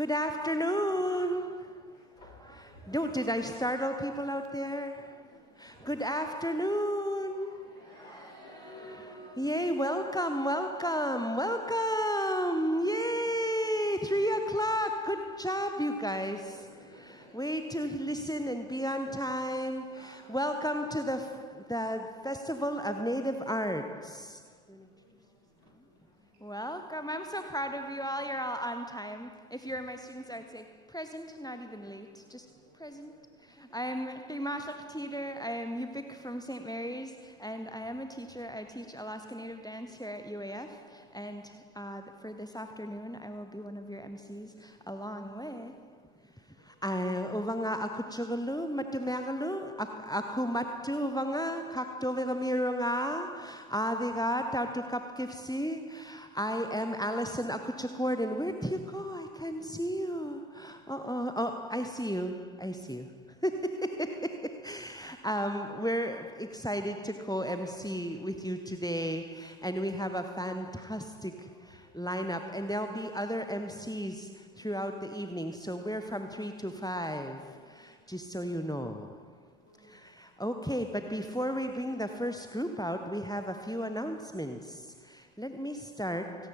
Good afternoon. Did I startle people out there? Good afternoon. Yay, welcome, welcome, welcome. Yay, 3 o'clock. Good job, you guys. Way to listen and be on time. Welcome to the Festival of Native Arts. Welcome. I'm so proud of you all. You're all on time. If you're my students, I'd say present, not even late, just present. I'm Pingayaq teacher. I am Iñu-Yupiaq from St. Mary's, and I am a teacher. I teach Alaska Native dance here at UAF, and for this afternoon, I will be one of your MCs along with... Uvanga aku chugulu matumagalu aku matu uvanga kakto vegamirunga adiga tautu kapkifsi. I am Allison Akuchakward, and where do you go? I can't see you. Oh, I see you. I see you. We're excited to co-MC with you today, and we have a fantastic lineup, and there'll be other MCs throughout the evening, so we're from 3 to 5, just so you know. Okay, but before we bring the first group out, we have a few announcements. Let me start.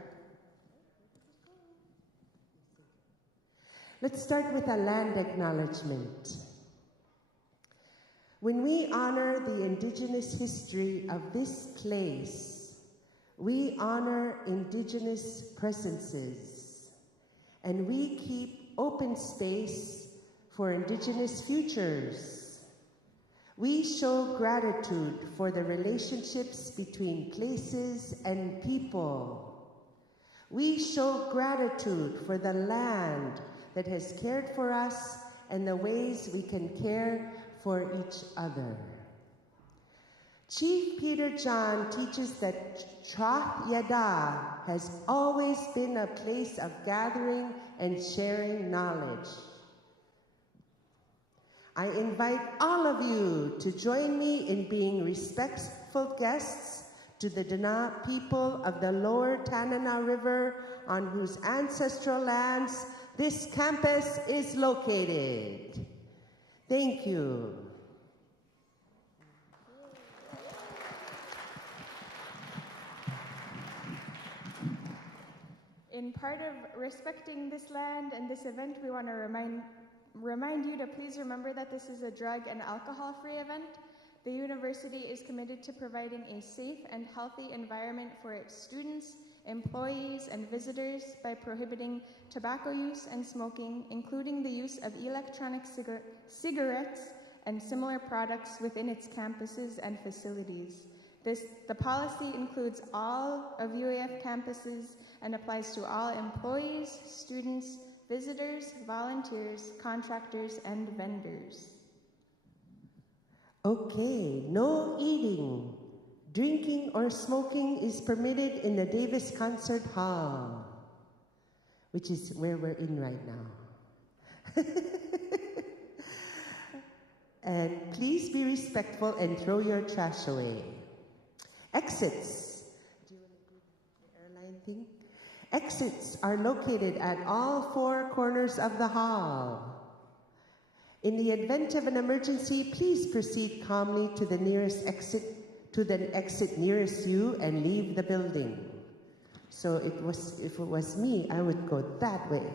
Let's start with a land acknowledgement. When we honor the indigenous history of this place, we honor indigenous presences, and we keep open space for indigenous futures. We show gratitude for the relationships between places and people. We show gratitude for the land that has cared for us and the ways we can care for each other. Chief Peter John teaches that Trath Yada has always been a place of gathering and sharing knowledge. I invite all of you to join me in being respectful guests to the Dene people of the lower Tanana River, on whose ancestral lands this campus is located. Thank you. In part of respecting this land and this event, we want to remind you to please remember that this is a drug and alcohol-free event. The university is committed to providing a safe and healthy environment for its students, employees, and visitors by prohibiting tobacco use and smoking, including the use of electronic cigarettes and similar products within its campuses and facilities. The policy includes all of UAF campuses and applies to all employees, students, visitors, volunteers, contractors, and vendors. Okay, no eating, drinking, or smoking is permitted in the Davis Concert Hall, which is where we're in right now. And please be respectful and throw your trash away. Exits. Do you want to do the airline thing? Exits are located at all 4 corners of the hall. In the event of an emergency, please proceed calmly to the exit nearest you and leave the building. So if it was me, I would go that way.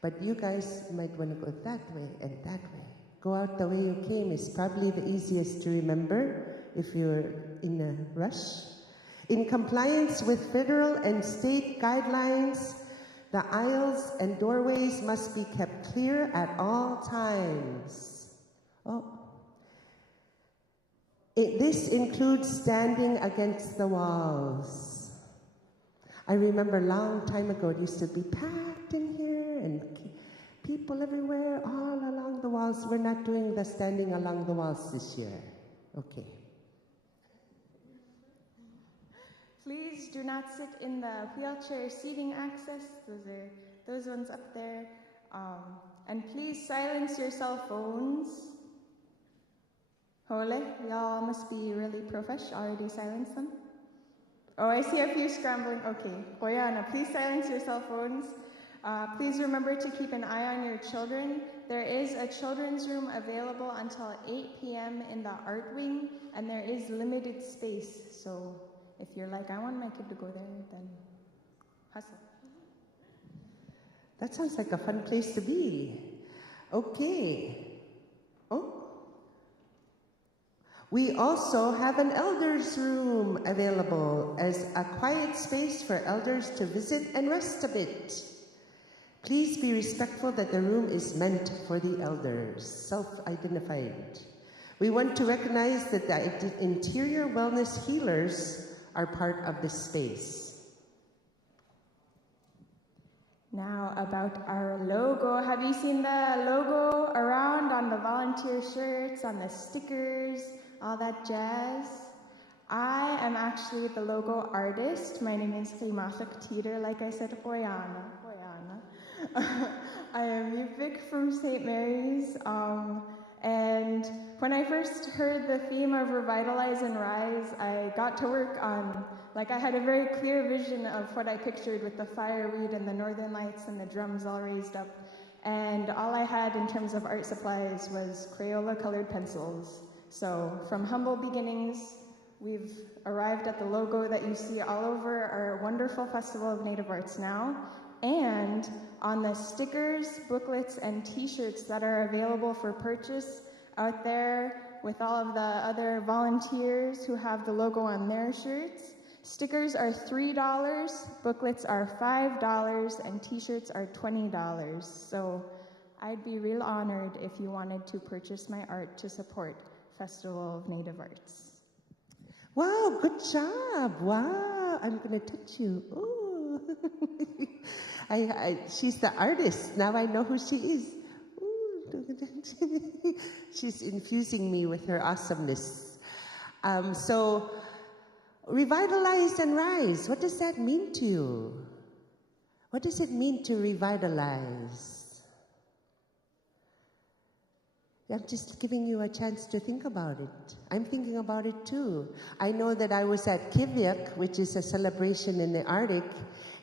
But you guys might want to go that way and that way. Go out the way you came is probably the easiest to remember if you're in a rush. In compliance with federal and state guidelines, the aisles and doorways must be kept clear at all times. This includes standing against the walls. I remember a long time ago, it used to be packed in here and people everywhere, all along the walls. We're not doing the standing along the walls this year. Okay. Please do not sit in the wheelchair seating access. Those ones up there. And please silence your cell phones. Hole, y'all must be really profesh. Already silenced them. Oh, I see a few scrambling. Okay. Koyana, please silence your cell phones. Please remember to keep an eye on your children. There is a children's room available until 8 p.m. in the art wing, and there is limited space. So if you're like, I want my kid to go there, then hustle. That sounds like a fun place to be. Okay. Oh. We also have an elders' room available as a quiet space for elders to visit and rest a bit. Please be respectful that the room is meant for the elders, self-identified. We want to recognize that the interior wellness healers are part of this space. Now about our logo. Have you seen the logo around on the volunteer shirts, on the stickers, all that jazz? I am actually the logo artist. My name is Qasgirmiut, like I said, Oyana. I am Iñu-Yupiaq from St. Mary's, and when I first heard the theme of Revitalize and Rise, I got to work on, I had a very clear vision of what I pictured with the fireweed and the northern lights and the drums all raised up, and all I had in terms of art supplies was Crayola-colored pencils. So from humble beginnings, we've arrived at the logo that you see all over our wonderful Festival of Native Arts now, and on the stickers, booklets, and t-shirts that are available for purchase out there with all of the other volunteers who have the logo on their shirts. Stickers are $3, booklets are $5, and t-shirts are $20. So I'd be real honored if you wanted to purchase my art to support Festival of Native Arts. Wow, good job. Wow, I'm going to touch you. Ooh. She's the artist. Now I know who she is. Ooh. She's infusing me with her awesomeness. So, revitalize and rise. What does that mean to you? What does it mean to revitalize? I'm just giving you a chance to think about it. I'm thinking about it too. I know that I was at Qasgirmiut, which is a celebration in the Arctic,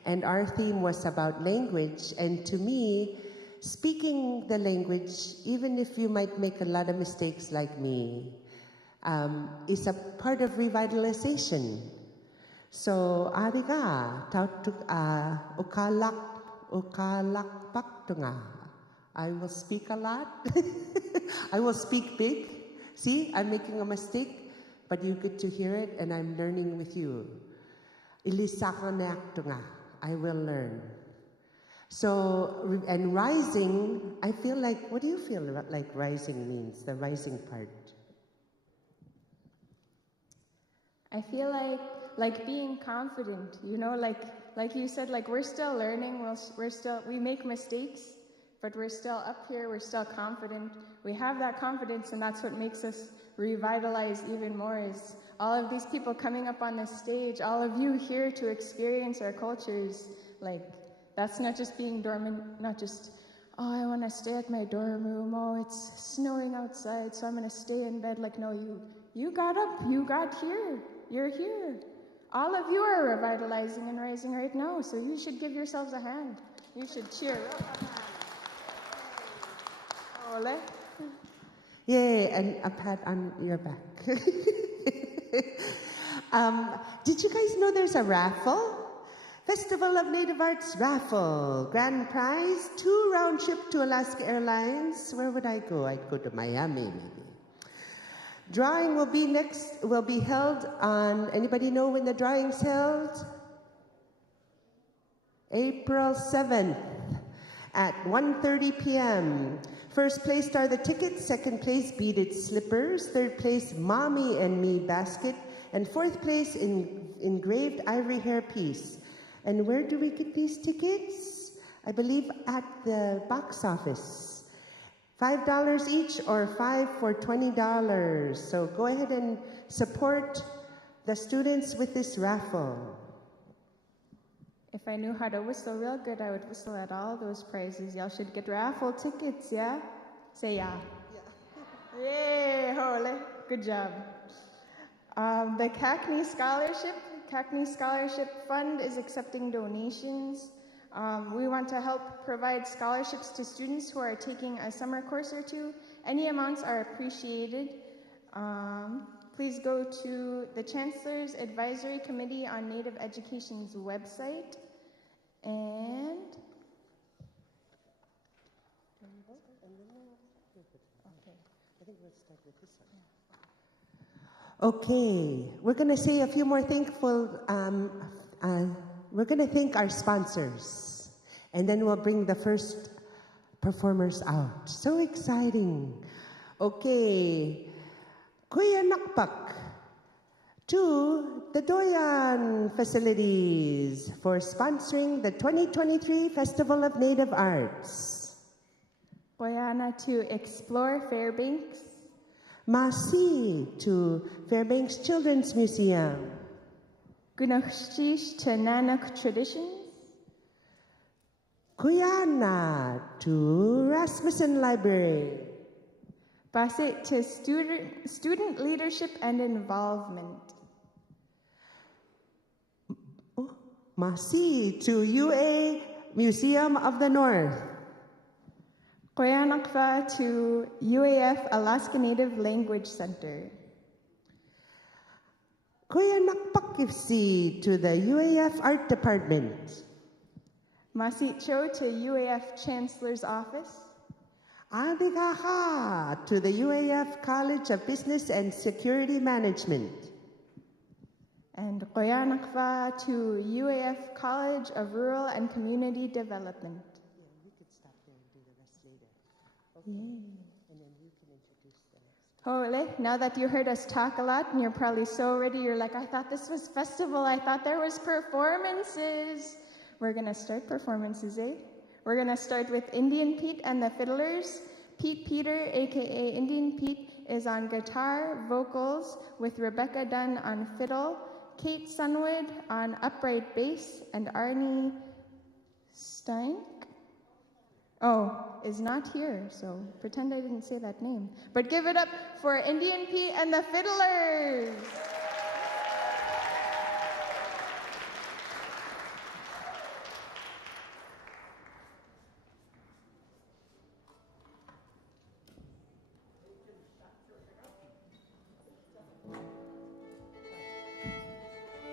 and our theme was about language. And to me, speaking the language, even if you might make a lot of mistakes like me, is a part of revitalization. So, ari ka, tautuk ukalak tunga. I will speak a lot. I will speak big. See, I'm making a mistake, but you get to hear it, and I'm learning with you. Ilisakanak tunga. I will learn. So, and rising, I feel like, what do you feel like rising means, the rising part? I feel like being confident, you know, like you said, we're still learning, we make mistakes, but we're still up here, we're still confident. We have that confidence, and that's what makes us revitalize even more, is all of these people coming up on this stage, all of you here to experience our cultures. That's not just being dormant, not just, oh, I want to stay at my dorm room, oh, it's snowing outside, so I'm going to stay in bed. No, you got up, you got here, you're here. All of you are revitalizing and rising right now, so you should give yourselves a hand. You should cheer up. Ole. Yay, and a pat on your back. Did you guys know there's a raffle? Festival of Native Arts raffle. Grand prize, 2 round trip to Alaska Airlines. Where would I go? I'd go to Miami, maybe. Drawing will be held on, anybody know when the drawing's held? April 7th at 1:30 p.m. First place are the tickets, second place beaded slippers, third place mommy and me basket, and fourth place engraved ivory hairpiece. And where do we get these tickets? I believe at the box office. $5 each or 5 for $20. So go ahead and support the students with this raffle. If I knew how to whistle real good, I would whistle at all those prizes. Y'all should get raffle tickets, yeah? Say yeah. Yeah. Yay, holy. Good job. The Cackney Scholarship Fund is accepting donations. We want to help provide scholarships to students who are taking a summer course or two. Any amounts are appreciated. Please go to the Chancellor's Advisory Committee on Native Education's website. And okay, we're going to say a few more we're going to thank our sponsors, and then we'll bring the first performers out. So exciting. Okay, Qasgirmiut to the Doyan facilities for sponsoring the 2023 Festival of Native Arts. Boyana to Explore Fairbanks. Masi to Fairbanks Children's Museum. Gunachshish to Nanak Traditions. Kuyana to Rasmussen Library. Basit to student leadership and involvement. Masi to UA Museum of the North. Qaluyaarmiut to UAF Alaska Native Language Center. Qasgirmiut to the UAF Art Department. Masitcho to UAF Chancellor's Office. Adigaha to the UAF College of Business and Security Management. And Qaluyaarmiut to UAF College of Rural and Community Development. Yeah, we could stop there and do the rest later. Okay. And then you can introduce the next. Hole, now that you heard us talk a lot and you're probably so ready, you're like, I thought this was festival, I thought there was performances. We're gonna start performances, eh? We're gonna start with Indian Pete and the Fiddlers. Pete Peter, aka Indian Pete, is on guitar, vocals, with Rebecca Dunn on fiddle, Kate Sunwood on upright bass, and Arnie Steinck is not here, so pretend I didn't say that name. But give it up for Indian Pete and the Fiddlers!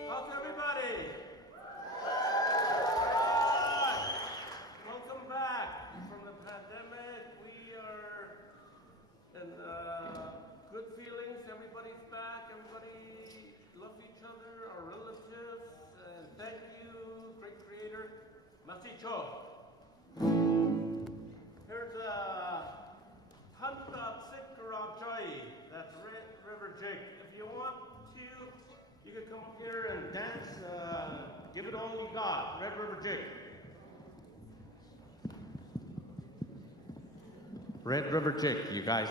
How's everybody? Welcome back from the pandemic. We are in good feelings. Everybody's back. Everybody loves each other, our relatives. And thank you, great creator. Masicho. Here's a Hanta Sikkarajai. That's Red River Jig. If you want to, you can come up here and dance. Give it all you got. Red River Jig. Red River Jig, you guys.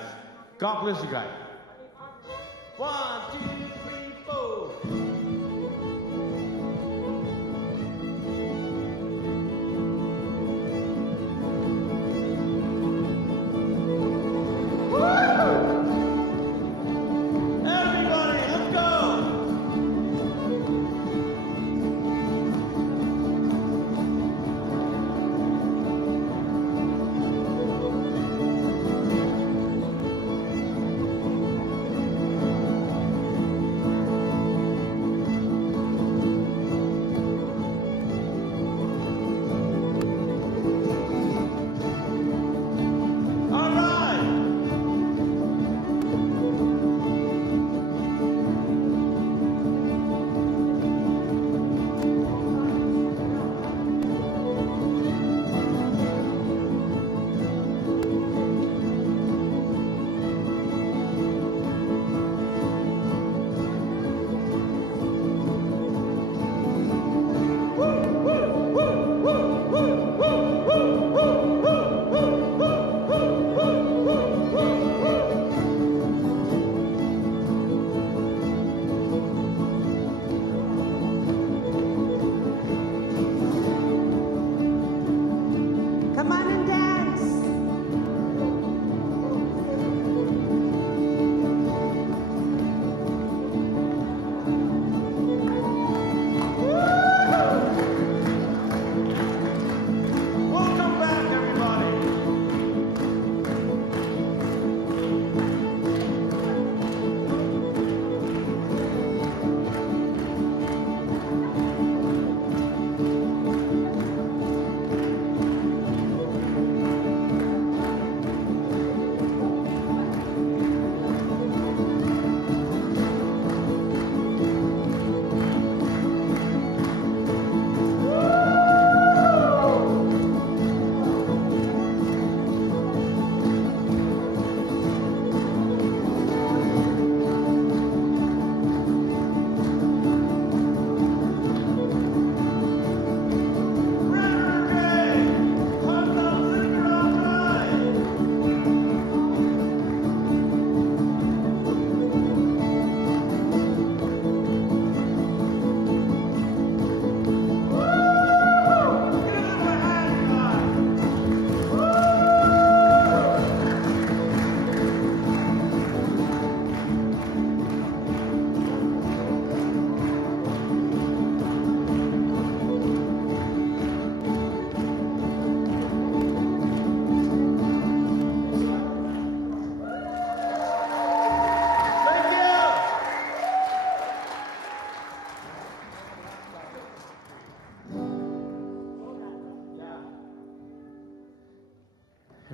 God bless you guys. 1, 2, 3, 4. Everybody, let's go!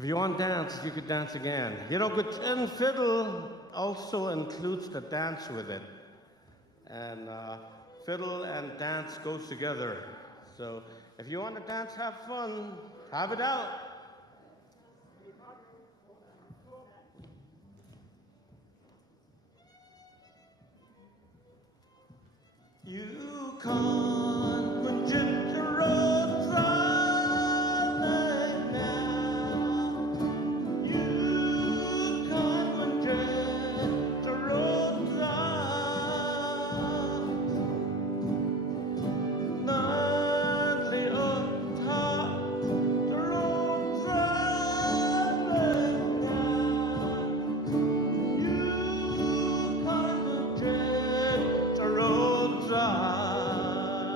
If you want to dance, you could dance again. You know, and fiddle also includes the dance with it. And fiddle and dance goes together. So if you want to dance, have fun, have it out. You can't project your roads right now. You can't project your roads nightly up top. The roads right now. You can't project your roads right.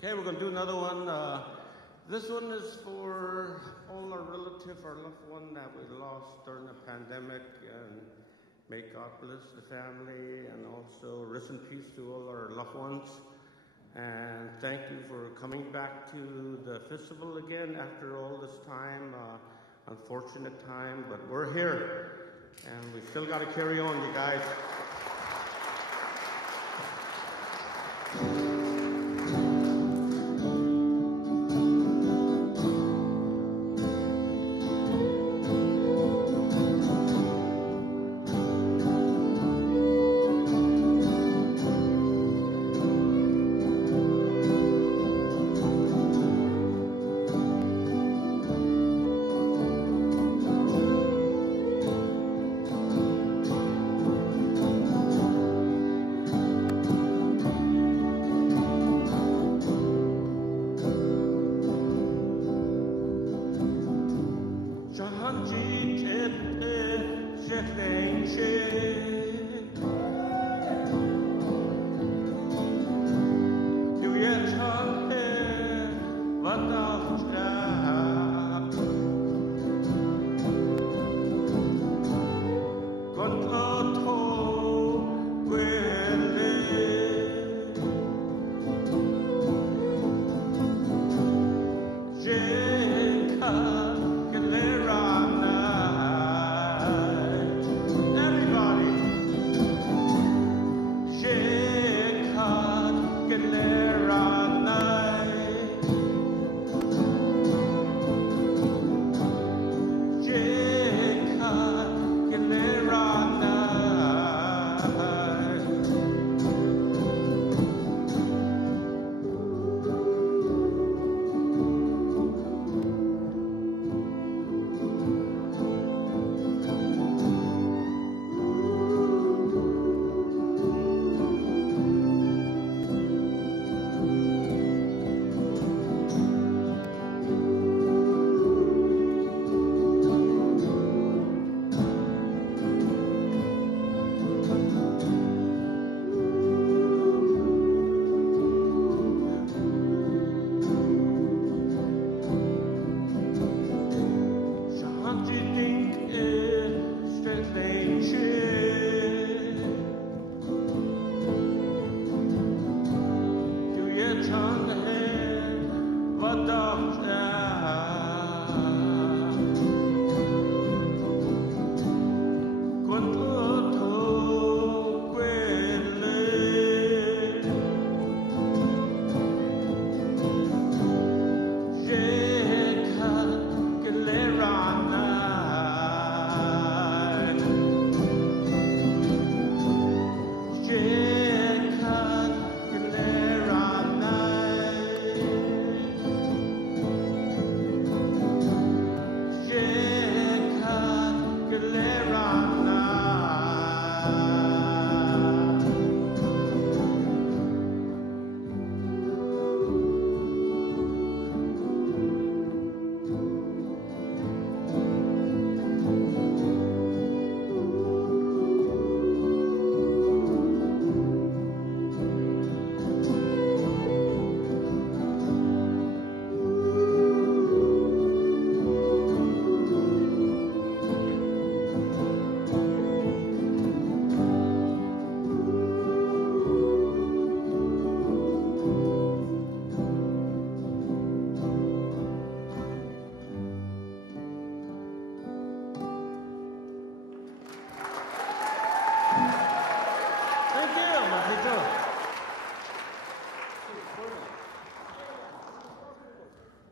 Okay, we're going to do another one. This one is for all our relatives, our loved one that we lost during the pandemic, and may God bless the family, and also rest in peace to all our loved ones. And thank you for coming back to the festival again after all this time, unfortunate time, but we're here, and we still got to carry on, you guys.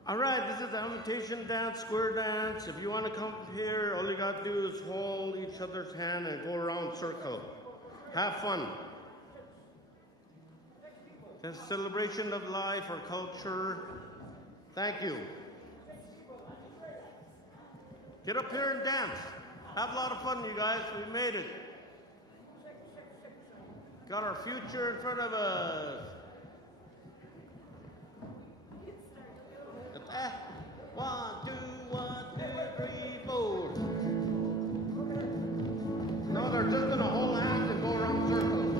All right, this is the invitation dance, square dance. If you want to come here, all you got to do is hold each other's hand and go around circle. Have fun. It's a celebration of life, our culture. Thank you. Get up here and dance. Have a lot of fun, you guys. We made it. Got our future in front of us. 1, 2, 1, 2, 3, 4. No, they're just gonna hold hands and go around circles.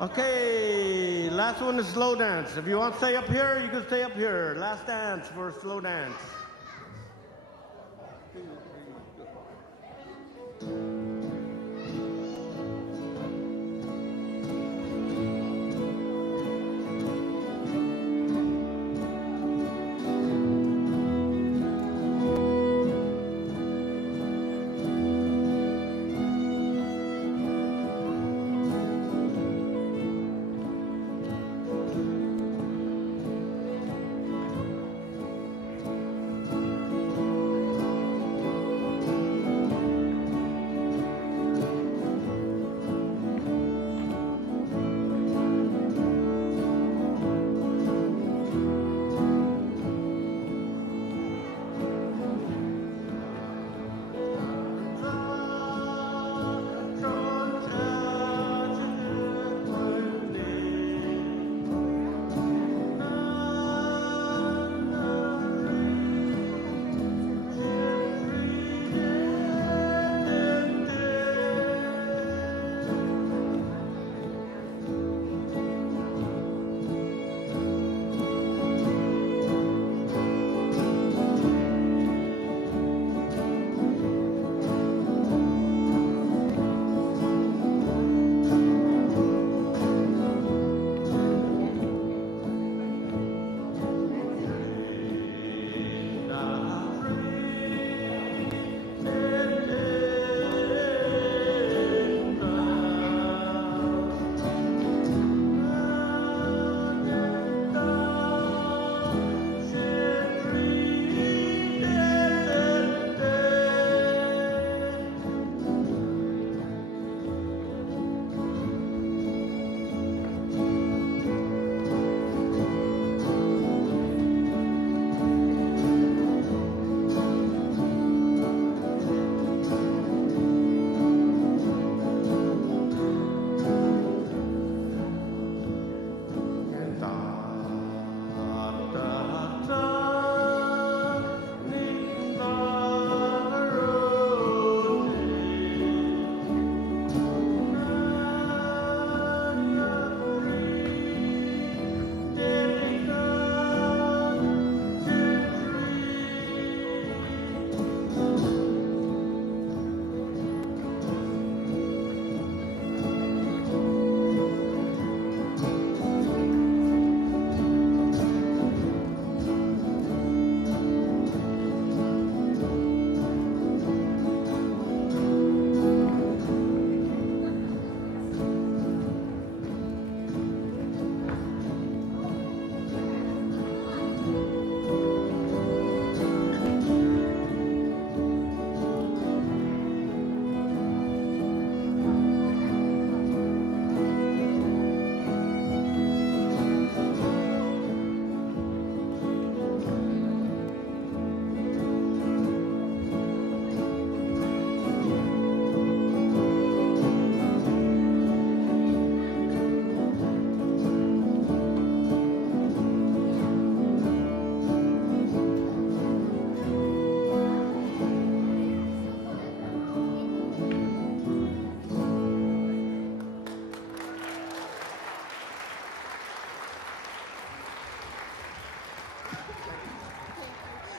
Okay, last one is slow dance. If you want to stay up here, you can stay up here. Last dance for slow dance.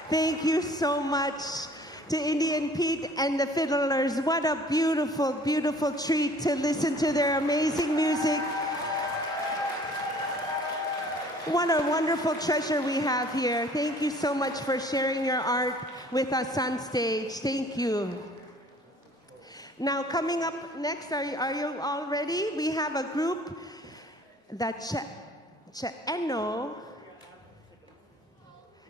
Thank you so much to Indian Pete and the Fiddlers. What a beautiful, beautiful treat to listen to their amazing music. What a wonderful treasure we have here. Thank you so much for sharing your art with us on stage. Thank you. Now, coming up next, are you all ready? We have a group, the Cha'eno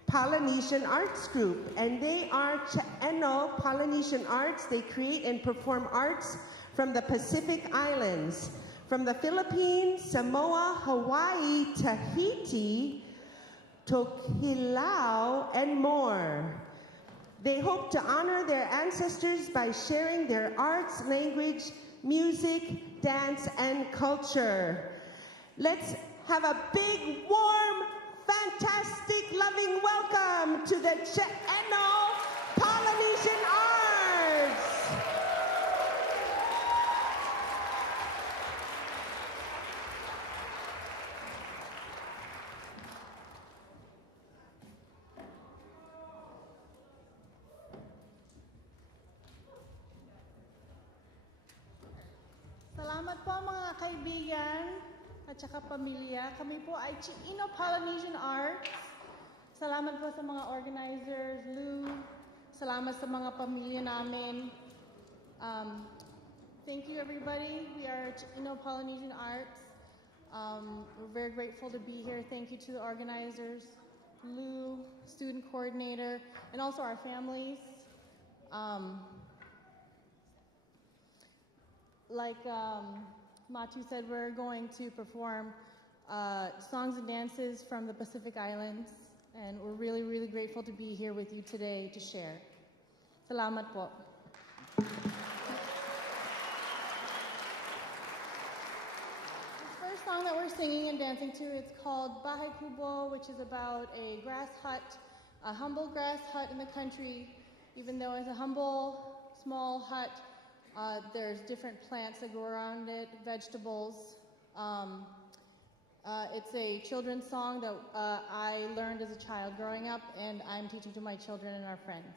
Polynesian Arts Group, and they are Cha'eno Polynesian Arts. They create and perform arts from the Pacific Islands, from the Philippines, Samoa, Hawaii, Tahiti, Tokelau, and more. They hope to honor their ancestors by sharing their arts, language, music, dance, and culture. Let's have a big, warm, fantastic, loving welcome to the Cha'eno Polynesian Arts. Salamat po mga kaibigan at saka pamilya. Kami po ay Chino Polynesian Arts. Salamat po sa mga organizers, Lou. Salamat sa mga pamilya namin. Thank you everybody. We are Chino Polynesian Arts. We're very grateful to be here. Thank you to the organizers, Lou, student coordinator, and also our families. Like Matu said, we're going to perform songs and dances from the Pacific Islands, and we're really, really grateful to be here with you today to share. Salamat po. This first song that we're singing and dancing to, it's called Bahay Kubo, which is about a grass hut, a humble grass hut in the country. Even though it's a humble, small hut, there's different plants that grow around it, vegetables. It's a children's song that I learned as a child growing up, and I'm teaching to my children and our friends.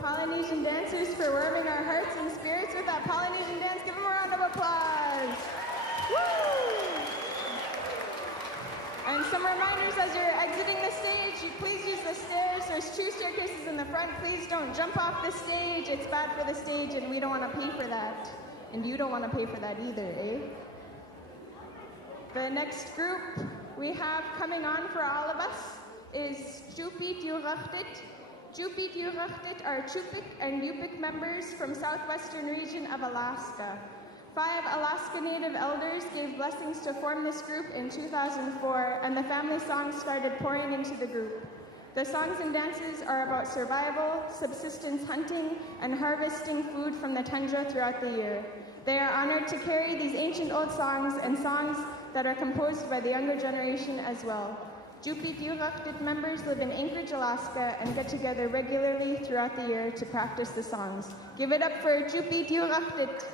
Polynesian dancers for warming our hearts and spirits with that Polynesian dance. Give them a round of applause. Woo! And some reminders as you're exiting the stage, please use the stairs. There's 2 staircases in the front. Please don't jump off the stage. It's bad for the stage and we don't want to pay for that. And you don't want to pay for that either, eh? The next group we have coming on for all of us is Cupiit Yurartet. Cupiit Yurartet are Cupiit and Iñu-Yupiaq members from southwestern region of Alaska. 5 Alaska Native elders gave blessings to form this group in 2004, and the family songs started pouring into the group. The songs and dances are about survival, subsistence hunting, and harvesting food from the tundra throughout the year. They are honored to carry these ancient old songs and songs that are composed by the younger generation as well. Cupiit Yurartet members live in Anchorage, Alaska, and get together regularly throughout the year to practice the songs. Give it up for Cupiit Yurartet.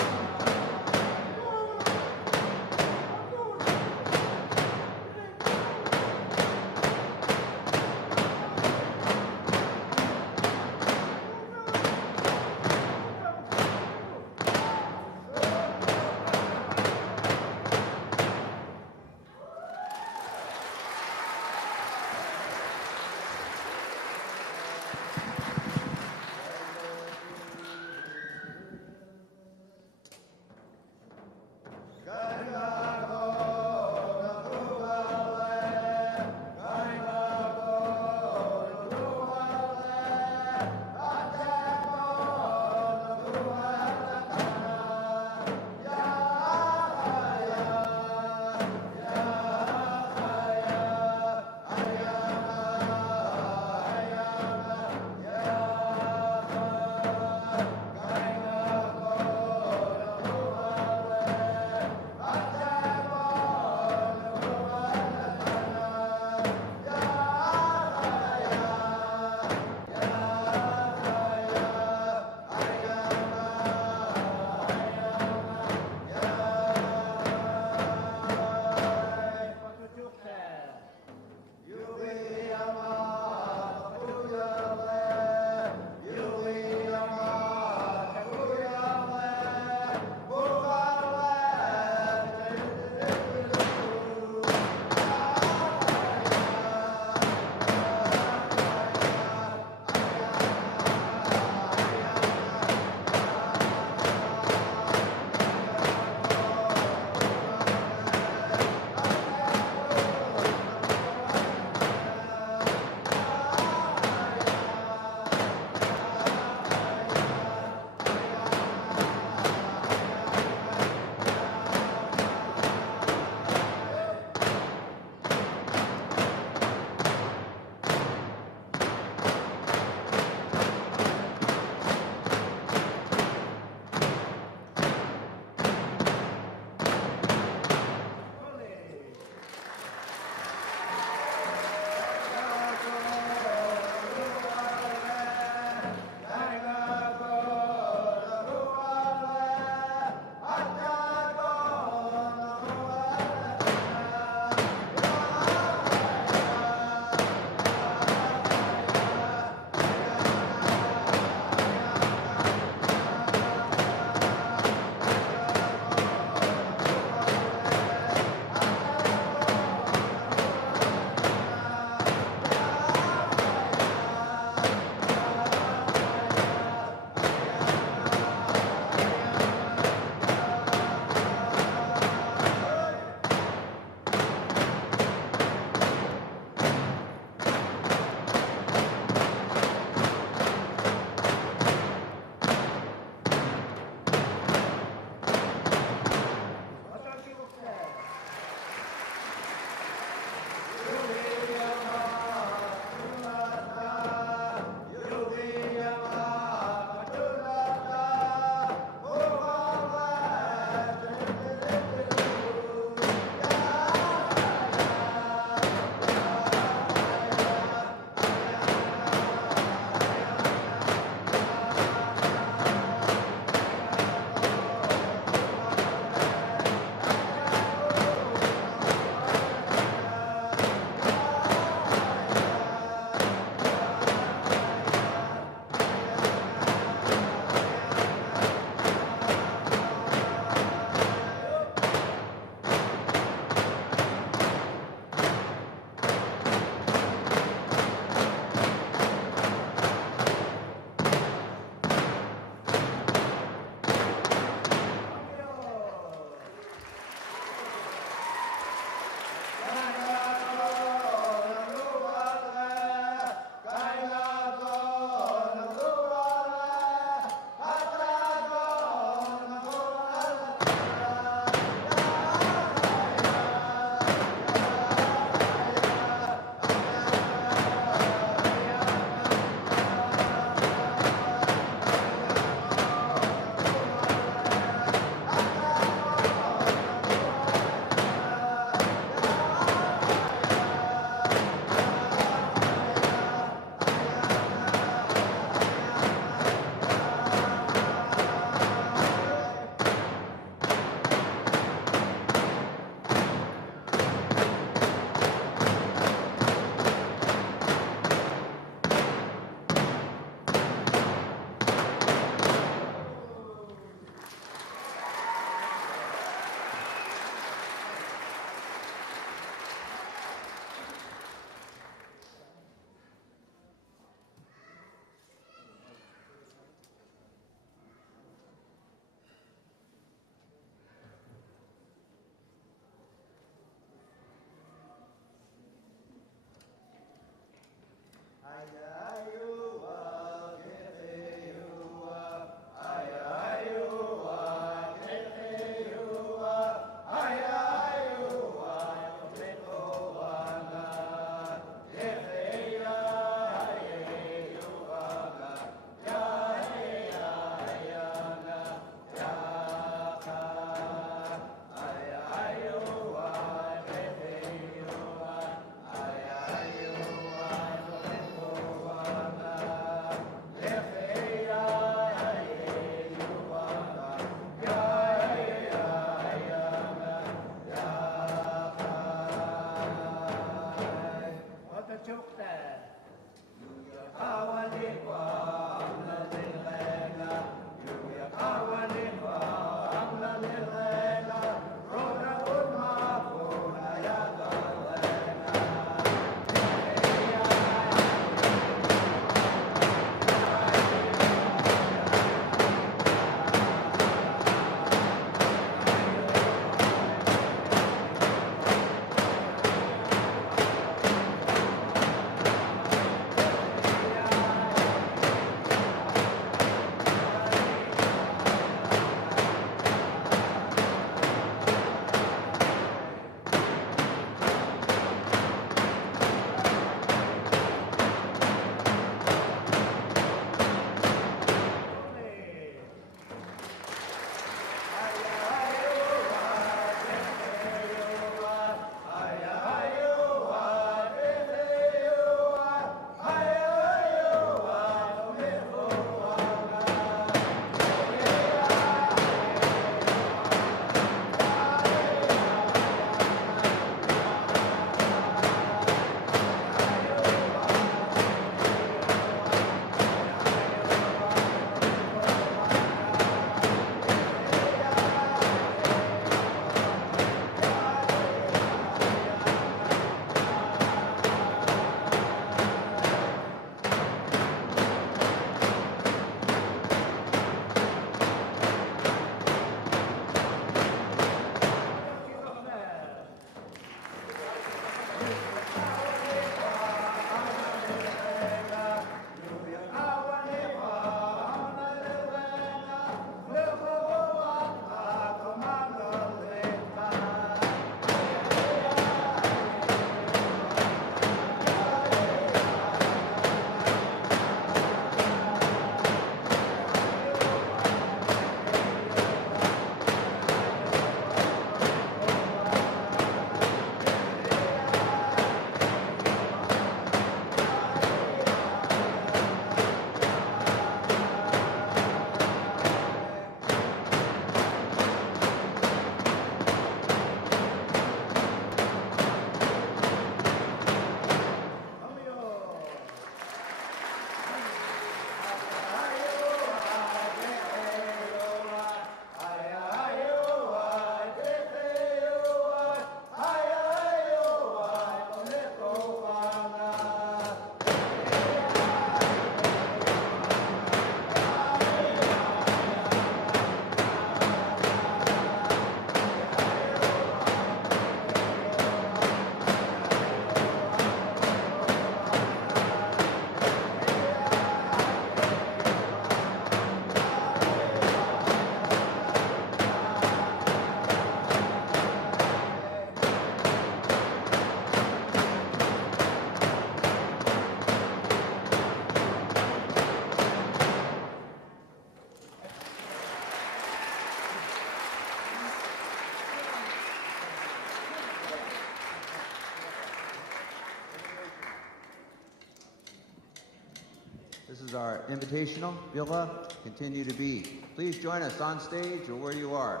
This is our invitational. Bila, continue to be. Please join us on stage or where you are.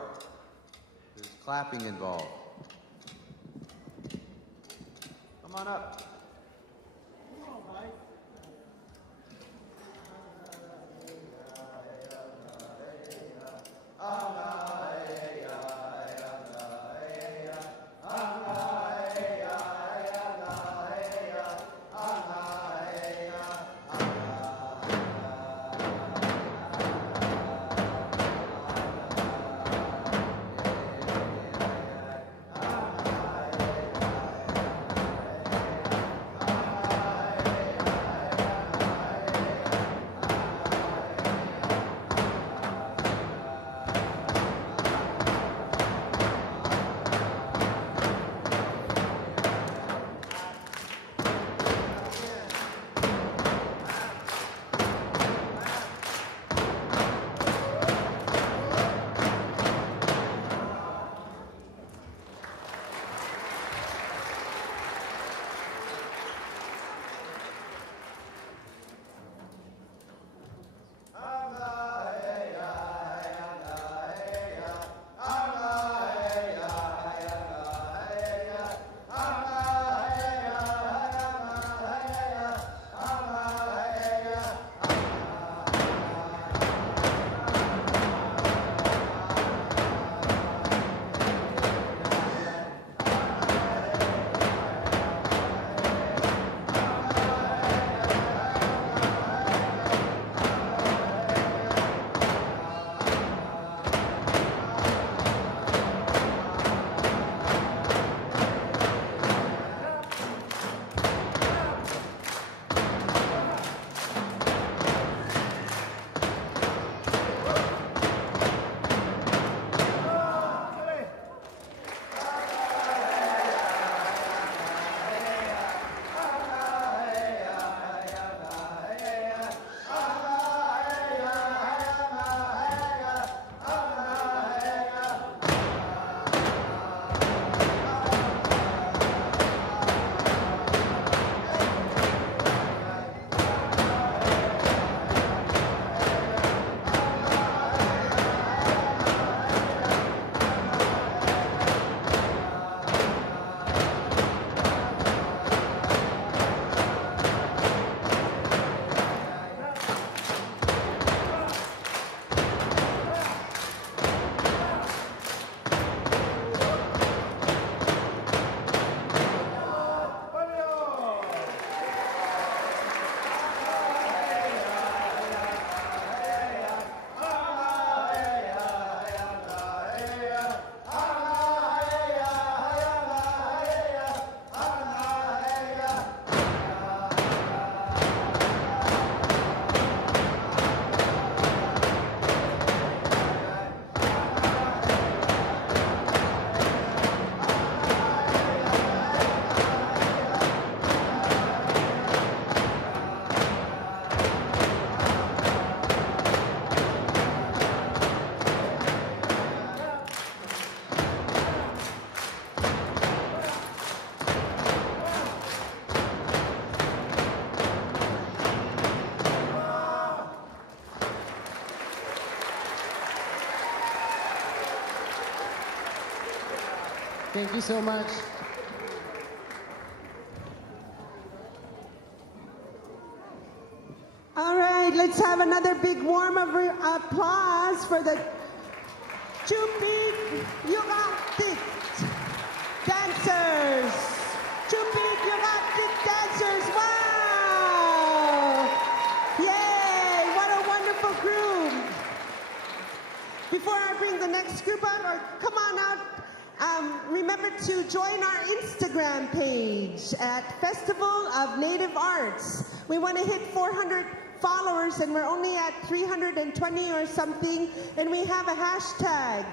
There's clapping involved. Come on up. Thank you so much. All right, let's have another big warm applause for the Cupiit Yurartet Dancers. Cupiit Yurartet Dancers, wow! Yay, what a wonderful group. Before I bring the next group out, or come on out, remember to join our Instagram page at Festival of Native Arts. We want to hit 400 followers and we're only at 320 or something, and we have a hashtag,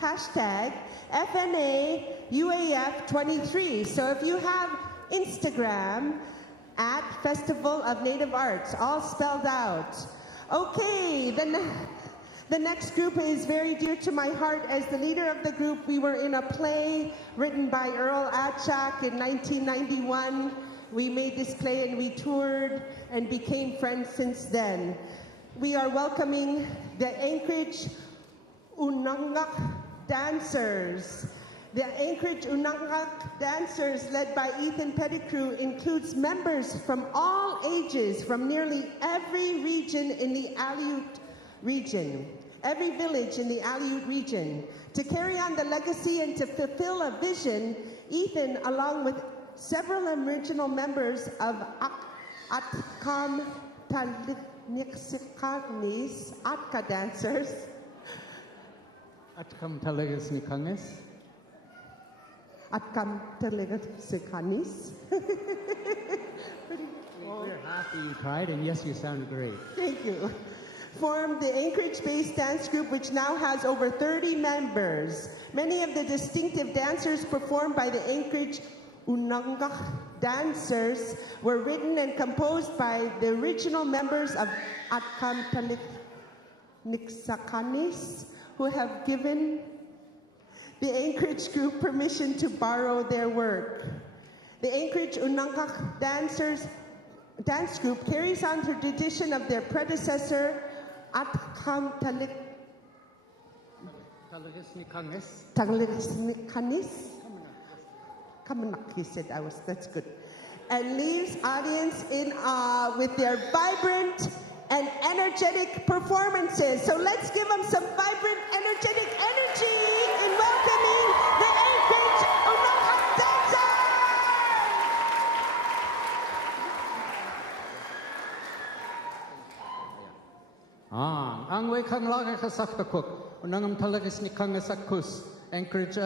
hashtag FNAUAF23. So if you have Instagram at Festival of Native Arts, all spelled out. Okay, the next group is very dear to my heart. As the leader of the group, we were in a play written by Earl Atchak in 1991. We made this play and we toured and became friends since then. We are welcoming the Anchorage Unangax Dancers. The Anchorage Unangax Dancers, led by Ethan Pettigrew, includes members from all ages from nearly every region in the Aleut region, every village in the Aleut region. To carry on the legacy and to fulfill a vision, Ethan, along with several original members of Atkam Taliknixikanis, Atka Dancers, Atkam Taliknixikanis. Atkam Taliknixikanis. We're happy you tried, and yes, you sound great. Thank you. Formed the Anchorage-based dance group, which now has over 30 members. Many of the distinctive dancers performed by the Anchorage Unangax Dancers were written and composed by the original members of Atkam Taliknixikanis, who have given the Anchorage group permission to borrow their work. The Anchorage Unangax Dancers dance group carries on the tradition of their predecessor, Atkam Taliknixikanis. He said that's good. And leaves audience in awe with their vibrant and energetic performances. So let's give them some vibrant, energetic energy in welcoming the Anchorage Unangax Dancers! Ang way kang laga kasaktakuk, unangam talagis ni kangasakus, Anchorage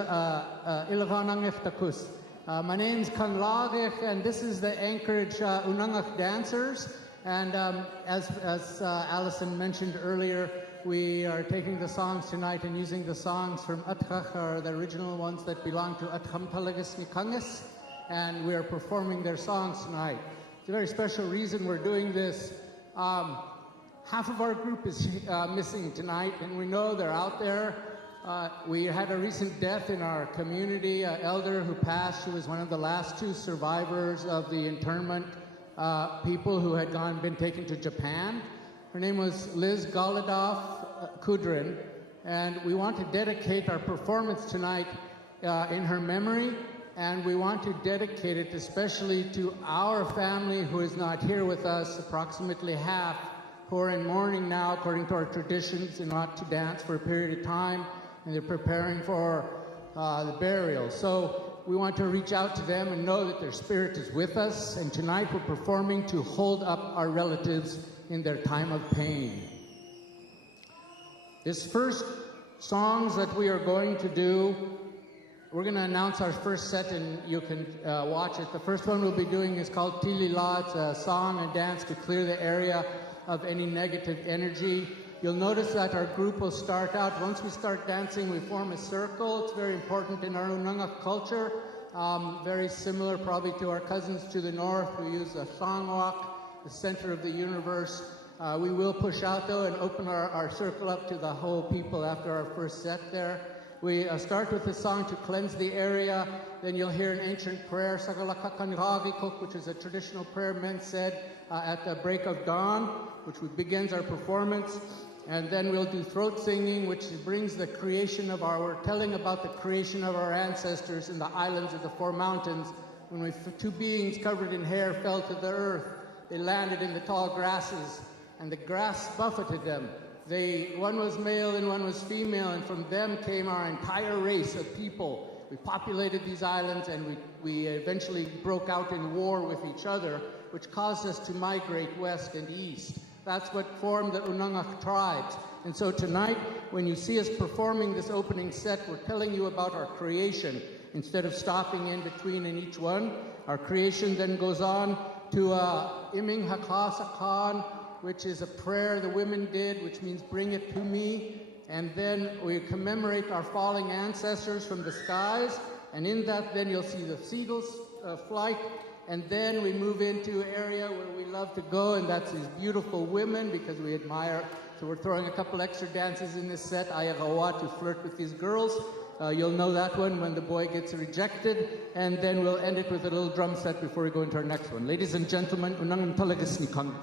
Ilvanang Iftakus. My name's Kang Lagich, and this is the Anchorage Unangax Dancers. And as Allison mentioned earlier, we are taking the songs tonight and using the songs from Atkach, or the original ones that belong to Atkam Talagis Nikangis, and we are performing their songs tonight. It's a very special reason we're doing this. Half of our group is missing tonight, and we know they're out there. We had a recent death in our community, an elder who passed. She was one of the last two survivors of the internment people who had been taken to Japan. Her name was Liz Goladoff Kudrin, and we want to dedicate our performance tonight in her memory, and we want to dedicate it especially to our family who is not here with us, approximately half, who are in mourning now according to our traditions and not to dance for a period of time, and they're preparing for the burial. So we want to reach out to them and know that their spirit is with us, and tonight we're performing to hold up our relatives in their time of pain. This first songs that we are going to do, we're going to announce our first set and you can watch it. The first one we'll be doing is called Tilila. It's a song and dance to clear the area of any negative energy. You'll notice that our group will start out, once we start dancing, we form a circle. It's very important in our Unangax culture. Very similar probably to our cousins to the north who use a songwalk, the center of the universe. We will push out though and open our circle up to the whole people after our first set there. We start with a song to cleanse the area. Then you'll hear an ancient prayer, which is a traditional prayer men said at the break of dawn, which begins our performance. And then we'll do throat singing, which brings the creation of we're telling about the creation of our ancestors in the islands of the Four Mountains. When two beings covered in hair fell to the earth, they landed in the tall grasses, and the grass buffeted them. One was male and one was female, and from them came our entire race of people. We populated these islands, and we eventually broke out in war with each other, which caused us to migrate west and east. That's what formed the Unangax tribes. And so tonight, when you see us performing this opening set, we're telling you about our creation. Instead of stopping in between in each one, our creation then goes on to Iming Hakasakan, which is a prayer the women did, which means bring it to me. And then we commemorate our falling ancestors from the skies. And in that, then you'll see the seagulls flight. And then we move into an area where we love to go, and that's these beautiful women, because we admire. So we're throwing a couple extra dances in this set, Ayagawa, to flirt with these girls. You'll know that one when the boy gets rejected. And then we'll end it with a little drum set before we go into our next one. Ladies and gentlemen, unang talagas ni Kang.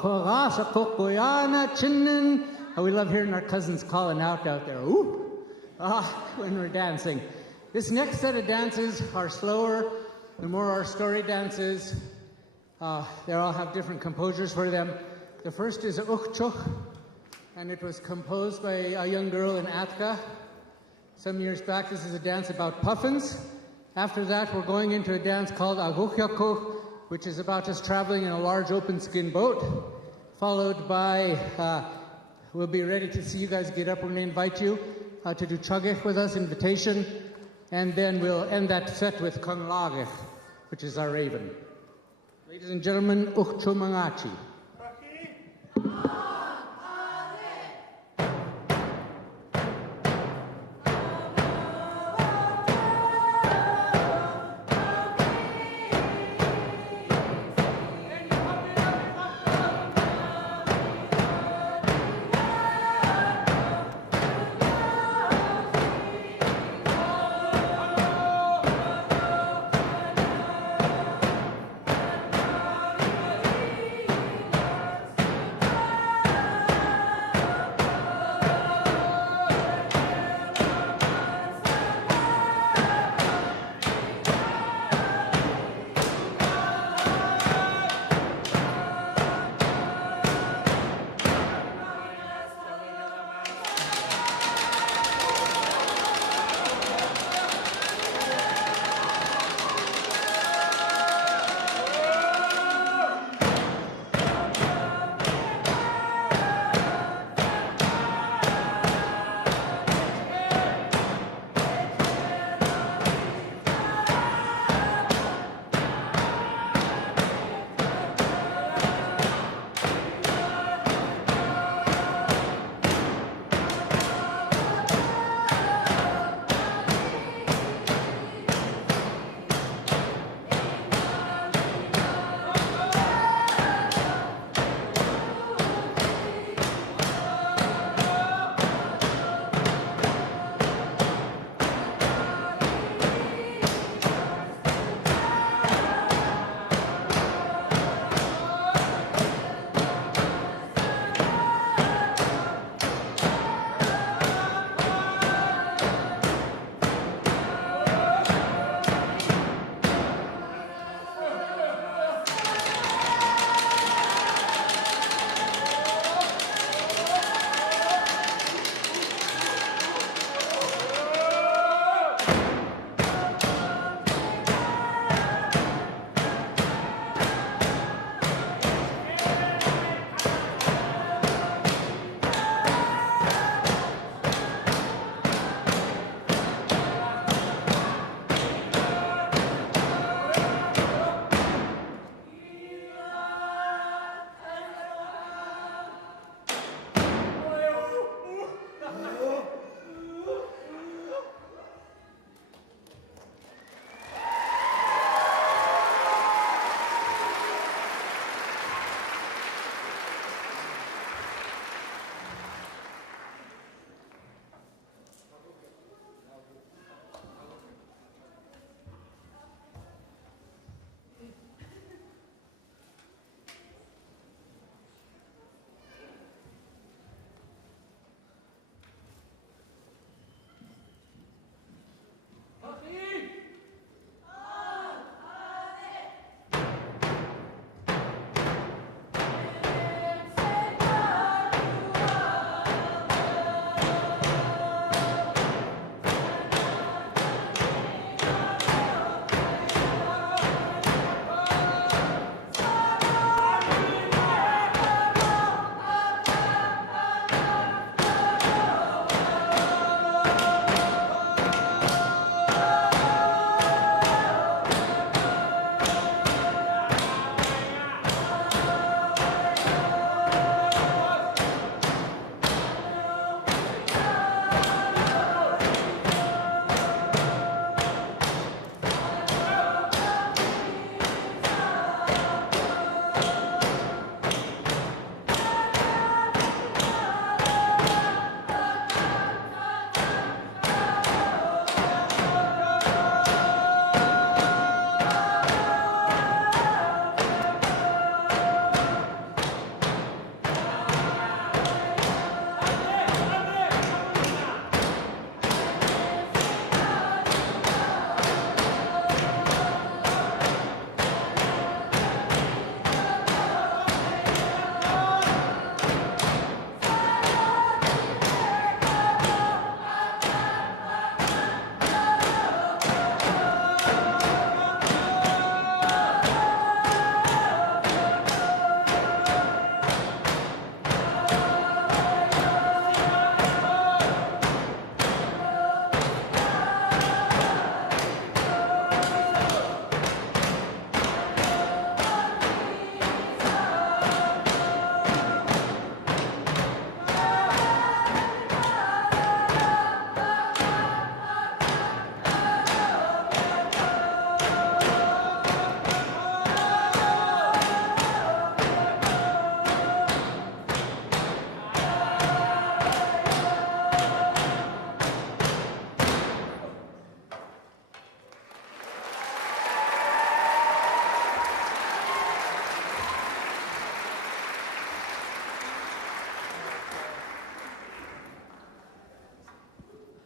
We love hearing our cousins calling out there, ooh, when we're dancing. This next set of dances are slower, the more our story dances. They all have different composers for them. The first is Ukchuk, and it was composed by a young girl in Atka. Some years back, this is a dance about puffins. After that, we're going into a dance called Aguhyakuk, which is about us traveling in a large open skin boat, followed by, we'll be ready to see you guys get up. We're going to invite you to do Chagich with us, invitation, and then we'll end that set with Qanglagich, which is our raven. Ladies and gentlemen, Ukchumangachi.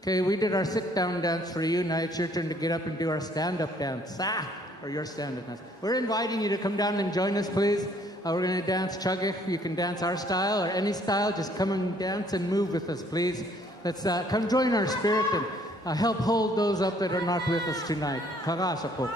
Okay, we did our sit-down dance for you. Now it's your turn to get up and do our stand-up dance. Or your stand-up dance. We're inviting you to come down and join us, please. We're going to dance Chugich. You can dance our style or any style. Just come and dance and move with us, please. Let's come join our spirit and help hold those up that are not with us tonight. Karasa po.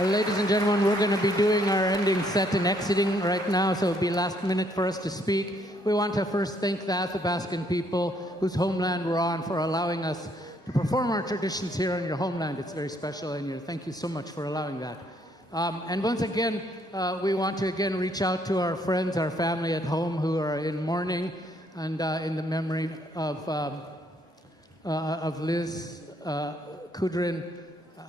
Ladies and gentlemen, we're going to be doing our ending set and exiting right now, so it'll be last minute for us to speak. We want to first thank the Athabascan people whose homeland we're on for allowing us to perform our traditions here on your homeland. It's very special, and thank you so much for allowing that. And once again, we want to again reach out to our friends, our family at home who are in mourning and in the memory of Liz Kudrin.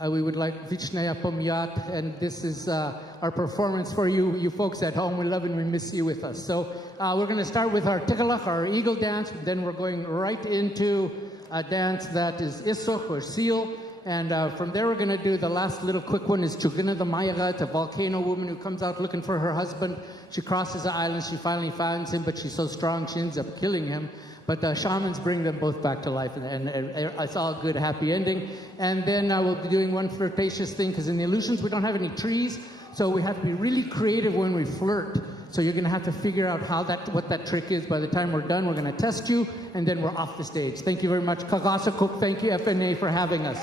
We would like Vichnaya Pomyat, and this is our performance for you folks at home. We love and we miss you with us. So we're going to start with our Tikalak, our eagle dance. Then we're going right into a dance that is Isok or seal. And from there, we're going to do the last little quick one is Chugina the Mayagat, a volcano woman who comes out looking for her husband. She crosses the island. She finally finds him, but she's so strong, she ends up killing him. But shamans bring them both back to life, and it's all a good, happy ending. And then we'll be doing one flirtatious thing, because in the illusions, we don't have any trees, so we have to be really creative when we flirt. So you're going to have to figure out what that trick is. By the time we're done, we're going to test you, and then we're off the stage. Thank you very much. Kagasa Cook, thank you, FNA, for having us.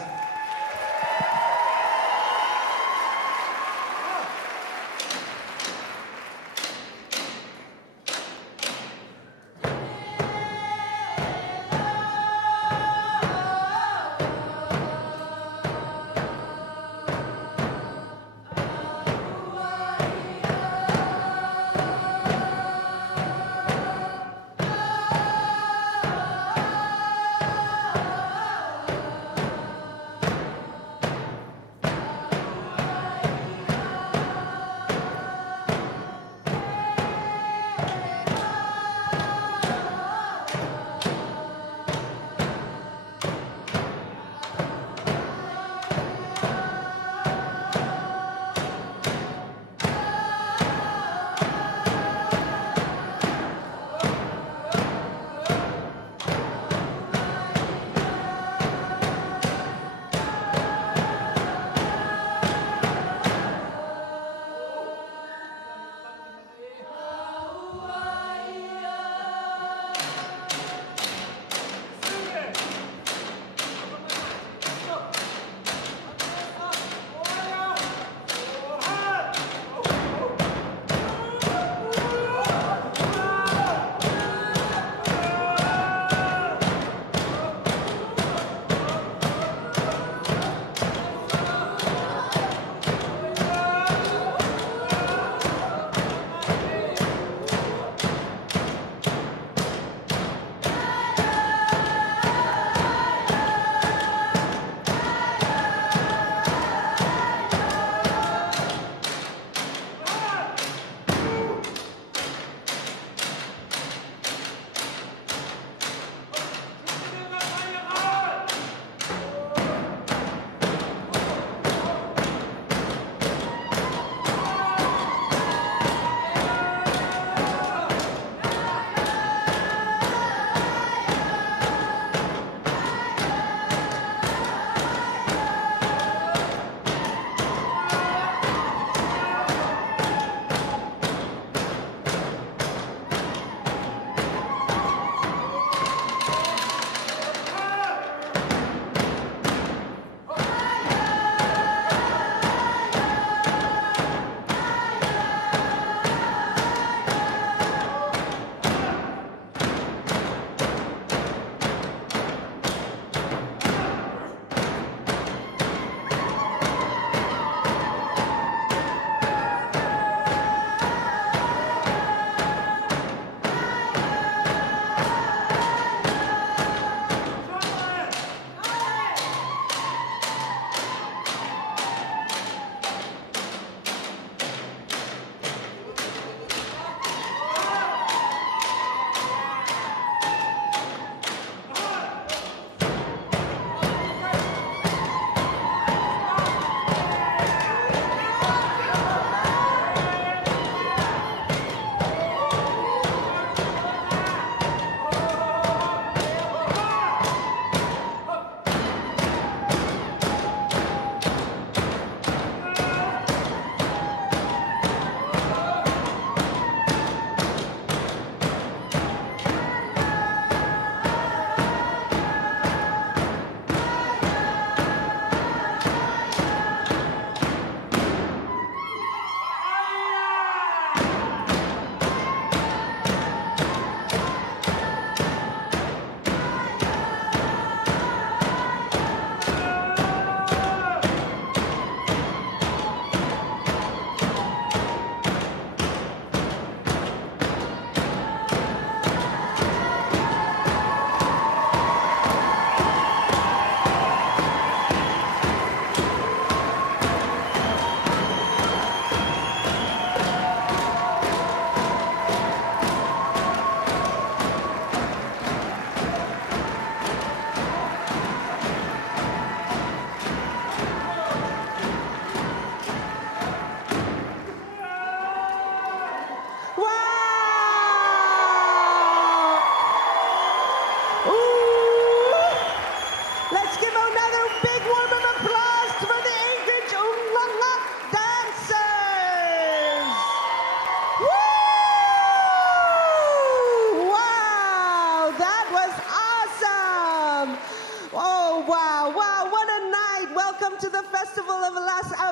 welcome to the Festival of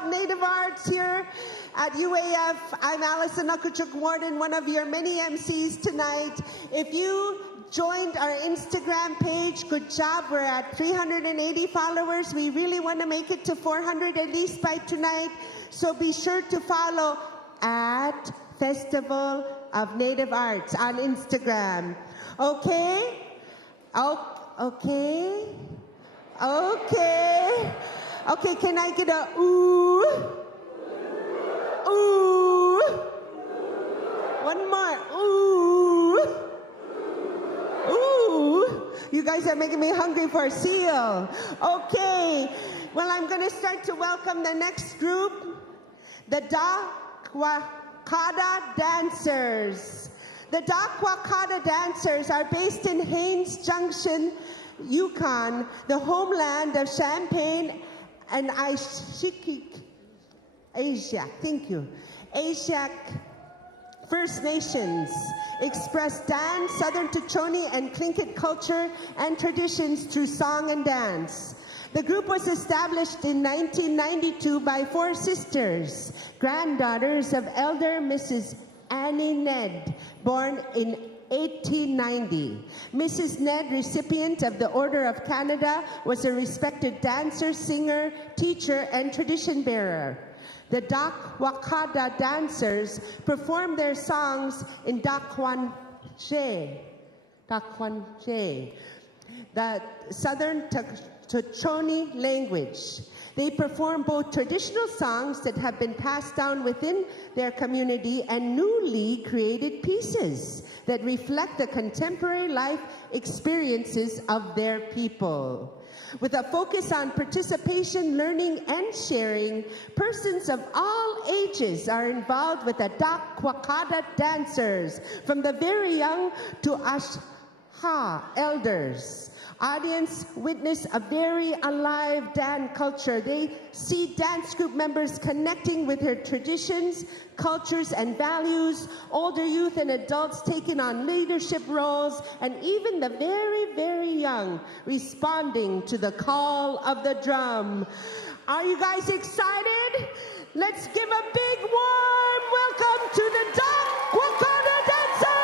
Native Arts here at UAF. I'm Alison Akuchuk Warden, one of your many MCs tonight. If you joined our Instagram page, good job. We're at 380 followers. We really want to make it to 400 at least by tonight. So be sure to follow at Festival of Native Arts on Instagram. Okay? Okay? Okay. Okay, can I get a ooh? Ooh. One more. Ooh. Ooh. You guys are making me hungry for a seal. Okay. Well, I'm going to start to welcome the next group, the Dakwakada Dancers. The Dakwakada Dancers are based in Haines Junction, Yukon, the homeland of Champagne and Asia. Thank you. Asia First Nations express dance, Southern Tuchoni and Tlingit culture and traditions through song and dance. The group was established in 1992 by 4 sisters, granddaughters of Elder Mrs. Annie Ned, born in 1890. Mrs. Ned, recipient of the Order of Canada, was a respected dancer, singer, teacher, and tradition bearer. The Dakwakada Dancers perform their songs in Dakwanje, the Southern Tuchoni language. They perform both traditional songs that have been passed down within their community and newly created pieces that reflect the contemporary life experiences of their people. With a focus on participation, learning, and sharing, persons of all ages are involved with the Dakwakada Dancers, from the very young to elders. Audience witness a very alive dance culture. They see dance group members connecting with their traditions, cultures, and values, older youth and adults taking on leadership roles, and even the very, very young responding to the call of the drum. Are you guys excited? Let's give a big warm welcome to the Dakwakada Dancers!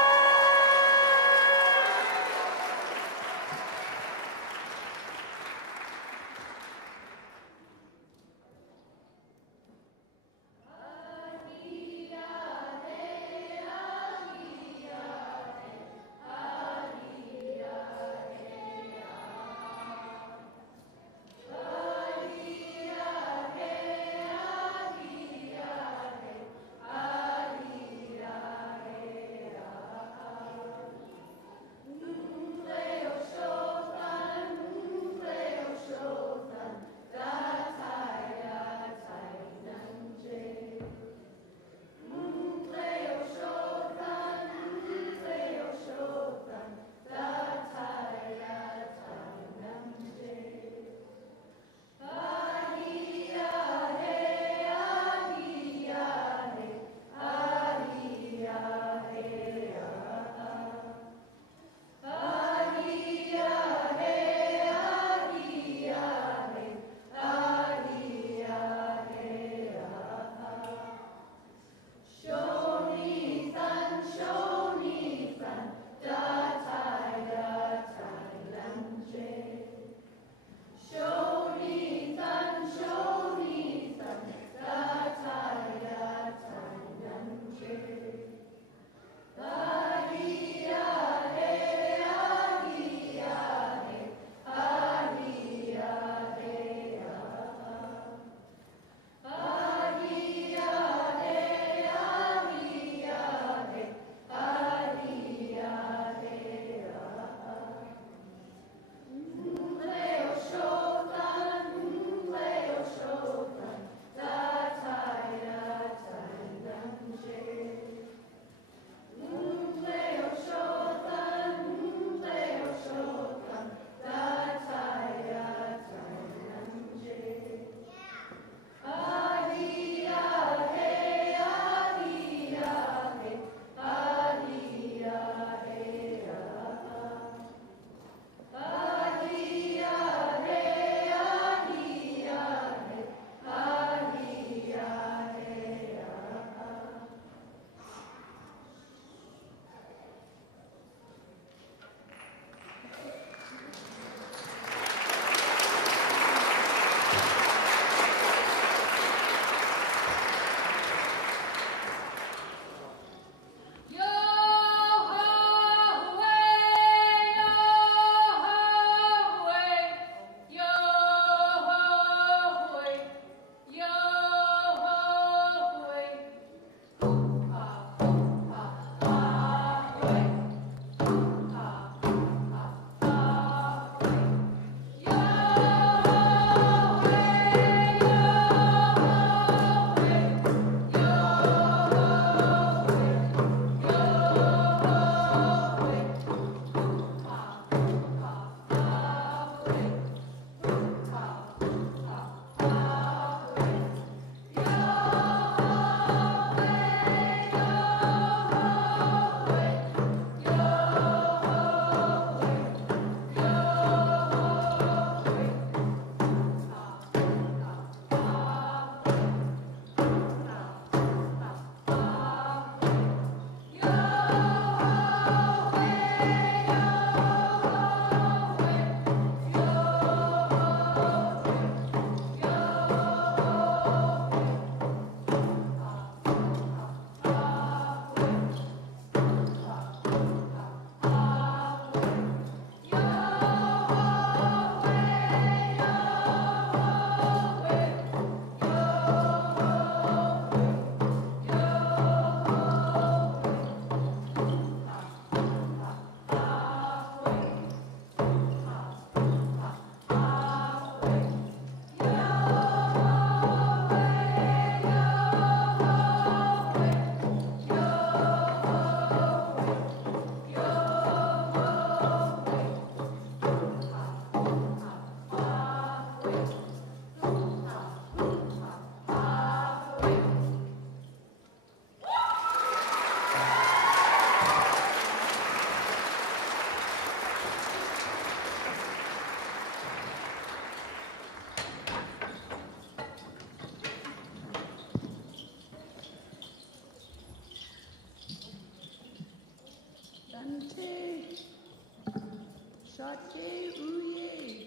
Shotke Uye,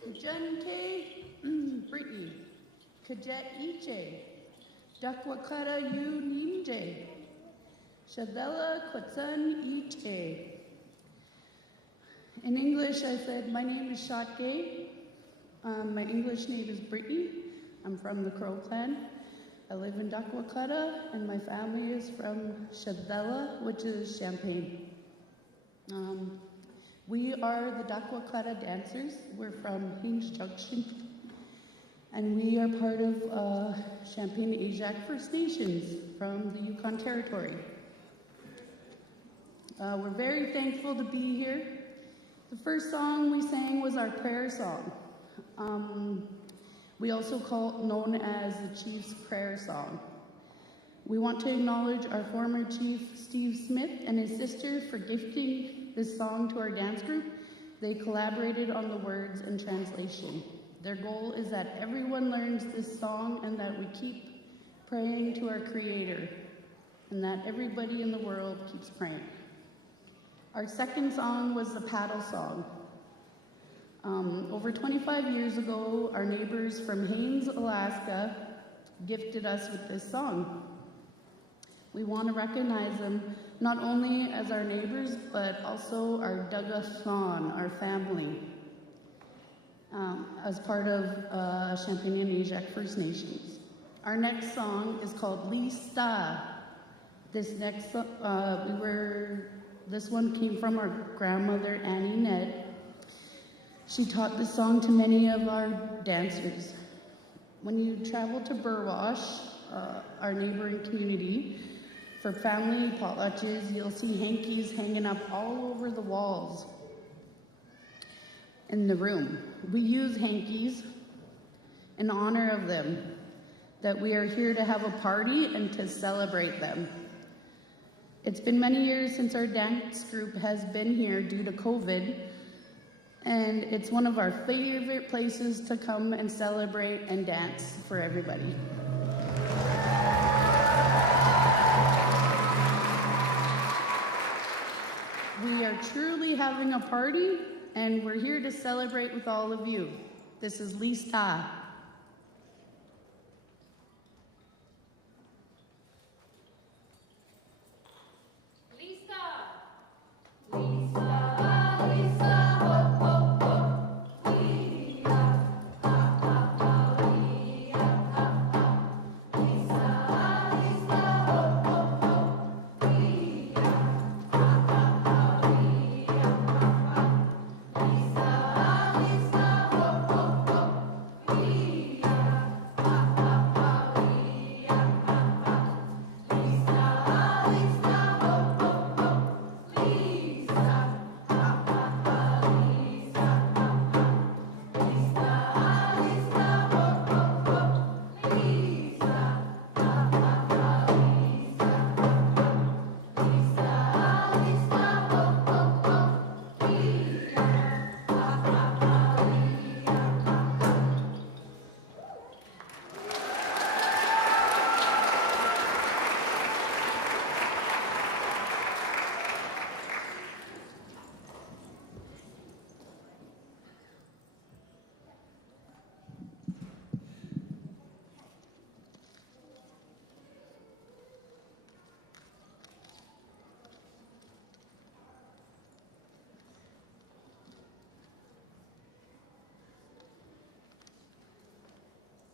Kajente Brittany, Kajet Iche, Dakwakada Ninje, Shavella Kwatsan Iche. In English, I said, my name is Shotke. My English name is Brittany. I'm from the Crow clan. I live in Dakwakada, and my family is from Shavella, which is Champagne. We are the Dakwakada Dancers. We're from Hinge Junction, and we are part of Champagne-Ajax First Nations from the Yukon Territory. We're very thankful to be here. The first song we sang was our prayer song. We also known as the Chief's Prayer Song. We want to acknowledge our former Chief Steve Smith and his sister for gifting this song to our dance group. They collaborated on the words and translation. Their goal is that everyone learns this song and that we keep praying to our Creator and that everybody in the world keeps praying. Our second song was the paddle song. Over 25 years ago, our neighbors from Haines, Alaska, gifted us with this song. We want to recognize them not only as our neighbors, but also our Duggathon, our family, as part of Champagne-Ajax First Nations. Our next song is called Lista. This one came from our grandmother, Annie Ned. She taught this song to many of our dancers. When you travel to Burwash, our neighboring community, for family potlatches, you'll see hankies hanging up all over the walls in the room. We use hankies in honor of them, that we are here to have a party and to celebrate them. It's been many years since our dance group has been here due to COVID, and it's one of our favorite places to come and celebrate and dance for everybody. We are truly having a party, and we're here to celebrate with all of you. This is Lista.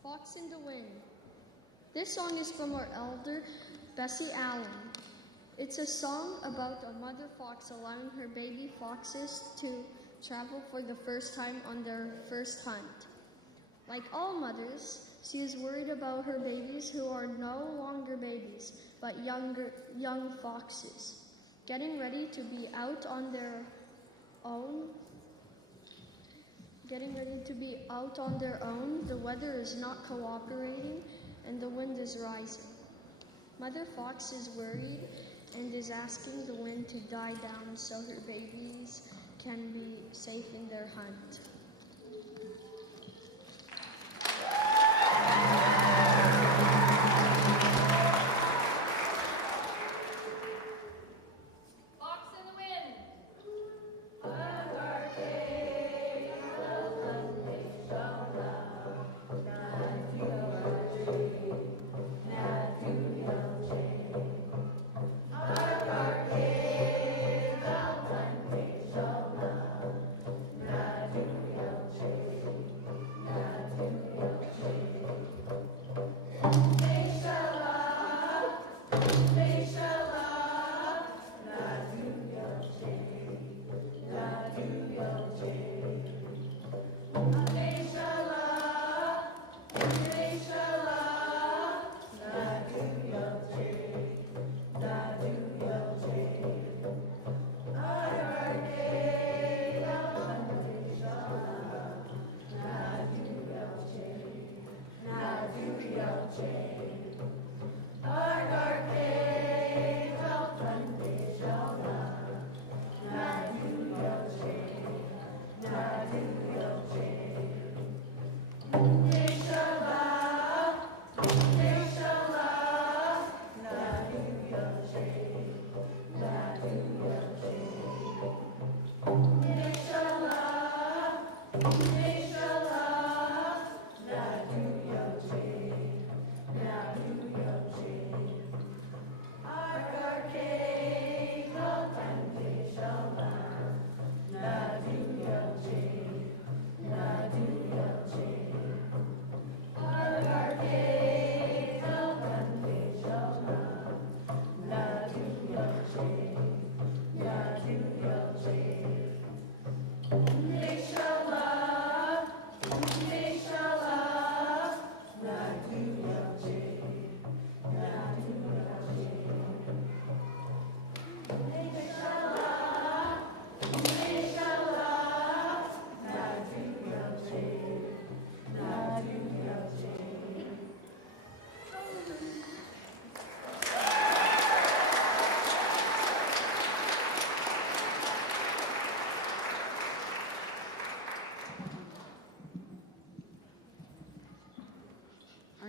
Fox in the Wind. This song is from our elder, Bessie Allen. It's a song about a mother fox allowing her baby foxes to travel for the first time on their first hunt. Like all mothers, she is worried about her babies who are no longer babies, but young foxes, getting ready to be out on their own. The weather is not cooperating and the wind is rising. Mother Fox is worried and is asking the wind to die down so her babies can be safe in their hunt. Fox in the Wind.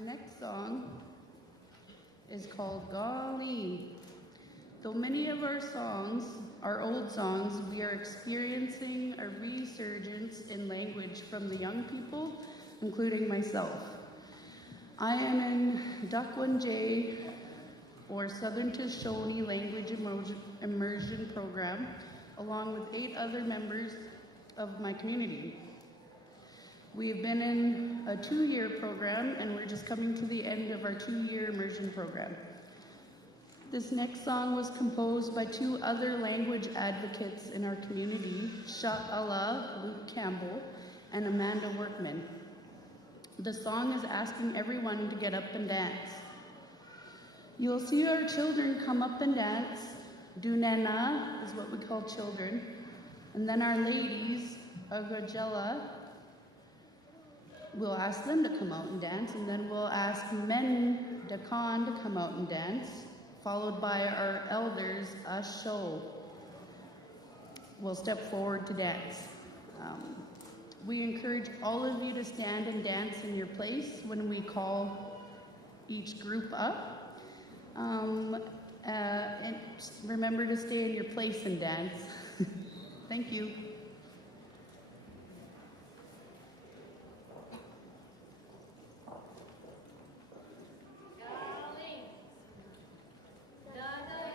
Next song is called Gali. Though many of our songs are old songs, we are experiencing a resurgence in language from the young people, including myself. I am in Dakwakada or Southern Shoshone Language Immersion Program, along with 8 other members of my community. We have been in a 2-year program, and we're just coming to the end of our 2-year immersion program. This next song was composed by 2 other language advocates in our community, Sha'ala Luke Campbell and Amanda Workman. The song is asking everyone to get up and dance. You'll see our children come up and dance. Dunena is what we call children. And then our ladies, Agajela, we'll ask them to come out and dance, and then we'll ask men, Dakan, to come out and dance, followed by our elders, Asho. Will step forward to dance. We encourage all of you to stand and dance in your place when we call each group up. And remember to stay in your place and dance. Thank you. Dakwakada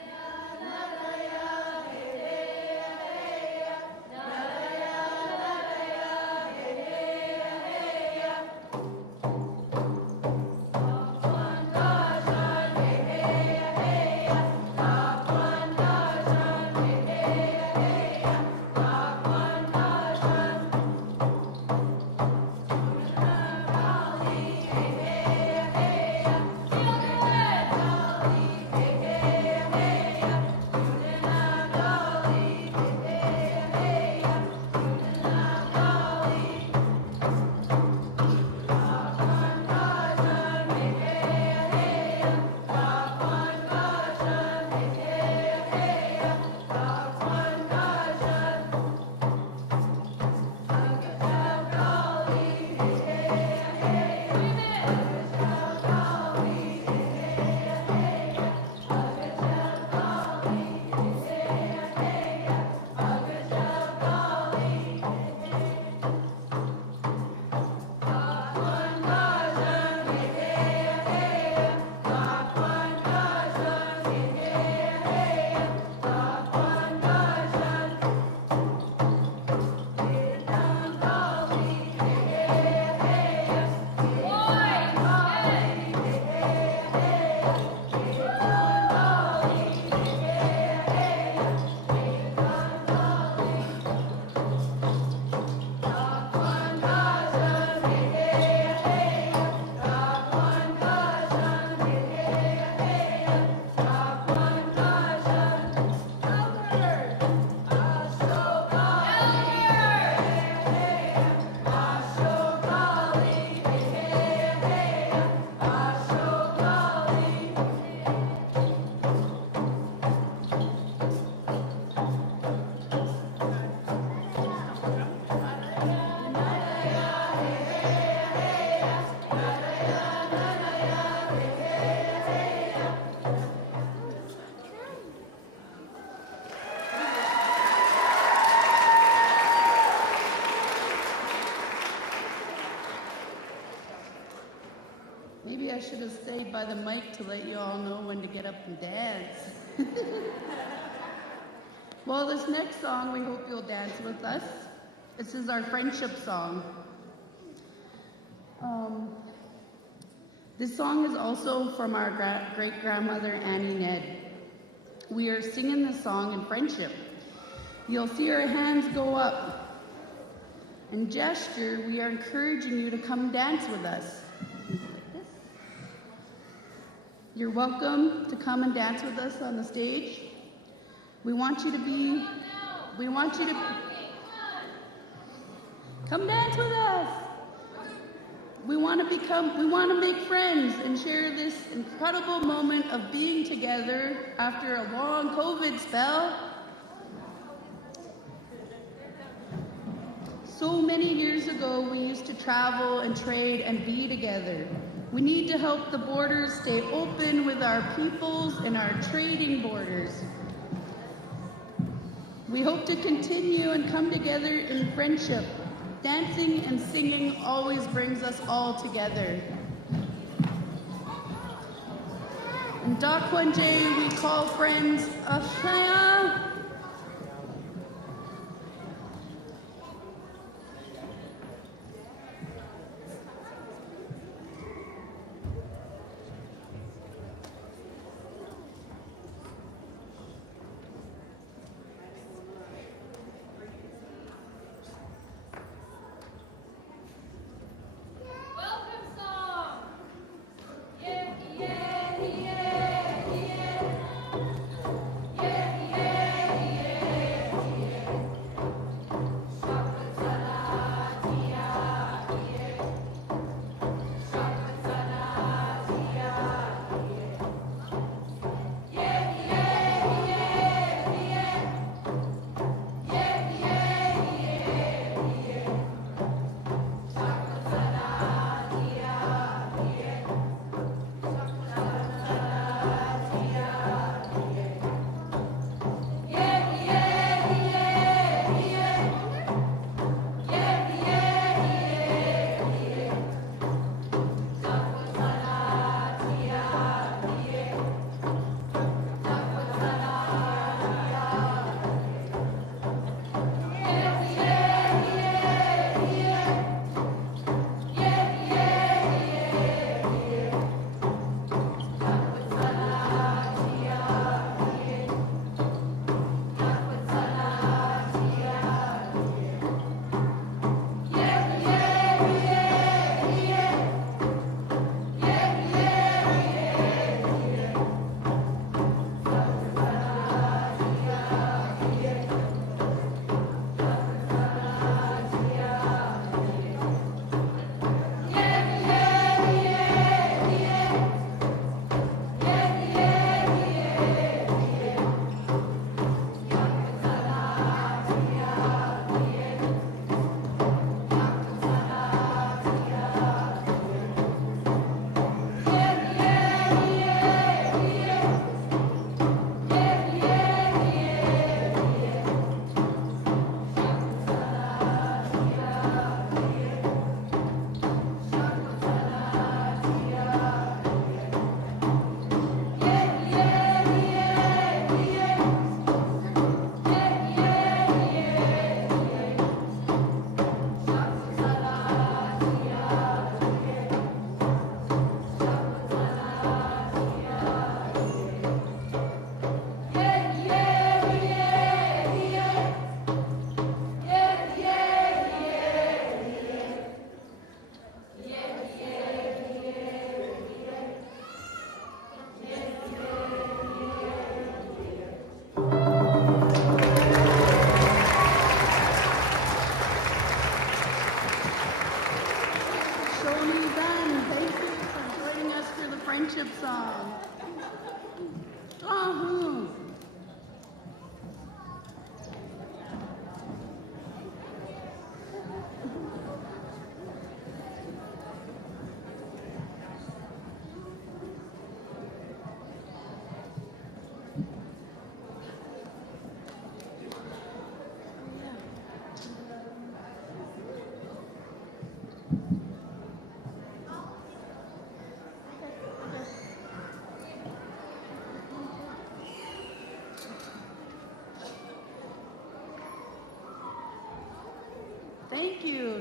maybe I should have stayed by the mic to let you all know when to get up and dance. Well, this next song, we hope you'll dance with us. This is our friendship song. This song is also from our great-grandmother, Annie Ned. We are singing this song in friendship. You'll see our hands go up. In gesture, we are encouraging you to come dance with us. Like this. You're welcome to come and dance with us on the stage. We want you to come dance with us. We want to make friends and share this incredible moment of being together after a long COVID spell. So many years ago, we used to travel and trade and be together. We need to help the borders stay open with our peoples and our trading borders. We hope to continue and come together in friendship. Dancing and singing always brings us all together. In Dakwakada, we call friends Ashaya. Yeah.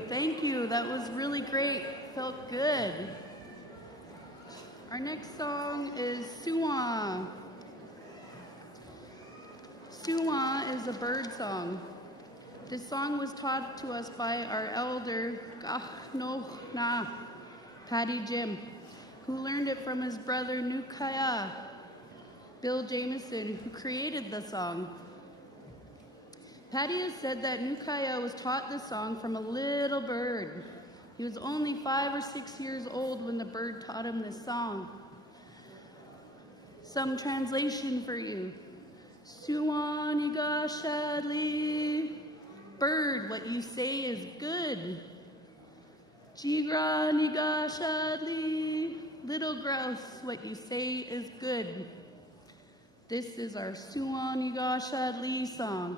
Thank you. That was really great. Felt good. Our next song is Suwa. Suwa is a bird song. This song was taught to us by our elder, Patty Jim, who learned it from his brother Nukaya, Bill Jameson, who created the song. Patty has said that Nukaya was taught this song from a little bird. He was only 5 or 6 years old when the bird taught him this song. Some translation for you. Suwaniga Shadli. Bird, what you say is good. Jigraniga Shadli. Little grouse, what you say is good. This is our Suwaniga Shadli song.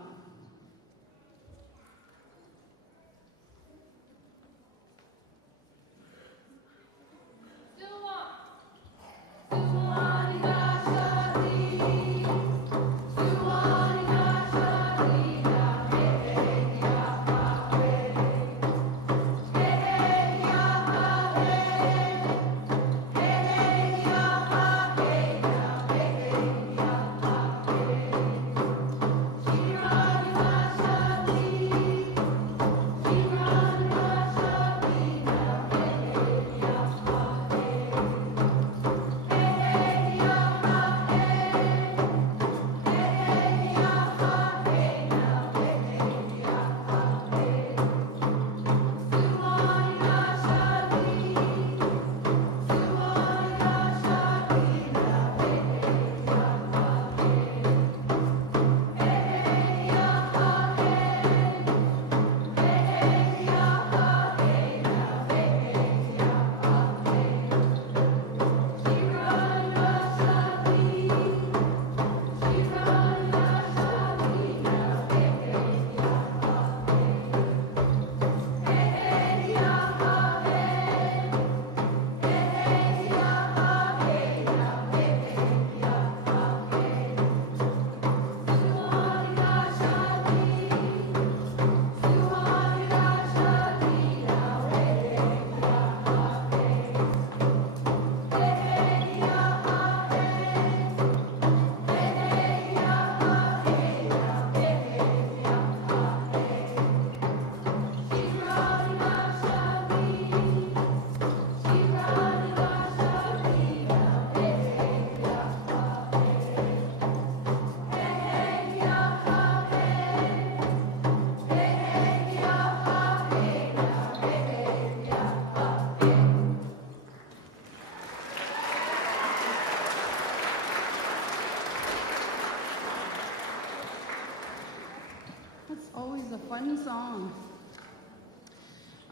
Fun song.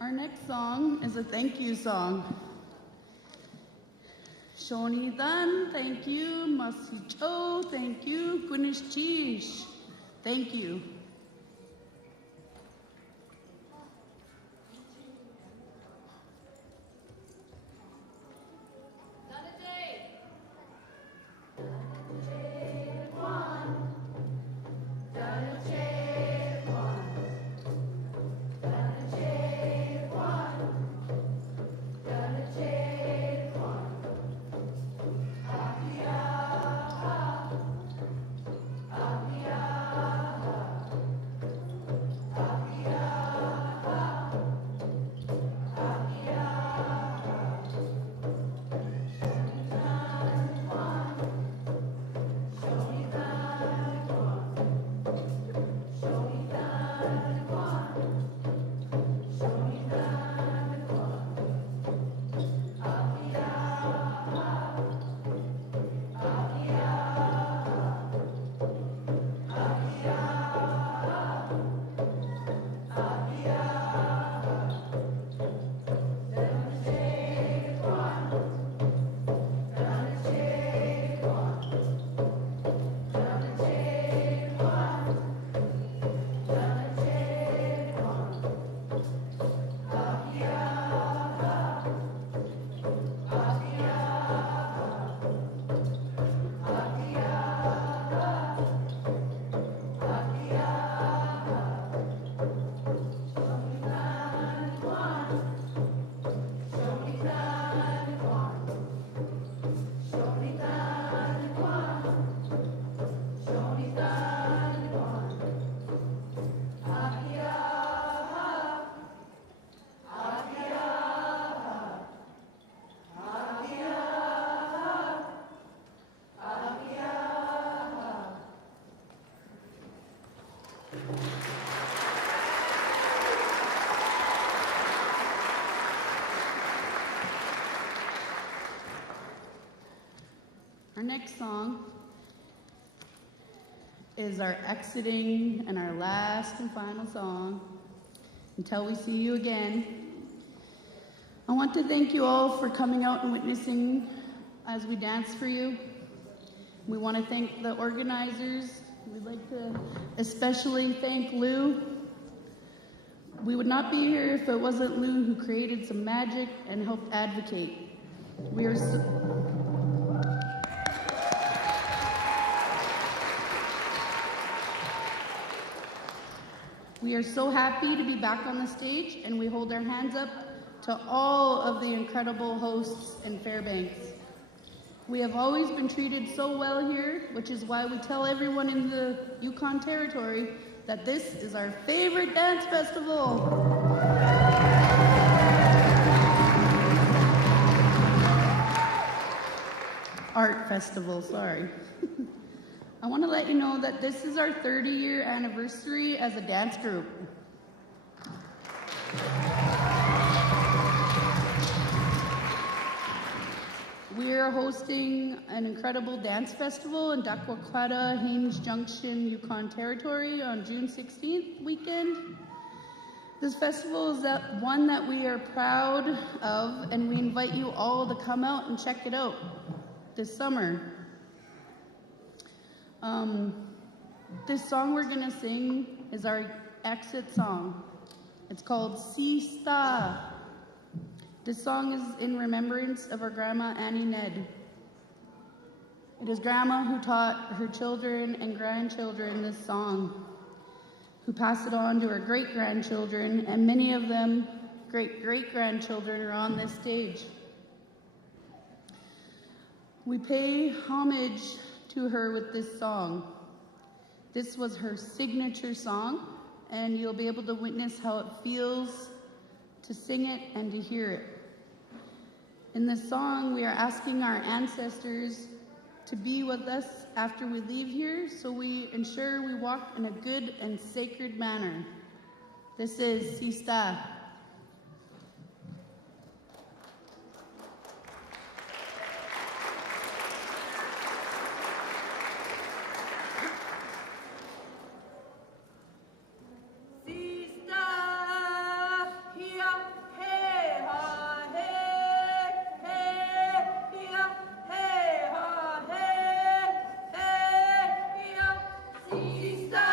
Our next song is a thank you song. Shoni Dan, thank you. Masicho, thank you. Gunish Chish, thank you. next song is our exiting and our last and final song until we see you again. I want to thank you all for coming out and witnessing as we dance for you. We want to thank the organizers. We'd like to especially thank Lou. We would not be here if it wasn't Lou who created some magic and helped advocate. We are so happy to be back on the stage, and we hold our hands up to all of the incredible hosts in Fairbanks. We have always been treated so well here, which is why we tell everyone in the Yukon Territory that this is our favorite dance festival. Art festival, sorry. I want to let you know that this is our 30-year anniversary as a dance group. We are hosting an incredible dance festival in Dakwakada, Haines Junction, Yukon Territory on June 16th weekend. This festival is one that we are proud of, and we invite you all to come out and check it out this summer. This song we're going to sing is our exit song. It's called Sista. This song is in remembrance of our grandma Annie Ned. It is grandma who taught her children and grandchildren this song, who passed it on to her great-grandchildren, and many of them great-great-grandchildren are on this stage. We pay homage to her with this song. This was her signature song, and you'll be able to witness how it feels to sing it and to hear it. In this song, we are asking our ancestors to be with us after we leave here, so we ensure we walk in a good and sacred manner. This is Sista. Sista,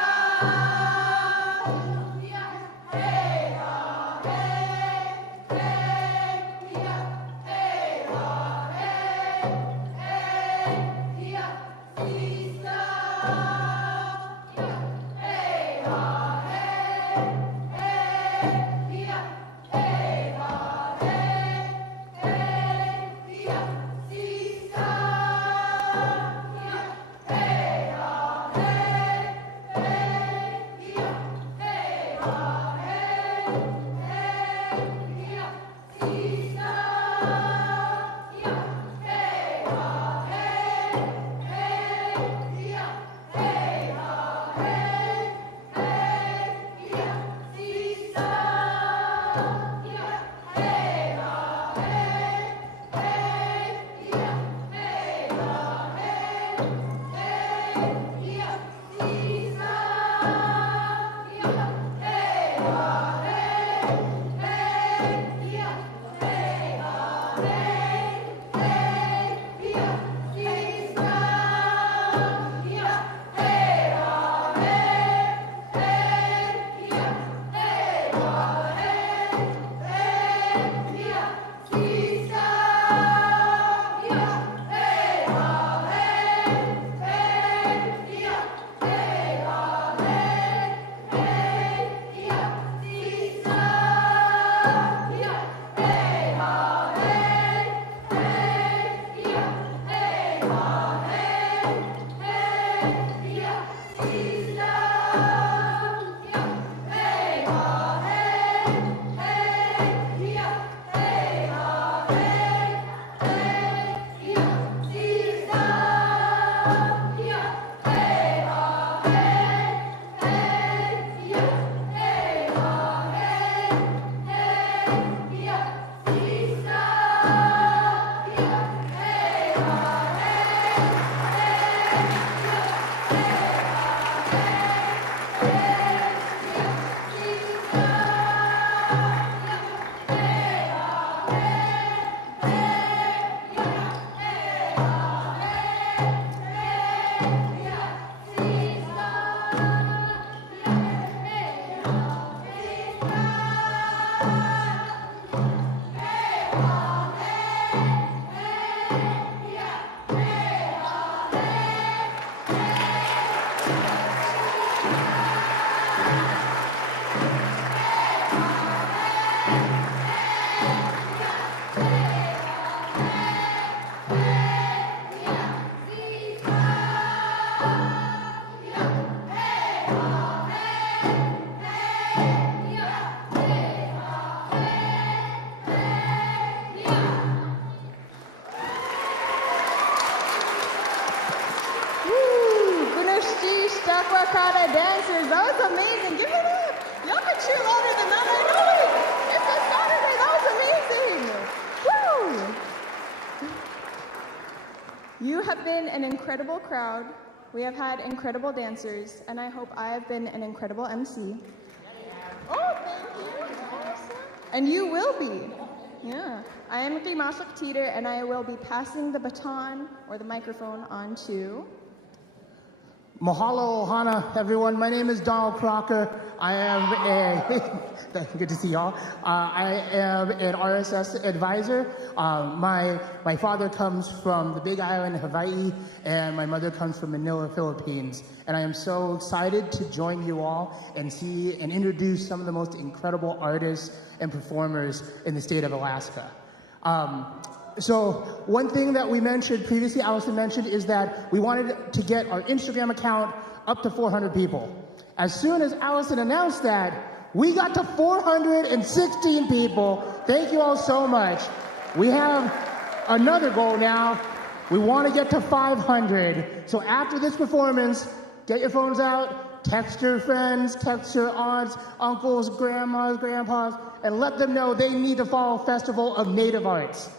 Dakwakada Dancers. That was amazing. Give it up. Y'all can cheer louder than that. I know it. It's a Saturday. That was amazing. Woo! You have been an incredible crowd. We have had incredible dancers, and I hope I have been an incredible MC. Oh, thank you. Awesome. And you will be. Yeah. I am Qasgirmiut Yurartait, and I will be passing the baton or the microphone on to... Mahalo ohana, everyone. My name is Donald Crocker. I am good to see y'all. I am an RSS advisor. My father comes from the Big Island, Hawaii, and my mother comes from Manila, Philippines. And I am so excited to join you all and see and introduce some of the most incredible artists and performers in the state of Alaska. So one thing that we mentioned previously, Allison mentioned, is that we wanted to get our Instagram account up to 400 people. As soon as Allison announced that, we got to 416 people. Thank you all so much. We have another goal now. We want to get to 500. So after this performance, get your phones out, text your friends, text your aunts, uncles, grandmas, grandpas, and let them know they need to follow Festival of Native Arts.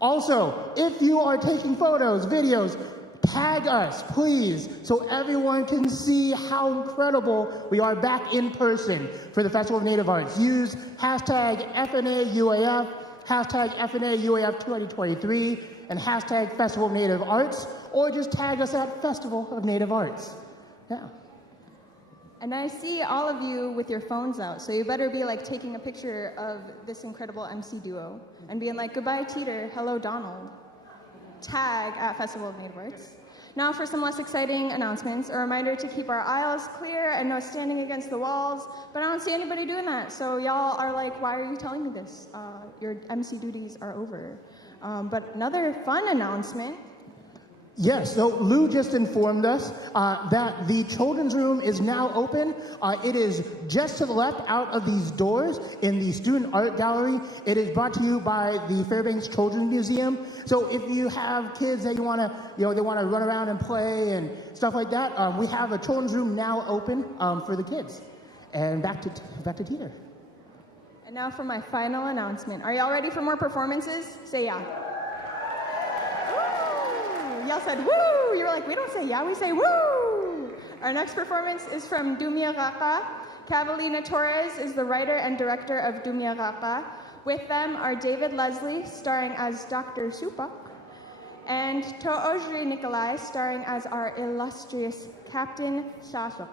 Also, if you are taking photos, videos, tag us, please, so everyone can see how incredible we are back in person for the Festival of Native Arts. Use hashtag FNAUAF, hashtag FNAUAF 2023, and hashtag Festival of Native Arts, or just tag us at Festival of Native Arts. Yeah. And I see all of you with your phones out, so you better be like taking a picture of this incredible MC duo and being like, goodbye Teeter, hello Donald. Tag at Festival of Native Arts. Now for some less exciting announcements, a reminder to keep our aisles clear and no standing against the walls, but I don't see anybody doing that, so y'all are like, why are you telling me this? Your MC duties are over. But another fun announcement. Yes, so Lou just informed us that the children's room is now open. It is just to the left out of these doors in the student art gallery. It is brought to you by the Fairbanks Children's Museum. So if you have kids that you want to, they want to run around and play and stuff like that, we have a children's room now open for the kids. And back to Teeter. And now for my final announcement. Are y'all ready for more performances? Say yeah. Y'all said woo! You were like, we don't say yeah, we say woo! Our next performance is from Tumyaraq-qaa. Catalina Torres is the writer and director of Tumyaraq-qaa. With them are David Leslie, starring as Dr. Supak, and To'ojri Nikolai, starring as our illustrious Captain Shashok.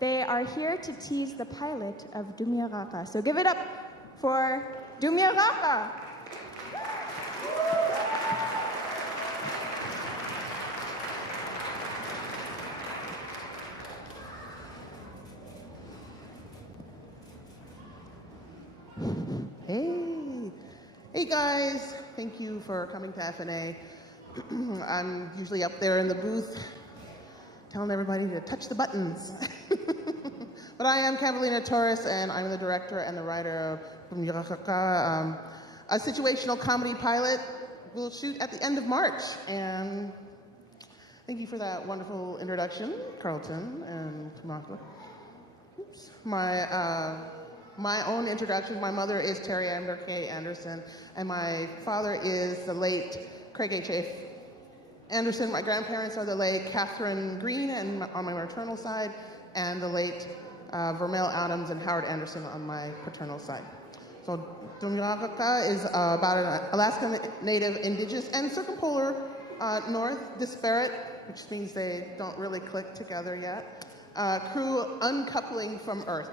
They are here to tease the pilot of Tumyaraq-qaa. So give it up for Tumyaraq-qaa. Hey guys, thank you for coming to FNA. I'm usually up there in the booth telling everybody to touch the buttons. But I am Catalina Torres, and I'm the director and the writer of Tumyaraq-qaa, a situational comedy pilot. We'll shoot at the end of March, and thank you for that wonderful introduction, Carlton and Tumyaraq. Oops. My own introduction, my mother is Terry Amber K. Anderson, and my father is the late Craig H.A. Anderson. My grandparents are the late Catherine Green on my maternal side, and the late Vermeil Adams and Howard Anderson on my paternal side. So Tumyaraq-qaa is about an Alaska Native, Indigenous, and circumpolar North disparate, which means they don't really click together yet, crew uncoupling from Earth.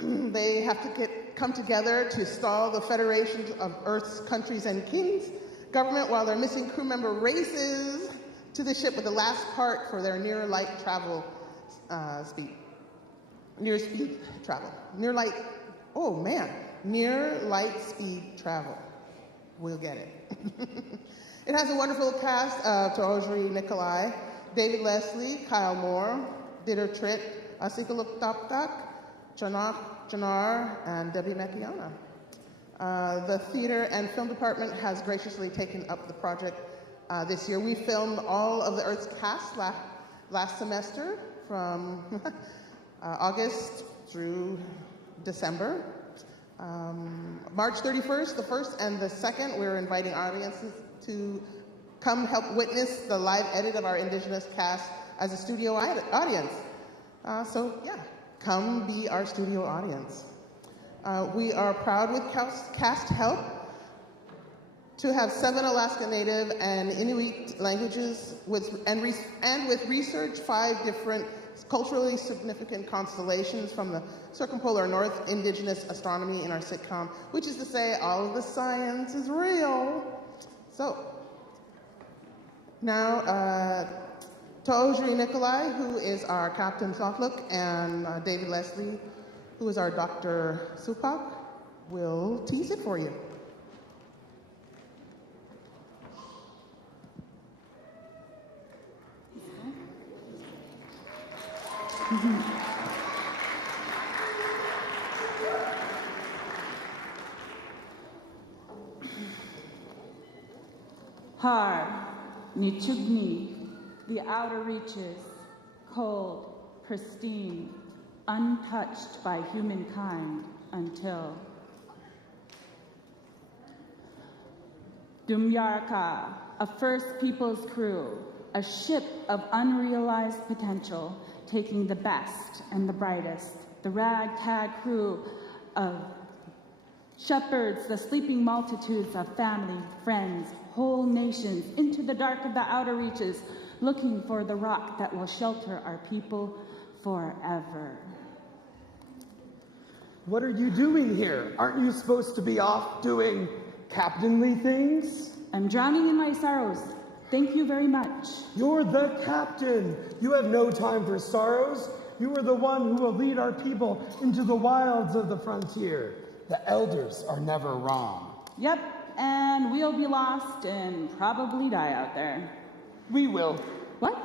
They have to come together to stall the Federation of Earth's countries and kings government while their missing crew member races to the ship with the last part for their near-light travel speed. Near-speed travel. Near-light, oh man. near light speed travel. We'll get it. It has a wonderful cast of Taojri Nikolai, David Leslie, Kyle Moore, Didder Tritt, Asikaluk Janar, and Debbie Makiana. The theater and film department has graciously taken up the project this year. We filmed all of the Earth's cast last semester from August through December. March 31st, the 1st and the 2nd, we're inviting audiences to come help witness the live edit of our Indigenous cast as a studio audience. So yeah, come be our studio audience. We are proud with cast help to have 7 Alaska Native and Inuit languages and with research 5 different culturally significant constellations from the circumpolar north Indigenous astronomy in our sitcom, which is to say all of the science is real. So now Taojri Nikolai, who is our Captain Sotluk, and David Leslie, who is our Dr. Supak, will tease it for you. Har, Nichugni, the outer reaches, cold, pristine, untouched by humankind until Tumyaraq-qaa, a First Peoples crew, a ship of unrealized potential, taking the best and the brightest, the ragtag crew of shepherds, the sleeping multitudes of family, friends, whole nations, into the dark of the outer reaches, looking for the rock that will shelter our people forever. What are you doing here? Aren't you supposed to be off doing captainly things? I'm drowning in my sorrows. Thank you very much. You're the captain. You have no time for sorrows. You are the one who will lead our people into the wilds of the frontier. The elders are never wrong. Yep, and we'll be lost and probably die out there. We will. What?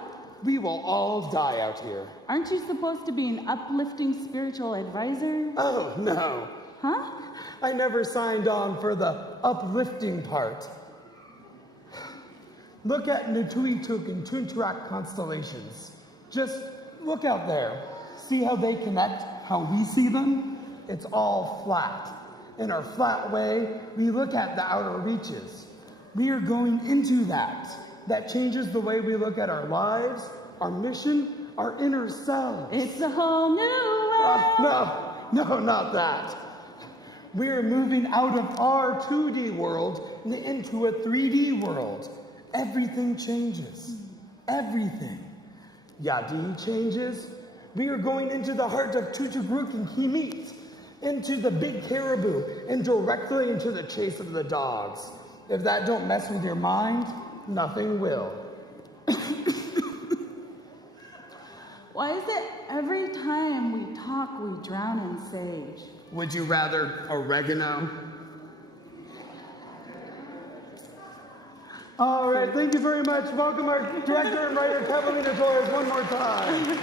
We will all die out here. Aren't you supposed to be an uplifting spiritual advisor? Oh, no. Huh? I never signed on for the uplifting part. Look at Iñu-Yupiaq and Tumyaraq constellations. Just look out there. See how they connect, how we see them? It's all flat. In our flat way, we look at the outer reaches. We are going into that. That changes the way we look at our lives, our mission, our inner selves. It's a whole new world. No, not that. We are moving out of our 2D world into a 3D world. Everything changes. Everything. Yadi changes. We are going into the heart of Tutugruk and Cupiit, into the big caribou, and directly into the chase of the dogs. If that don't mess with your mind, nothing will. Why is it every time we talk, we drown in sage? Would you rather oregano? All right, thank you very much. Welcome our director and writer, Catalina Torres, one more time.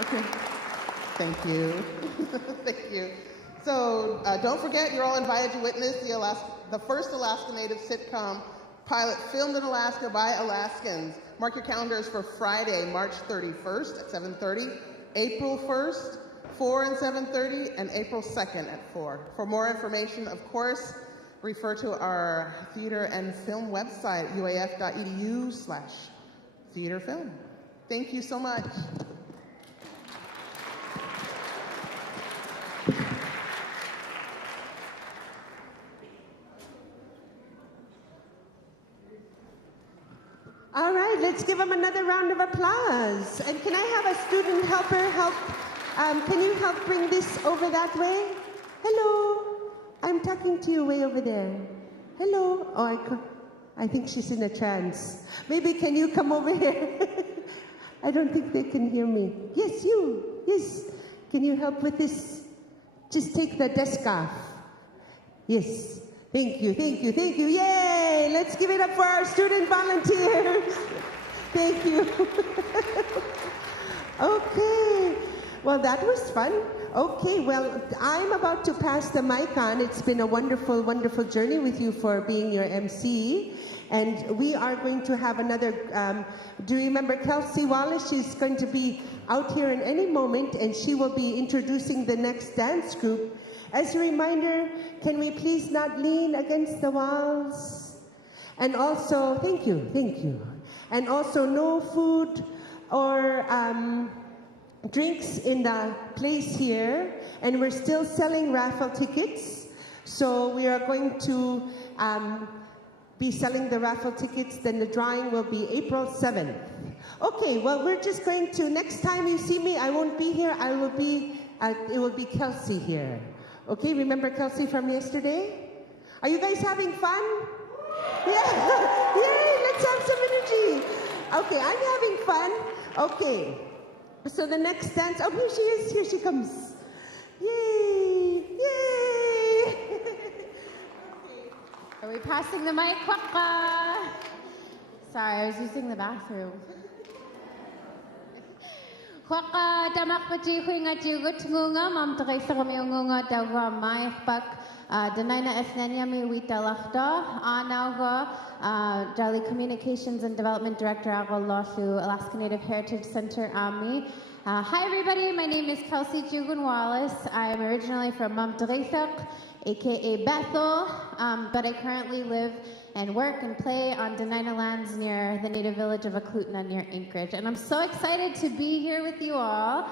Okay. Thank you. Thank you. So don't forget, you're all invited to witness the first Alaska Native sitcom pilot filmed in Alaska by Alaskans. Mark your calendars for Friday, March 31st at 7:30, April 1st, 4 and 7:30, and April 2nd at 4. For more information, of course, refer to our theater and film website, uaf.edu/theaterfilm. Thank you so much. All right, let's give them another round of applause. And can I have a student helper help? Can you help bring this over that way? Hello. I'm talking to you way over there. Hello. Oh, I think she's in a trance. Maybe can you come over here? I don't think they can hear me. Yes, you. Yes. Can you help with this? Just take the desk off. Yes. Thank you, thank you, thank you. Yay! Let's give it up for our student volunteers. Thank you. Okay. Well, that was fun. Okay, well, I'm about to pass the mic on. It's been a wonderful, wonderful journey with you for being your MC. And we are going to have another, do you remember Kelsey Wallace? She's going to be out here in any moment, and she will be introducing the next dance group. As a reminder, can we please not lean against the walls? And also, thank you. And also no food or drinks in the place here. And we're still selling raffle tickets. So we are going to be selling the raffle tickets. Then the drawing will be April 7th. Okay, well, we're just going to, next time you see me, I won't be here. I will be, it will be Kelsey here. Okay, remember Kelsey from yesterday? Are you guys having fun? Yeah, yay, let's have some energy. Okay, I'm having fun. Okay, so the next dance, oh, here she is, here she comes. Yay, yay. Are we passing the mic? Quacka. Sorry, I was using the bathroom. Quacka damak pati huinga jugut ngunga mam trekami ngunga dawa Pingayaq Dene Eslaanh mi witalachta anauga Jali Communications and Development Director Agoloshu Alaska Native Heritage Center Ami. Hi everybody, my name is Kelsey Jugun Wallace. I am originally from Pingayaq, aka Bethel, but I currently live and work and play on Dene lands near the native village of Aklutna near Anchorage. And I'm so excited to be here with you all.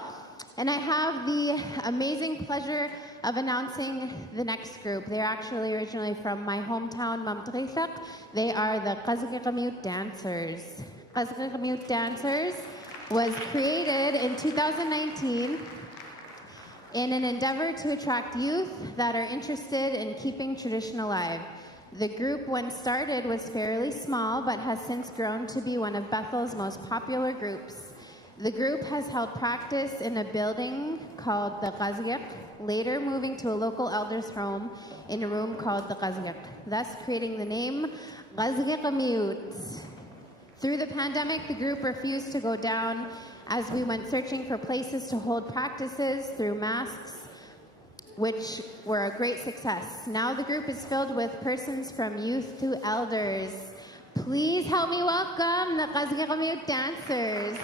And I have the amazing pleasure of announcing the next group. They're actually originally from my hometown, Pingayaq. They are the Qasgirmiut Dancers. Qasgirmiut Dancers was created in 2019 in an endeavor to attract youth that are interested in keeping tradition alive. The group, when started, was fairly small, but has since grown to be one of Bethel's most popular groups. The group has held practice in a building called the Qasgirmiut, later moving to a local elder's home in a room called the Qasgirmiut, thus creating the name Qasgirmiut. Through the pandemic, the group refused to go down as we went searching for places to hold practices through masks, which were a great success. Now the group is filled with persons from youth to elders. Please help me welcome the Qasgirmiut Dancers.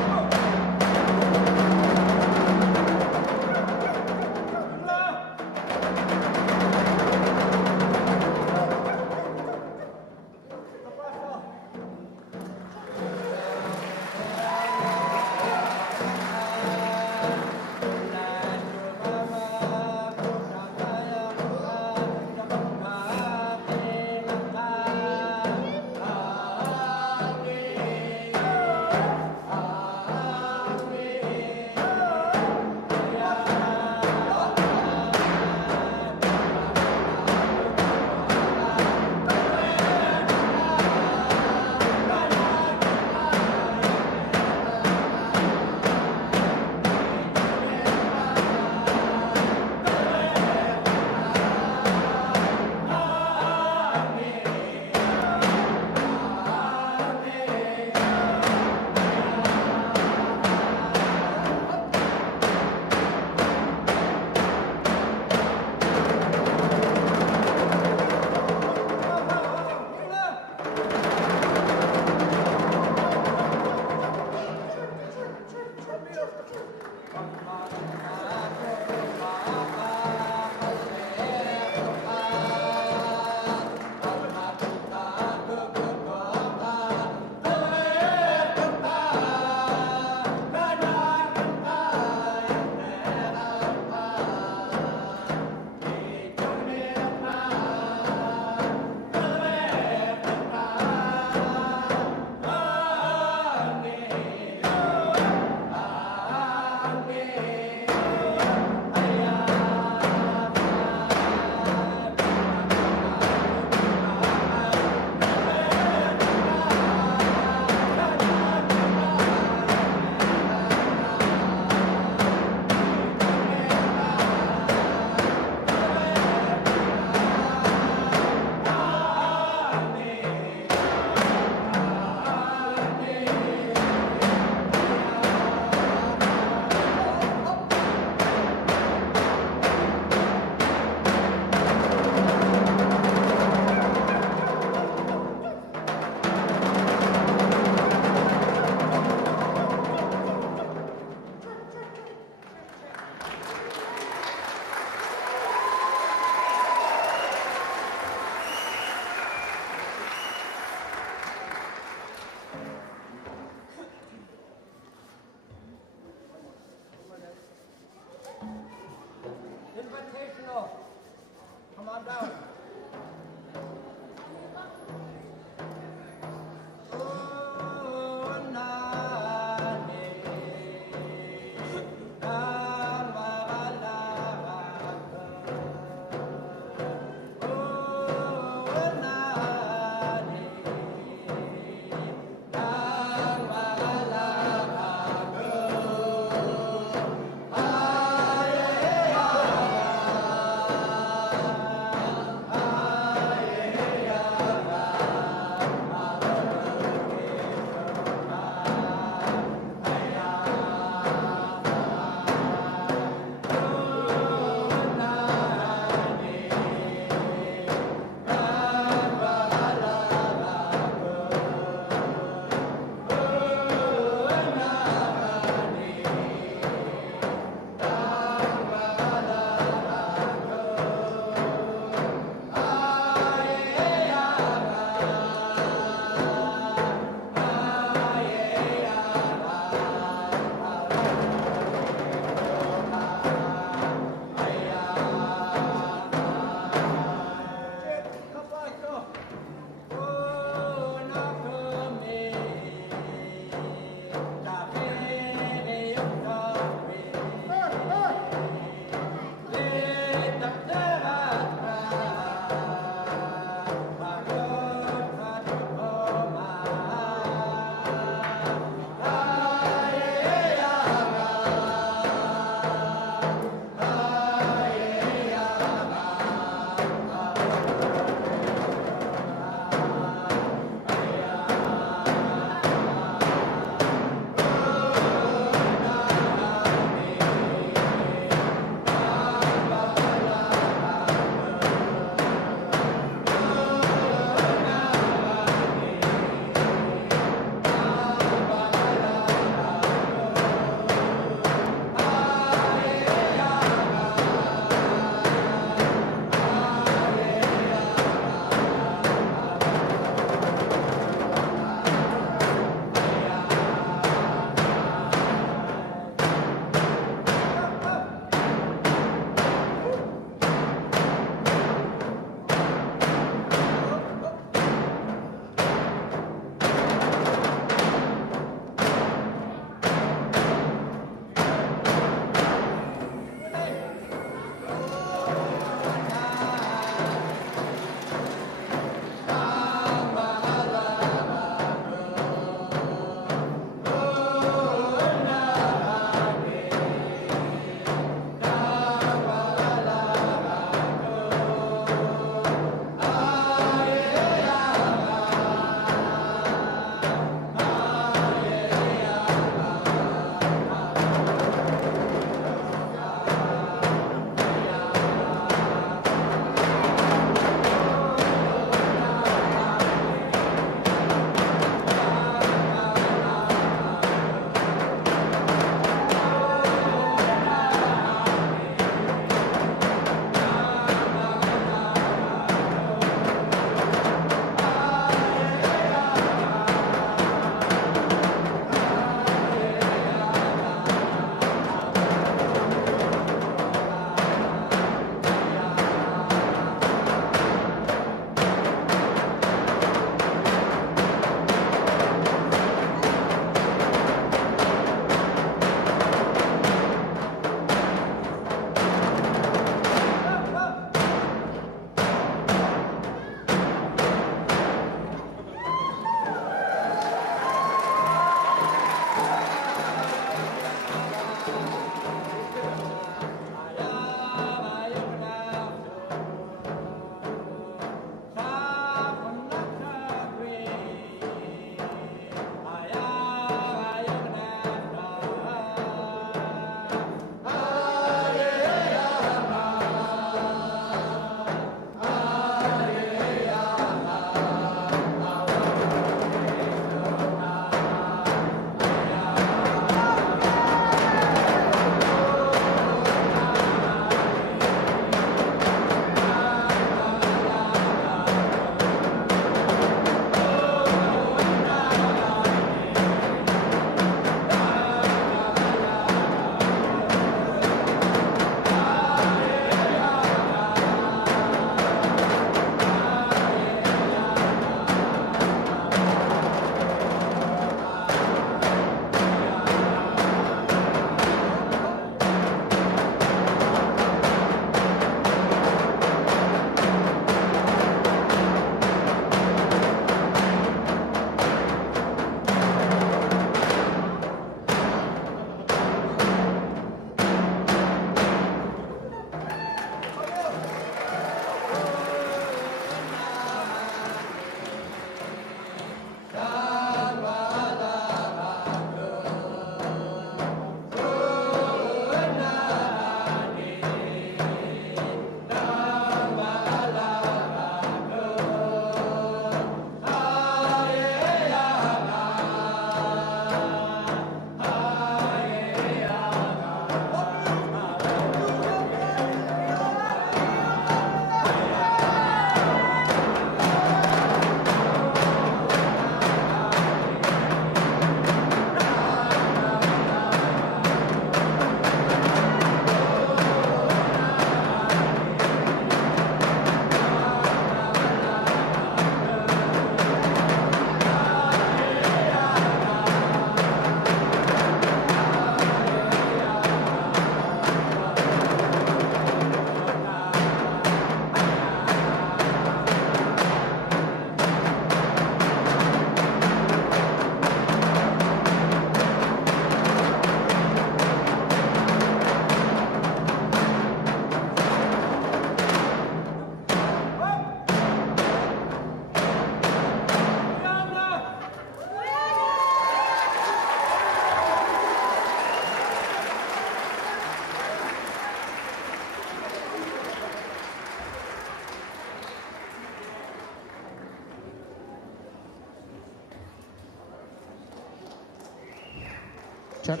Check.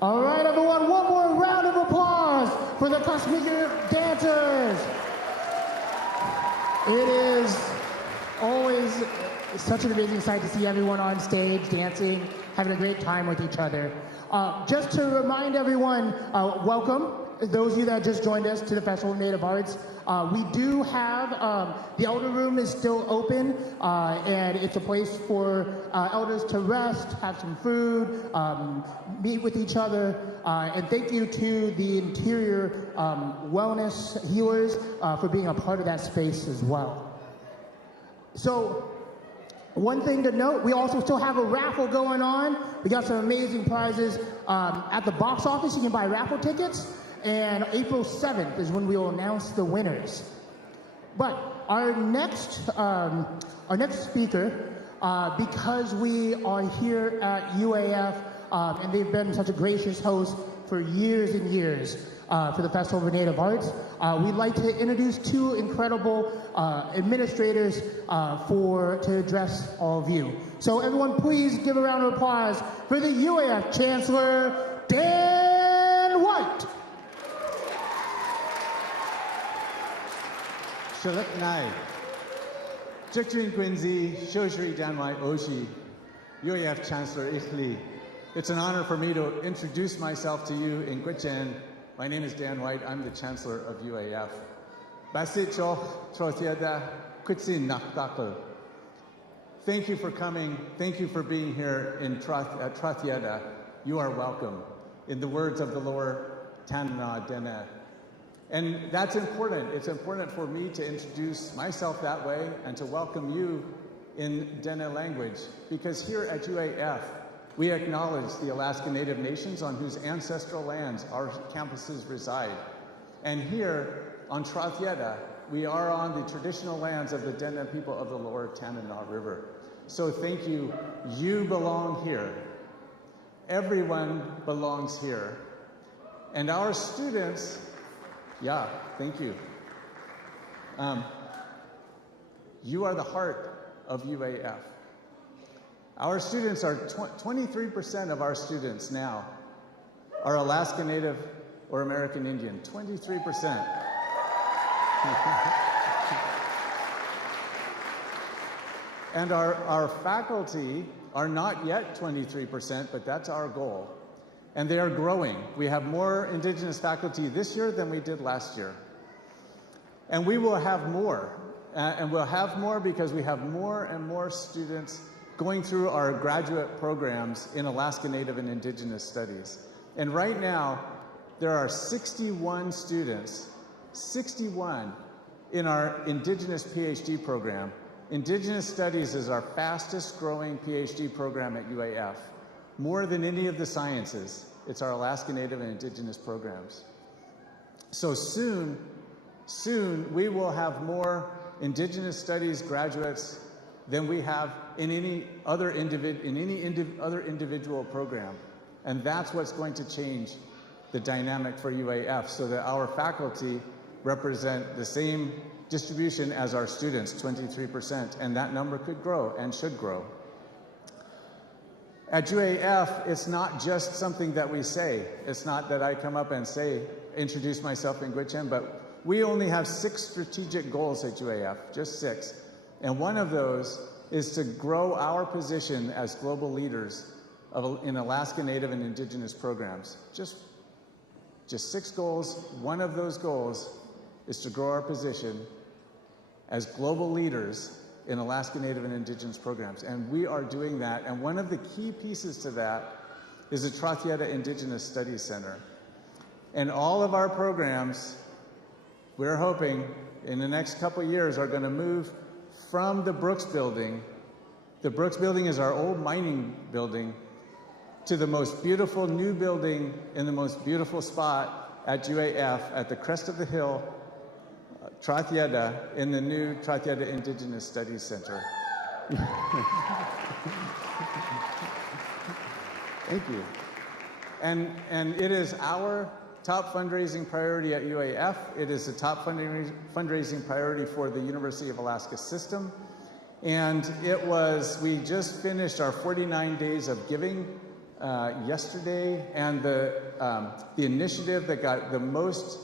All right, everyone, one more round of applause for the Qasgirmiut Dancers. It is always such an amazing sight to see everyone on stage dancing, having a great time with each other. Just to remind everyone, welcome, those of you that just joined us to the Festival of Native Arts. We do have, the Elder Room is still open, and it's a place for elders to rest, have some food, meet with each other, and thank you to the interior wellness healers for being a part of that space as well. So, one thing to note, we also still have a raffle going on. We got some amazing prizes at the box office. You can buy raffle tickets. And April 7th is when we will announce the winners. But our next speaker, because we are here at UAF, and they've been such a gracious host for years and years for the Festival of Native Arts, we'd like to introduce two incredible administrators to address all of you. So everyone, please give a round of applause for the UAF Chancellor, Dan White. Susitna, Jitrin Quincy, Shoshri Danwai Oshi, UAF Chancellor Ichli. It's an honor for me to introduce myself to you in Gwich'en. My name is Dan White. I'm the Chancellor of UAF. Basit Choch, Trotiada, Kwitsin Naktakal. Thank you for coming. Thank you for being here at Trotiada. You are welcome. In the words of the lower Tanna Dene. And that's important. It's important for me to introduce myself that way and to welcome you in Dene language, because here at UAF, we acknowledge the Alaska Native Nations on whose ancestral lands our campuses reside. And here on Trotiada, we are on the traditional lands of the Dene people of the lower Tanana River. So thank you. You belong here. Everyone belongs here. And our students, yeah, thank you. You are the heart of UAF. Our students are 23% of our students now are Alaska Native or American Indian. 23%. And our faculty are not yet 23%, but that's our goal. And they are growing. We have more Indigenous faculty this year than we did last year. And we will have more. And we'll have more because we have more and more students going through our graduate programs in Alaska Native and Indigenous Studies. And right now, there are 61 students, 61 in our Indigenous PhD program. Indigenous Studies is our fastest growing PhD program at UAF. More than any of the sciences, it's our Alaska Native and Indigenous programs. So soon we will have more Indigenous Studies graduates than we have in any other individual program. And that's what's going to change the dynamic for UAF, so that our faculty represent the same distribution as our students, 23%, and that number could grow and should grow. At UAF, it's not just something that we say. It's not that I come up and say, introduce myself in Gwich'en, but we only have 6 strategic goals at UAF, just 6. And one of those is to grow our position as global leaders in Alaska Native and Indigenous programs. Just 6 goals. One of those goals is to grow our position as global leaders in Alaska Native and Indigenous programs. And we are doing that. And one of the key pieces to that is the Trotiada Indigenous Studies Center. And all of our programs, we're hoping in the next couple years, are going to move from the Brooks Building. The Brooks Building is our old mining building, to the most beautiful new building in the most beautiful spot at UAF at the crest of the hill, Trotiada, in the new Trotiada Indigenous Studies Center. Thank you. And it is our top fundraising priority at UAF. It is the top fundraising priority for the University of Alaska system. And we just finished our 49 days of giving yesterday, and the initiative that got the most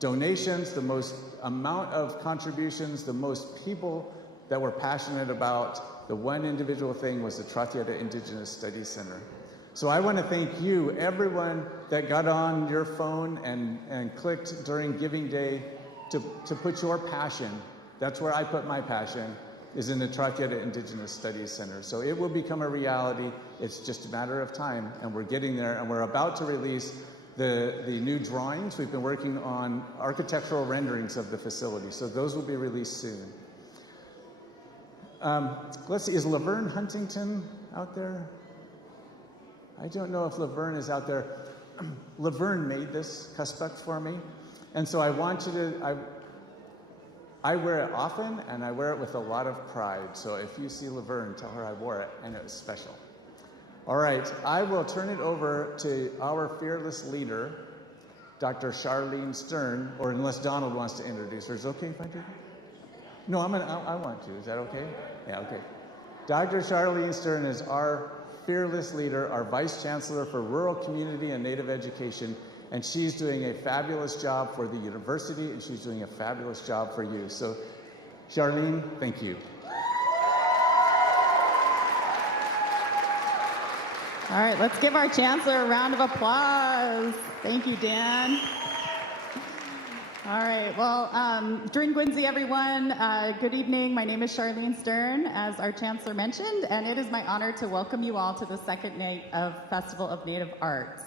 donations, the most amount of contributions, the most people that were passionate about the one individual thing was the Trautiata Indigenous Studies Center. So I want to thank you, everyone that got on your phone and clicked during Giving Day to put your passion, that's where I put my passion, is in the Trautiata Indigenous Studies Center. So it will become a reality. It's just a matter of time, and we're getting there, and we're about to release the new drawings. We've been working on architectural renderings of the facility, so those will be released soon. Let's see, is Laverne Huntington out there? I don't know if Laverne is out there. Laverne made this Qasgirmiut for me, and so I want you to, I wear it often, and I wear it with a lot of pride. So if you see Laverne, tell her I wore it, and it was special. All right, I will turn it over to our fearless leader, Dr. Charlene Stern, or unless Donald wants to introduce her. Is it okay if I do that? No, I want to. Is that okay? Yeah, okay. Dr. Charlene Stern is our fearless leader, our Vice Chancellor for Rural Community and Native Education, and she's doing a fabulous job for the university, and she's doing a fabulous job for you. So, Charlene, thank you. All right, let's give our Chancellor a round of applause. Thank you, Dan. All right, well, Drin Gwinzi, everyone. Good evening. My name is Charlene Stern, as our Chancellor mentioned, and it is my honor to welcome you all to the second night of Festival of Native Arts.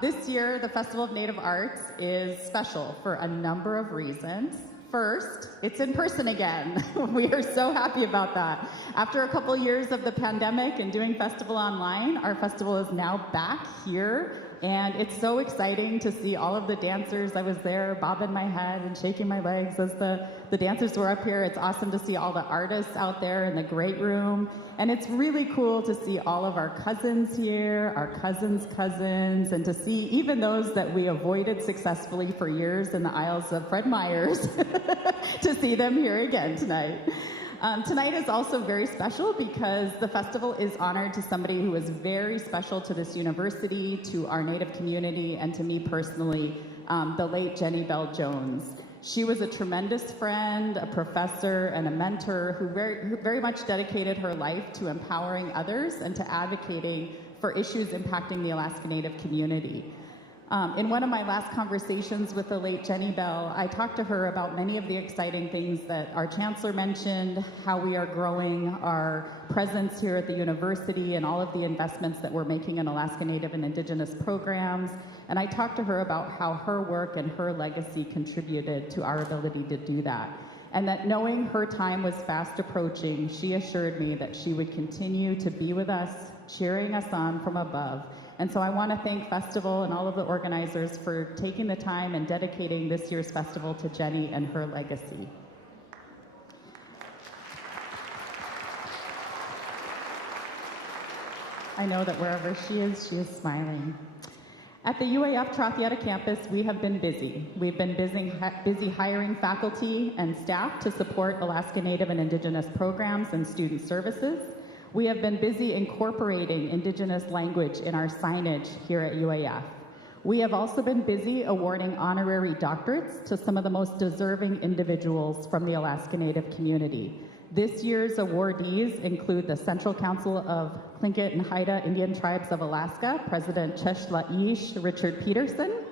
This year, the Festival of Native Arts is special for a number of reasons. First, it's in person again. We are so happy about that. After a couple years of the pandemic and doing festival online, our festival is now back here. And it's so exciting to see all of the dancers. I was there bobbing my head and shaking my legs as the dancers were up here. It's awesome to see all the artists out there in the great room. And it's really cool to see all of our cousins here, our cousins' cousins, and to see even those that we avoided successfully for years in the aisles of Fred Meyer's, to see them here again tonight. Tonight is also very special because the festival is honored to somebody who is very special to this university, to our Native community, and to me personally, the late Jenny Bell Jones. She was a tremendous friend, a professor, and a mentor who very much dedicated her life to empowering others and to advocating for issues impacting the Alaska Native community. In one of my last conversations with the late Jenny Bell, I talked to her about many of the exciting things that our Chancellor mentioned, how we are growing our presence here at the university and all of the investments that we're making in Alaska Native and Indigenous programs. And I talked to her about how her work and her legacy contributed to our ability to do that. And that knowing her time was fast approaching, she assured me that she would continue to be with us, cheering us on from above. And so I want to thank Festival and all of the organizers for taking the time and dedicating this year's festival to Jenny and her legacy. I know that wherever she is smiling. At the UAF Trautiata campus, we have been busy. We've been busy hiring faculty and staff to support Alaska Native and Indigenous programs and student services. We have been busy incorporating Indigenous language in our signage here at UAF. We have also been busy awarding honorary doctorates to some of the most deserving individuals from the Alaska Native community. This year's awardees include the Central Council of Tlingit and Haida Indian Tribes of Alaska, President Chesh Richard Peterson,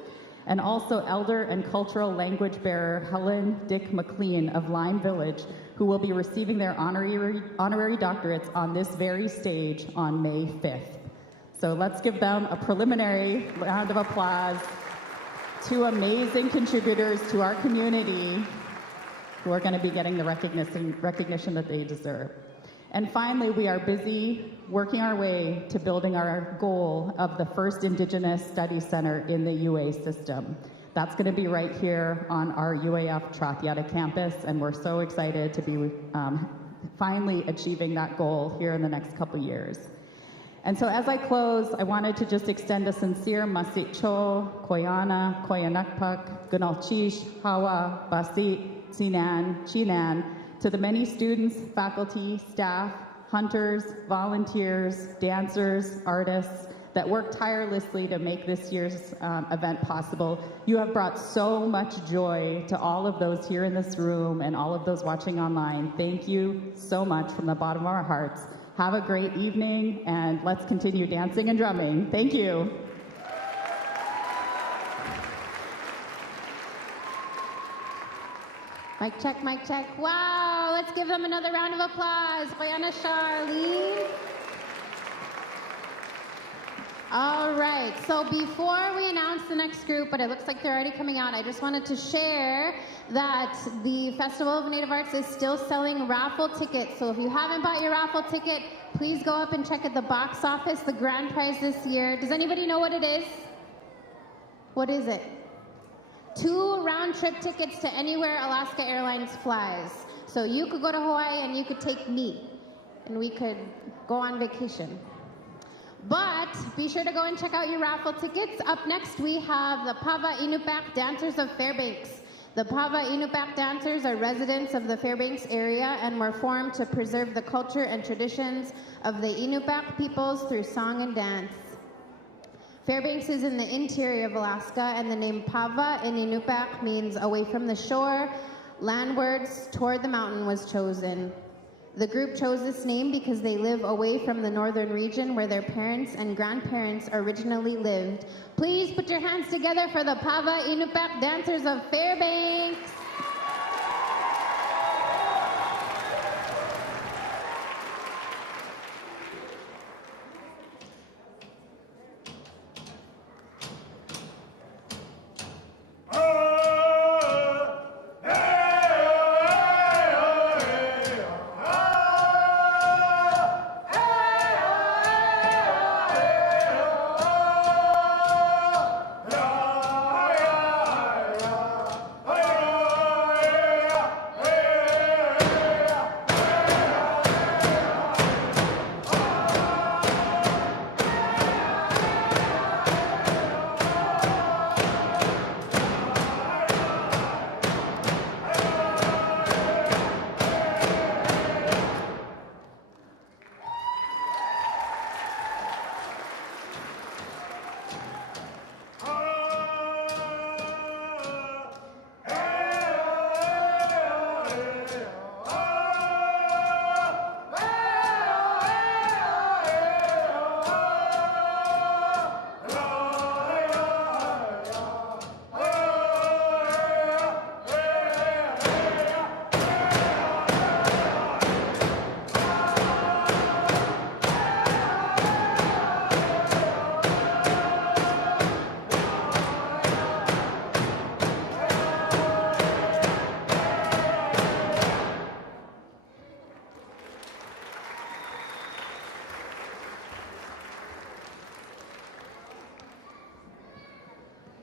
and also Elder and Cultural Language Bearer Helen Dick McLean of Lime Village, who will be receiving their honorary doctorates on this very stage on May 5th. So let's give them a preliminary round of applause. Two amazing contributors to our community who are going to be getting the recognition that they deserve. And finally, we are busy working our way to building our goal of the first Indigenous Study Center in the UA system. That's going to be right here on our UAF Trautiata campus, and we're so excited to be finally achieving that goal here in the next couple years. And so as I close, I wanted to just extend a sincere Masit Cho, Koyana, Koyanakpak, Gunalchish, Hawa, Basit, Sinan, Chinan, to the many students, faculty, staff, hunters, volunteers, dancers, artists, that worked tirelessly to make this year's event possible. You have brought so much joy to all of those here in this room and all of those watching online. Thank you so much from the bottom of our hearts. Have a great evening, and let's continue dancing and drumming. Thank you. Mic check, mic check. Wow, let's give them another round of applause. Bayana Charlene. All right, so before we announce the next group, but it looks like they're already coming out, I just wanted to share that the Festival of Native Arts is still selling raffle tickets. So if you haven't bought your raffle ticket, please go up and check at the box office. The grand prize this year, does anybody know what it is? What is it? 2 round-trip tickets to anywhere Alaska Airlines flies. So you could go to Hawaii and you could take me, and we could go on vacation. But be sure to go and check out your raffle tickets. Up next, we have the Pavva Iñu-Yupiaq Dancers of Fairbanks. The Pavva Iñu-Yupiaq Dancers are residents of the Fairbanks area and were formed to preserve the culture and traditions of the Iñu-Yupiaq peoples through song and dance. Fairbanks is in the interior of Alaska, and the name Pavva in Iñu-Yupiaq means away from the shore. Landwards toward the mountain was chosen. The group chose this name because they live away from the northern region where their parents and grandparents originally lived. Please put your hands together for the Pavva Iñu-Yupiaq Dancers of Fairbanks.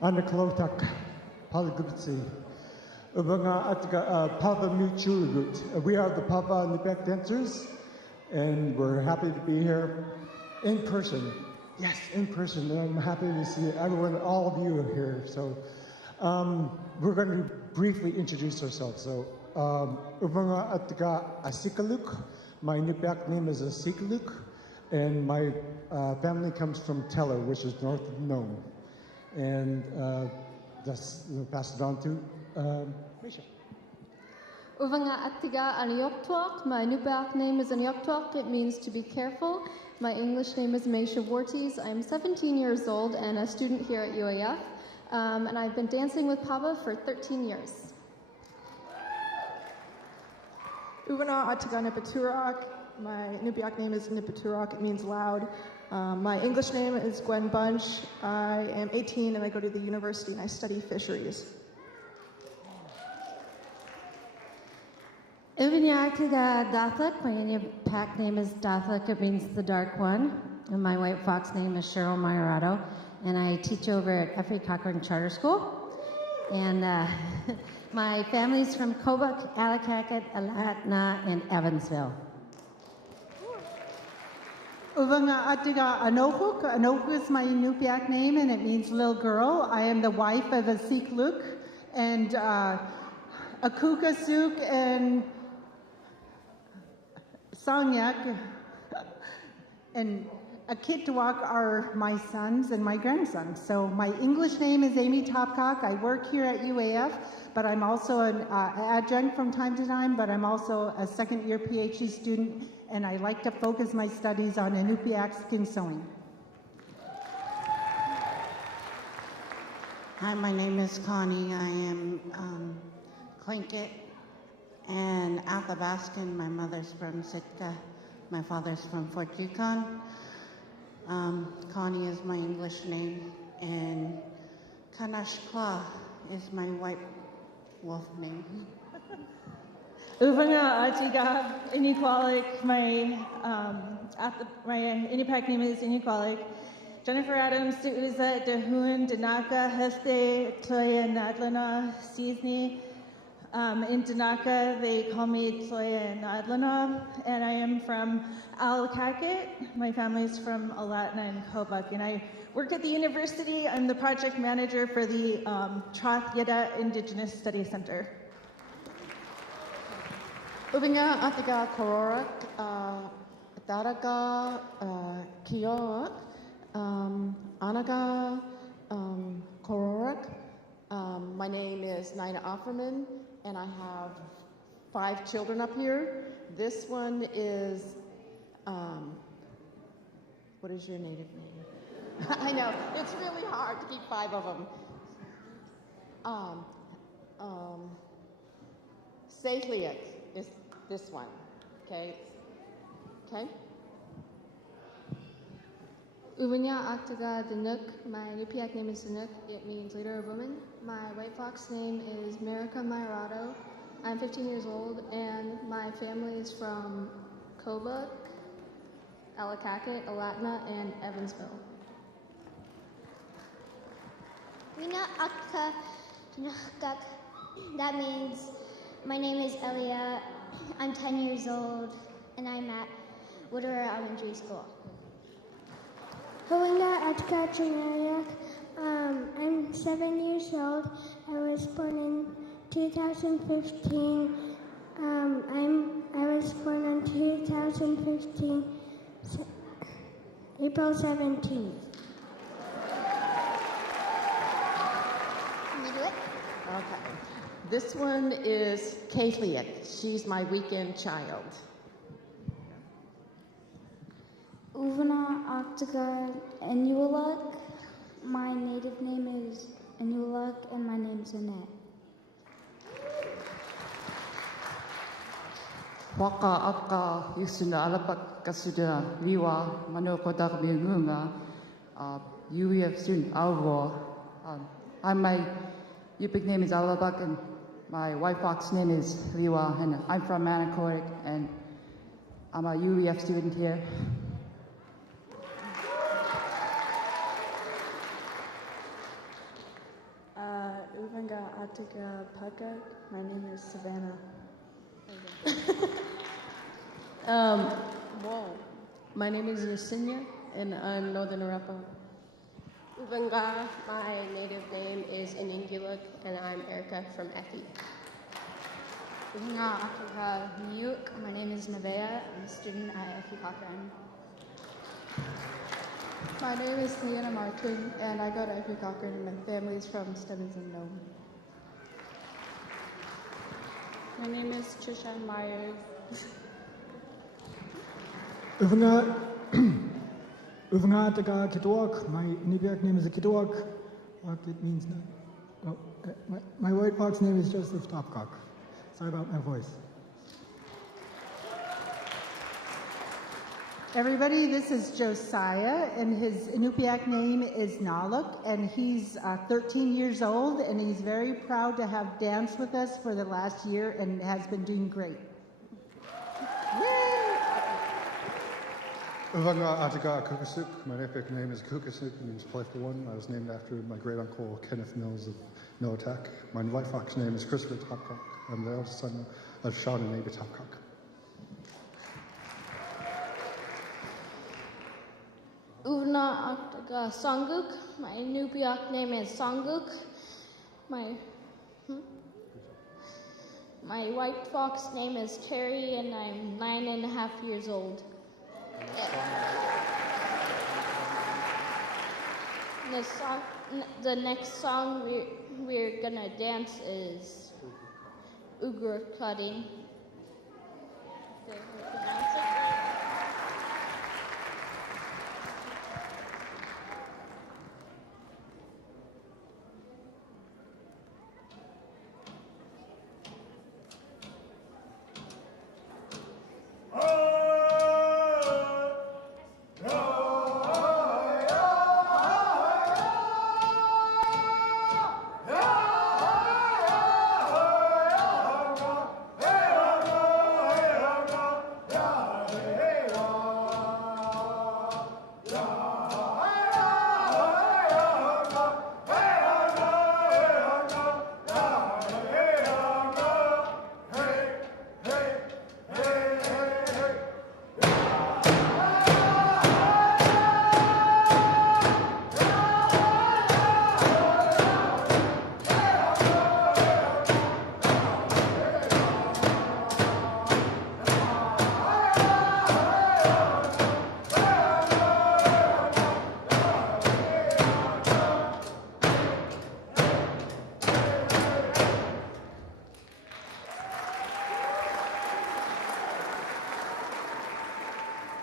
Anakalotak, Palagutsi, Uvanga Atga Qasgirmiut Yurartait. We are the Pavva Iñu-Yupiaq Dancers, and we're happy to be here in person. Yes, in person, and I'm happy to see everyone, all of you are here. So we're going to briefly introduce ourselves. So Uvanga Atga Asikaluk. My Iñupiaq name is Asikaluk, and my family comes from Teller, which is north of Nome. And just pass it on to Misha. Uvanga Atiga Iñu-Yupiaq. My Iñupiaq name is Iñu-Yupiaq. It means to be careful. My English name is Meisha Vortes. I'm 17 years old and a student here at UAF. And I've been dancing with Pavva for 13 years. Uvana Atiga Nipaturaq. My Iñupiaq name is Nipaturaq. It means loud. My English name is Gwen Bunch. I am 18 and I go to the university and I study fisheries. Iñu-Yupiaq Dathak. My Iñupiaq name is Dathak. It means the dark one. And my White Fox name is Cheryl Mayorado. And I teach over at F.A. Cochran Charter School. And my family's from Kobuk, Allakaket, Alatna, and Evansville. Uvanga Atiga Anohuk. Anohuk is my Iñupiaq name, and it means little girl. I am the wife of a Sikluk, and Akukasuk and Sangyak, and A Kittuaq are my sons and my grandsons. So my English name is Amy Topcock. I work here at UAF, but I'm also an adjunct from time to time, but I'm also a second-year PhD student, and I like to focus my studies on Iñupiaq skin sewing. Hi, my name is Connie. I am Tlingit and Athabascan. My mother's from Sitka. My father's from Fort Yukon. Connie is my English name, and Qasgirmiut is my white wolf name. Uvanga Atiga Iñupiaq. My Iñupiaq name is Iñupiaq. Jennifer Adams, Uza, Dehun, Danaka, Heste, Toya, Nadlana, Seasni. In Danaka, they call me Toya Nadlana, and I am from Alakakit. My family's from Alatna and Kobuk, and I work at the university. I'm the project manager for the Chath Indigenous Study Center. Uvinga Atiga Kororak, Daraga Kioak. Anaga Kororak. My name is Nina Offerman, and I have 5 children up here. This one is, what is your native name? I know, it's really hard to keep 5 of them. Saithliat is this one, okay? Okay? Uvanya Aktaga Danuk. My Iñupiaq name is Danuk. It means leader of women. My white fox name is Marika Mairado. I'm 15 years old, and my family is from Kobuk, Alakakit, Alatna, and Evansville. Wina Akta Tunakak. That means my name is Elia. I'm 10 years old, and I'm at Woodward Elementary School. Hawanga Atka Tumyaraq. I'm 7 years old. I was born in 2015. I was born in 2015, April 17th. Can you do it? Okay. This one is Kayliat. She's my weekend child. Uvana Aktaga Iñu-Yupiaq. My native name is Iñu-Yupiaq, and my name is Annette. Waka aka yusuna alapak kasuda liwa manoko dakmiunga UEF student Alvo. My Yupik name is Alabak, and my white fox name is Liwa, and I'm from Anchorage, and I'm a UEF student here. Uvanga Atiga Paka. My name is Savannah. My name is Yesinia, and I'm Northern Arapaho. Uvanga, my native name is Iñu-Yupiaq, and I'm Erica from Efi. Uvanga Atiga Miuk. My name is Nevaeh. I'm a student at Efi Cochrane. My name is Leanna Martin, and I go to Efi Cochrane, and my family is from Stebbins and Nome. My name is Trisha Myers. Uvanga Atiga Kituak. My Iñupiaq name is Kituak. What it means now. My white fox name is Joseph Topcock. Sorry about my voice. Everybody, this is Josiah, and his Iñupiaq name is Naluk, and he's 13 years old, and he's very proud to have danced with us for the last year and has been doing great. Yay! Uvanga Atiga Kukasuk. My Iñupiaq name is Kukasuk. It means playful one. I was named after my great uncle Kenneth Mills of Milatak. My white fox name is Christopher Topcock. I'm the eldest son of Sean and Ava Topcock. Uvna Aktaga Songuk. My Iñupiaq name is Songuk. My white fox name is Terry, and I'm 9.5 years old. The next song we're gonna dance is Ugur Cutting. Did we pronounce it right?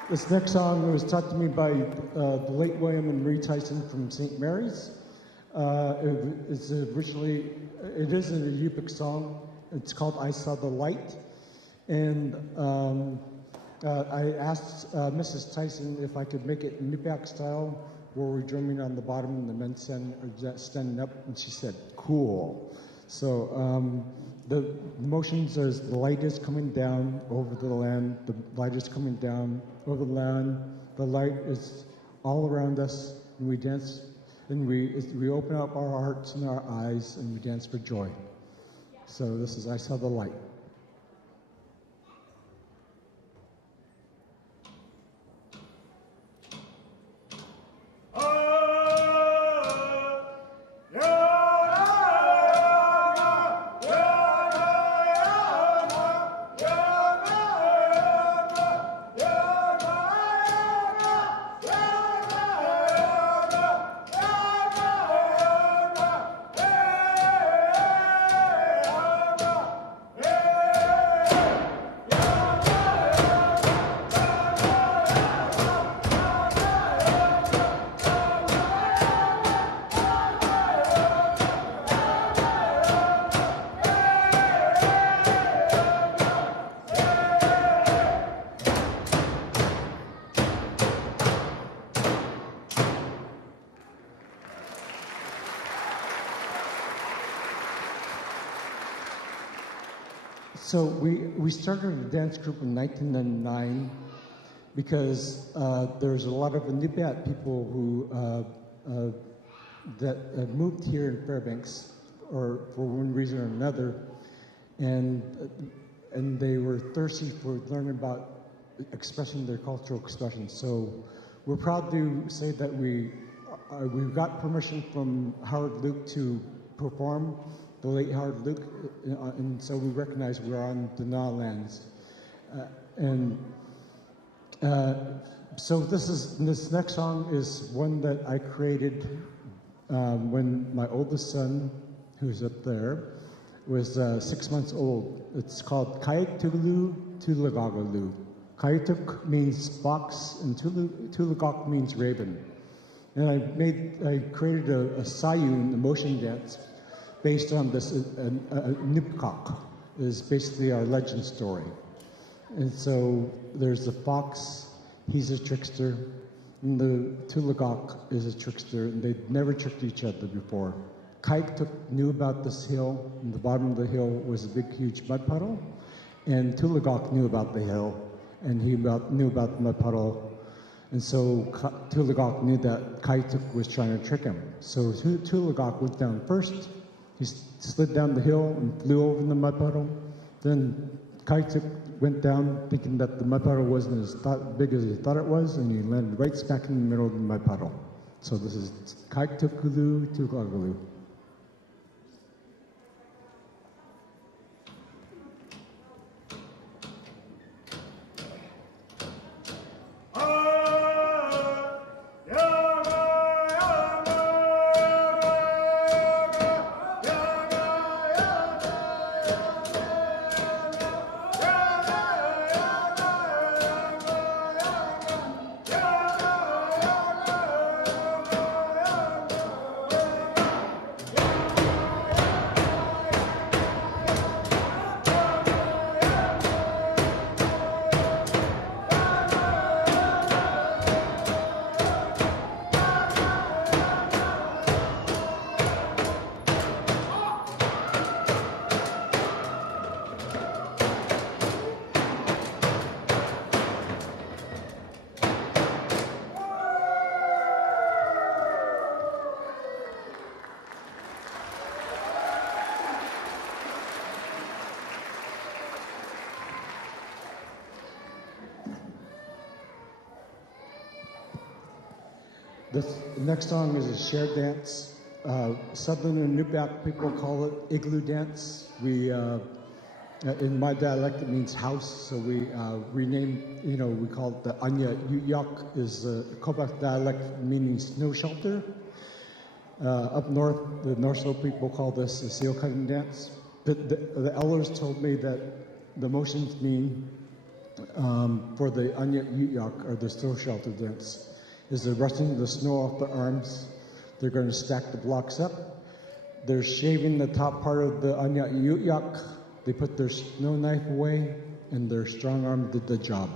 This next song was taught to me by the late William and Marie Tyson from St. Mary's. It is an Iñu-Yupiaq song. It's called I Saw the Light. And I asked Mrs. Tyson if I could make it Iñupiaq style, where we're drumming on the bottom and the men standing up, and she said, cool. So the motions is the light is coming down over the land, the light is coming down over the land, the light is all around us, and we dance, and we open up our hearts and our eyes, and we dance for joy. So this is I Saw the Light. So we started a dance group in 1999 because there's a lot of Iñupiaq people who that moved here in Fairbanks, or for one reason or another, and they were thirsty for learning about expressing their cultural expression. So we're proud to say that we got permission from Howard Luke to perform. The late Howard Luke, and so we recognize we're on Dene lands. So this next song is one that I created when my oldest son, who's up there, was 6 months old. It's called Kayik Tulu Tulagagalu. Kayuk means fox, and Tulagak means raven. And I created a sayun, a motion dance, based on this Iñupiaq, is basically our legend story. And so there's the fox, he's a trickster, and the Tulagak is a trickster, and they'd never tricked each other before. Kayuk knew about this hill, and the bottom of the hill was a big, huge mud puddle, and Tulagak knew about the hill, and he knew about the mud puddle. And so Tulagak knew that Kayuk was trying to trick him. So Tulagak went down first. He slid down the hill and flew over the mud puddle. Then Kayuk went down thinking that the mud puddle wasn't as big as he thought it was, and he landed right smack in the middle of the mud puddle. So this is Kayuk Tukulu Tukagalu. This next song is a shared dance. Southern Iñu-Yupiaq people call it igloo dance. We, in my dialect, it means house, so we renamed, we call it the Iñu-Yupiaq, is the Quebec dialect meaning snow shelter. Up north, the North Slope people call this the seal cutting dance. The elders told me that the motions mean for the Iñu-Yupiaq, or the snow shelter dance, is they're brushing the snow off their arms. They're going to stack the blocks up. They're shaving the top part of the Iñu-Yupiaq. They put their snow knife away, and their strong arm did the job.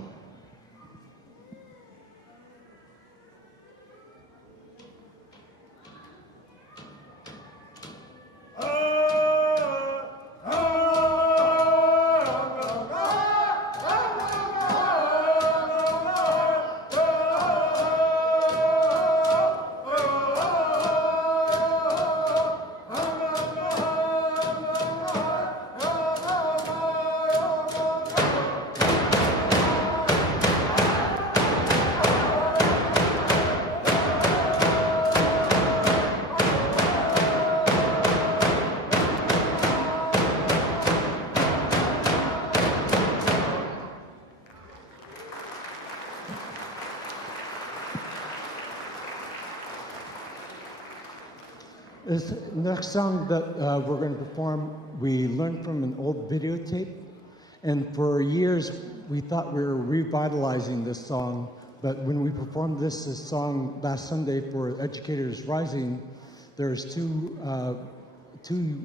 This next song that we're going to perform, we learned from an old videotape, and for years we thought we were revitalizing this song, but when we performed this song last Sunday for Educators Rising, there's two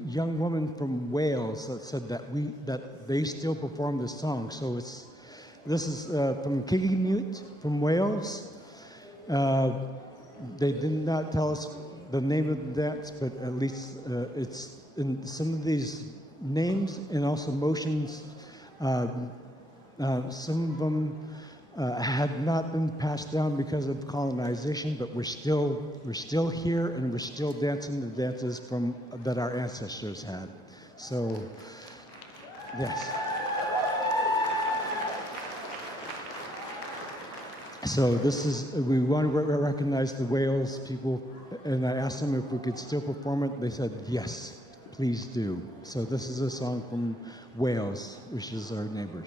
young women from Wales that said that they still perform this song. So this is from Qasgirmiut from Wales. They did not tell us the name of the dance, but at least it's in some of these names and also motions. Some of them had not been passed down because of colonization, but we're still here, and we're still dancing the dances that our ancestors had. So, yes. So we want to recognize the Wales people, and I asked them if we could still perform it. They said, yes, please do. So this is a song from Wales, which is our neighbors.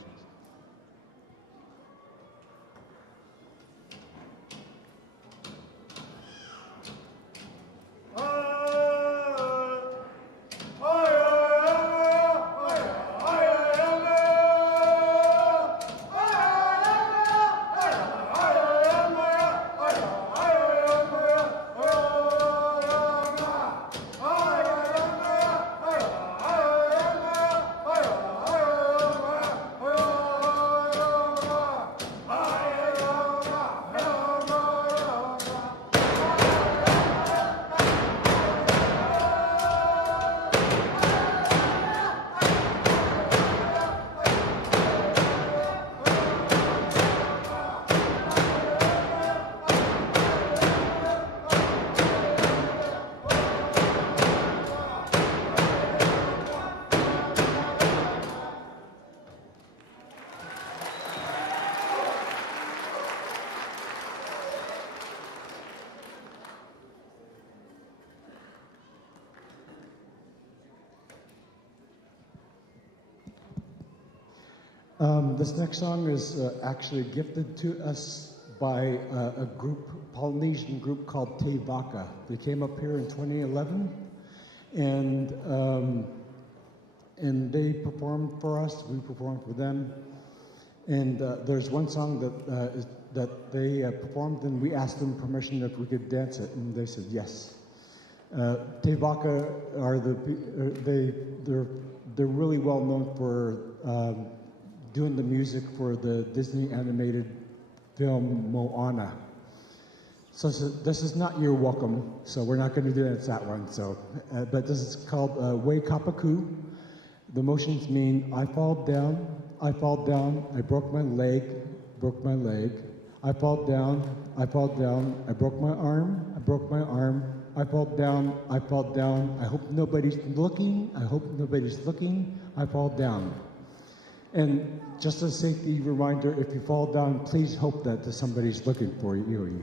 This next song is actually gifted to us by a Polynesian group called Dakwakada. They came up here in 2011, and they performed for us. We performed for them. And there's one song that they performed, and we asked them permission if we could dance it, and they said yes. Dakwakada they're really well known for doing the music for the Disney animated film Moana. So this is not You're Welcome, so we're not going to dance that one. So, but this is called Wai Kapaku. The motions mean I fall down, I broke my leg, I fall down, I broke my arm, I fall down, I hope nobody's looking, I fall down. And just a safety reminder, if you fall down, please hope that somebody's looking for you.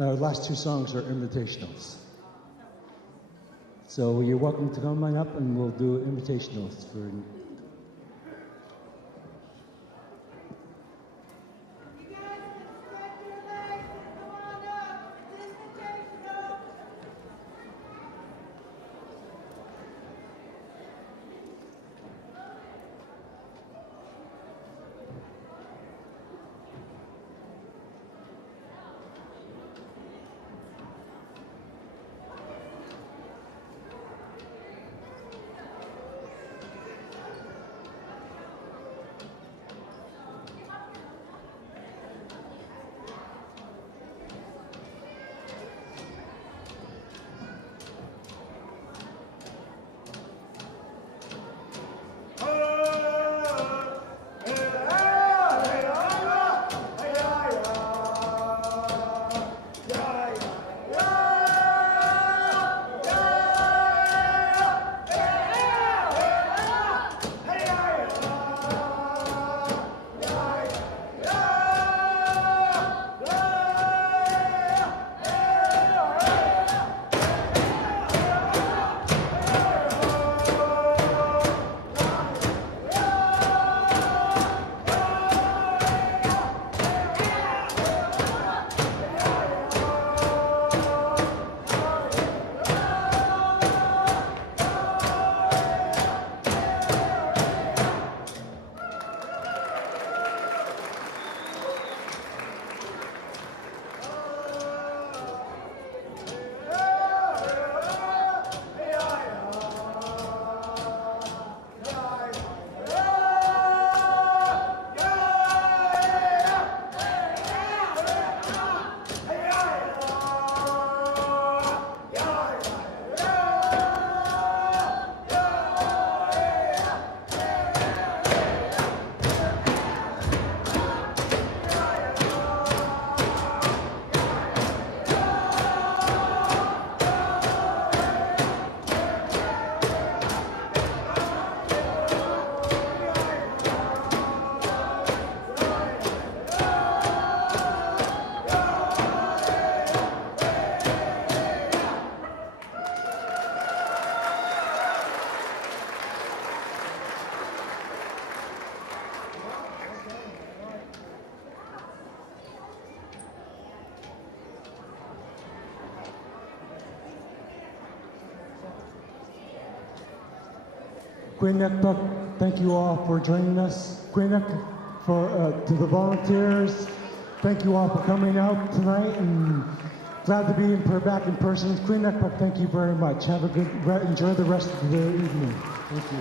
Our last two songs are invitationals. So you're welcome to come on up and we'll do invitationals for Qasgirmiut, thank you all for joining us. Qasgirmiut, to the volunteers, thank you all for coming out tonight and glad to be back in person. Qasgirmiut, thank you very much. Have a good, enjoy the rest of the evening. Thank you.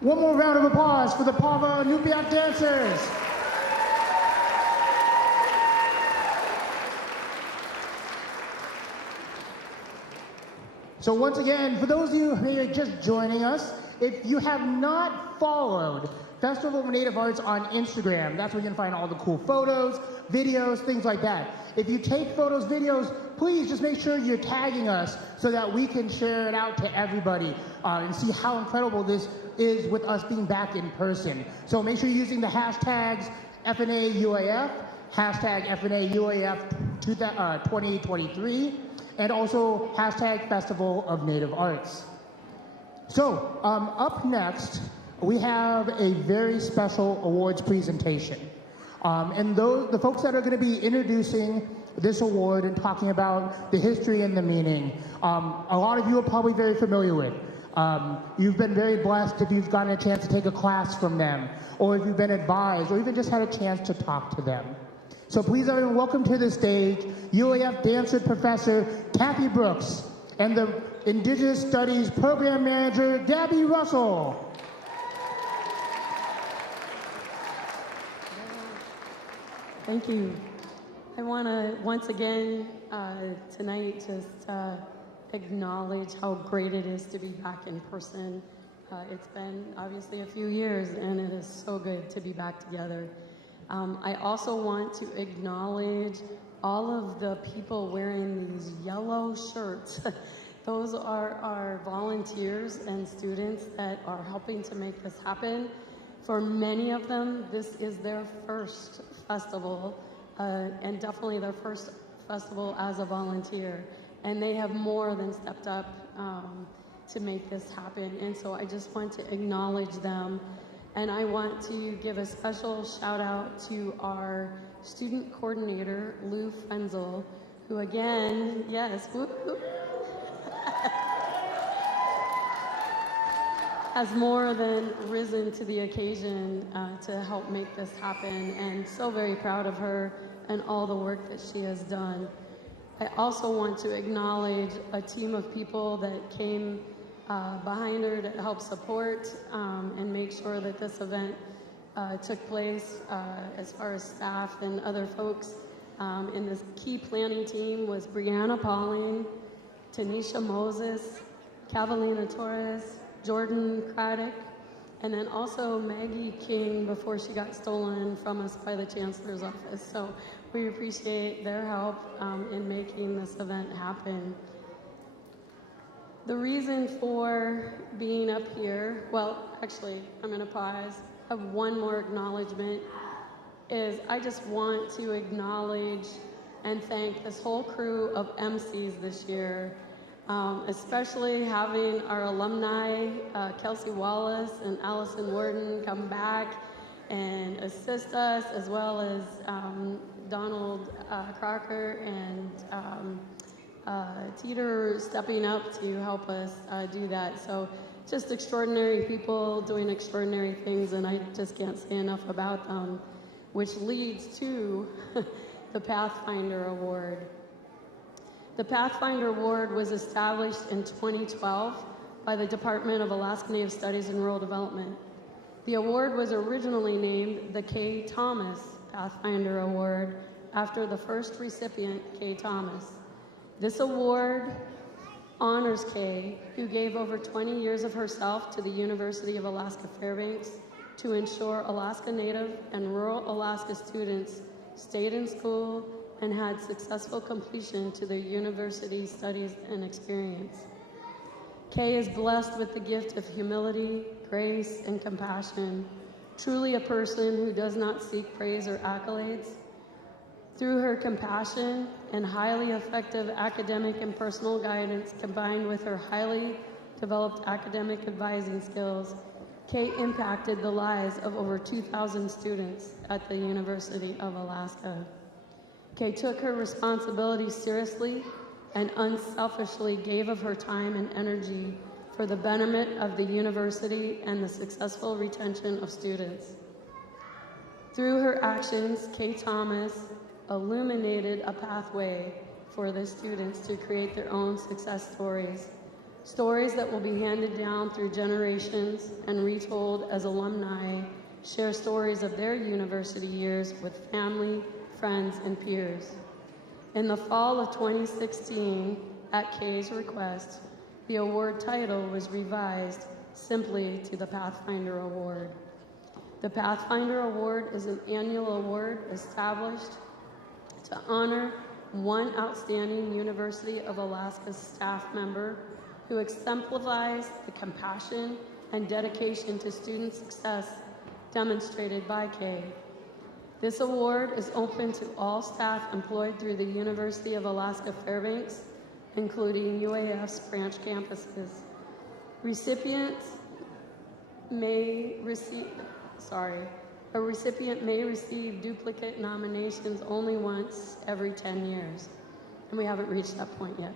One more round of applause for the Pavva Iñu-Yupiaq Dancers. So once again, for those of you who are just joining us, if you have not followed Festival of Native Arts on Instagram, that's where you can find all the cool photos, videos, things like that. If you take photos, videos, please just make sure you're tagging us so that we can share it out to everybody and see how incredible this is with us being back in person. So make sure you're using the hashtags FNAUAF, hashtag FNAUAF 2023, and also hashtag Festival of Native Arts. So up next, we have a very special awards presentation. And the folks that are going to be introducing this award and talking about the history and the meaning, a lot of you are probably very familiar with. You've been very blessed if you've gotten a chance to take a class from them, or if you've been advised, or even just had a chance to talk to them. So please everyone, welcome to the stage UAF Dancer Professor Kathy Brooks and the Indigenous Studies Program Manager Gabby Russell. Thank you. I want to once again tonight just acknowledge how great it is to be back in person. It's been obviously a few years and it is so good to be back together. I also want to acknowledge all of the people wearing these yellow shirts. Those are our volunteers and students that are helping to make this happen. For many of them, this is their first festival, and definitely their first festival as a volunteer. And they have more than stepped up to make this happen. And so I just want to acknowledge them. And I want to give a special shout out to our student coordinator, Lou Frenzel, who again, yes, whoop, whoop, has more than risen to the occasion to help make this happen, and so very proud of her and all the work that she has done. I also want to acknowledge a team of people that came behind her to help support and make sure that this event took place as far as staff and other folks. In this key planning team was Brianna Pauling, Tanisha Moses, Catalina Torres, Jordan Craddock, and then also Maggie King before she got stolen from us by the Chancellor's office. So we appreciate their help in making this event happen. The reason for being up here, well, actually, I'm going to pause. I have one more acknowledgement, is I just want to acknowledge and thank this whole crew of MCs this year, especially having our alumni, Kelsey Wallace and Allison Worden, come back and assist us, as well as Donald Crocker and Teeter stepping up to help us do that. So just extraordinary people doing extraordinary things, and I just can't say enough about them, which leads to the Pathfinder Award. The Pathfinder Award was established in 2012 by the Department of Alaska Native Studies and Rural Development. The award was originally named the K. Thomas Pathfinder Award after the first recipient, Kay Thomas. This award honors Kay, who gave over 20 years of herself to the University of Alaska Fairbanks to ensure Alaska Native and rural Alaska students stayed in school and had successful completion to their university studies and experience. Kay is blessed with the gift of humility, grace, and compassion, truly a person who does not seek praise or accolades. Through her compassion and highly effective academic and personal guidance, combined with her highly developed academic advising skills, Kay impacted the lives of over 2,000 students at the University of Alaska. Kay took her responsibility seriously and unselfishly gave of her time and energy for the betterment of the university and the successful retention of students. Through her actions, Kay Thomas illuminated a pathway for the students to create their own success stories, stories that will be handed down through generations and retold as alumni share stories of their university years with family, friends, and peers. In the fall of 2016, at Kay's request, the award title was revised simply to the Pathfinder Award. The Pathfinder Award is an annual award established to honor one outstanding University of Alaska staff member who exemplifies the compassion and dedication to student success demonstrated by Kay. This award is open to all staff employed through the University of Alaska Fairbanks, including UAF's branch campuses. A recipient may receive duplicate nominations only once every 10 years. And we haven't reached that point yet.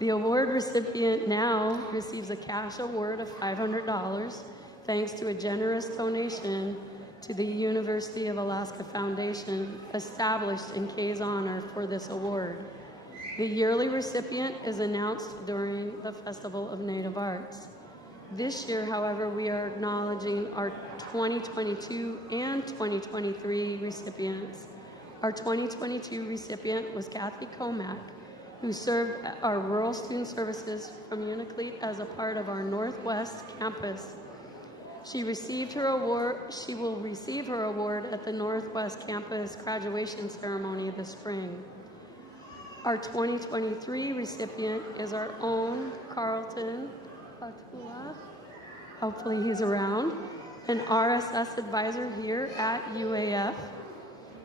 The award recipient now receives a cash award of $500 thanks to a generous donation to the University of Alaska Foundation established in Kay's honor for this award. The yearly recipient is announced during the Festival of Native Arts. This year, however, we are acknowledging our 2022 and 2023 recipients. Our 2022 recipient was Kathy Comack, who served our Rural Student Services from Unangax as a part of our Northwest campus. She will receive her award at the Northwest campus graduation ceremony this spring. Our 2023 recipient is our own Carlton Patua. Hopefully he's around. An RSS advisor here at UAF.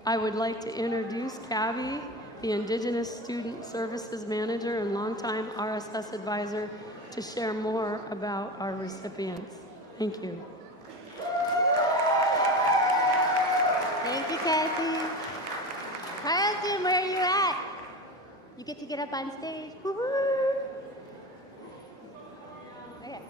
I would like to introduce Cabby, the Indigenous Student Services Manager and longtime RSS advisor, to share more about our recipients. Thank you. Thank you, Kathy. Carlton, where are you at? You get to get up on stage. Woo-hoo. Okay.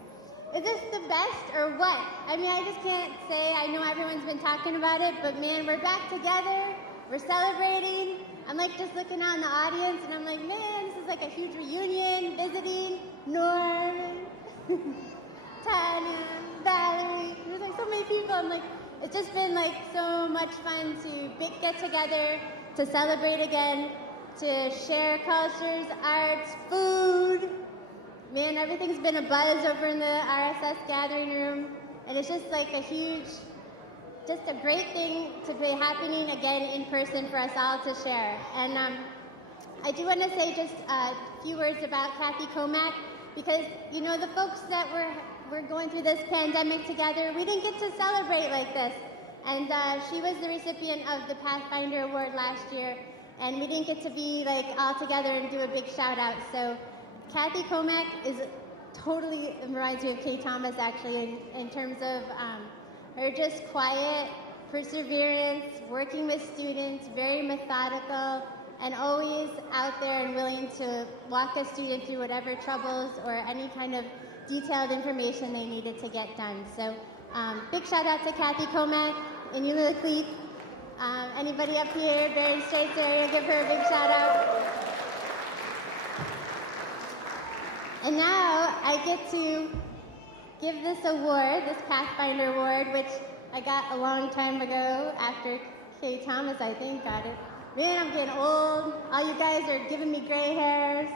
Is this the best or what? I mean, I just can't say. I know everyone's been talking about it, but man, we're back together. We're celebrating. I'm like just looking out in the audience, and I'm like, man, this is like a huge reunion, visiting Norm, Tanya, Valerie. There's like so many people. I'm like, it's just been like so much fun to get together, to celebrate again, to share cultures, arts, food. Man, everything's been a buzz over in the RSS gathering room, and it's just like a huge, just a great thing to be happening again in person for us all to share. And I do want to say just a few words about Kathy Comack, because, you know, the folks that we're going through this pandemic together, we didn't get to celebrate like this. And she was the recipient of the Pathfinder Award last year, and we didn't get to be like all together and do a big shout out. So Kathy Comack is totally reminds me of Kay Thomas, actually, in terms of her just quiet perseverance, working with students, very methodical, and always out there and willing to walk a student through whatever troubles or any kind of detailed information they needed to get done. So big shout out to Kathy Comack and Iñu-Yupiaq. Anybody up here, Barron Straits area, give her a big shout out. And now I get to give this award, this Pathfinder Award, which I got a long time ago after Kay Thomas, I think, got it. Man, I'm getting old. All you guys are giving me gray hairs.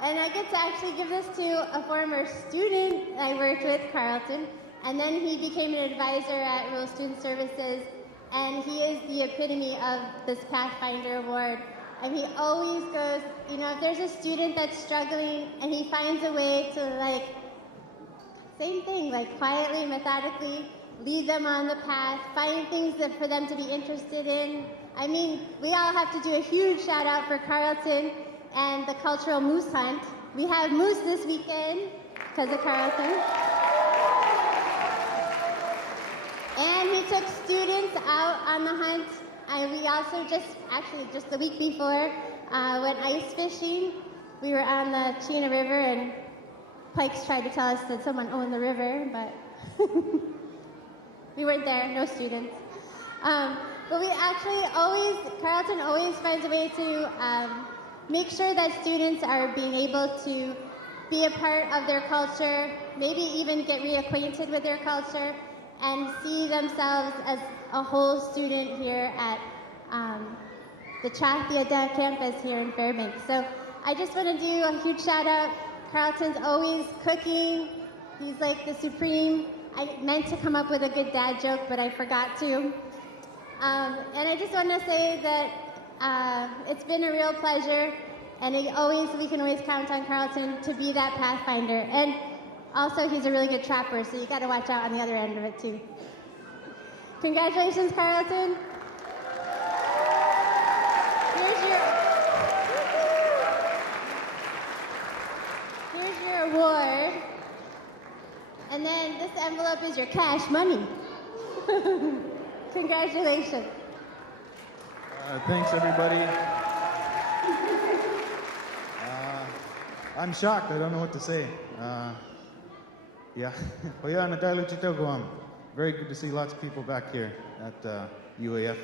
And I get to actually give this to a former student I worked with, Carlton, and then he became an advisor at Rural Student Services, and he is the epitome of this Pathfinder Award. And he always goes, you know, if there's a student that's struggling and he finds a way to, like, same thing, like quietly, methodically lead them on the path, find things that for them to be interested in. I mean, we all have to do a huge shout out for Carlton and the cultural moose hunt. We have moose this weekend because of Carlton. And he took students out on the hunt. And we also just the week before, went ice fishing. We were on the Chena River, and Pikes tried to tell us that someone owned the river, but we weren't there, no students. But we actually Carlton always finds a way to make sure that students are being able to be a part of their culture, maybe even get reacquainted with their culture, and see themselves as a whole student here at the Chathia campus here in Fairbanks. So I just want to do a huge shout out. Carlton's always cooking. He's like the supreme. I meant to come up with a good dad joke, but I forgot to. And I just want to say that it's been a real pleasure, and we can always count on Carlton to be that Pathfinder. And also, he's a really good trapper, so you got to watch out on the other end of it too. Congratulations, Carlton. Here's your award. And then this envelope is your cash money. Congratulations. Thanks, everybody. I'm shocked. I don't know what to say. Yeah. Very good to see lots of people back here at UAF.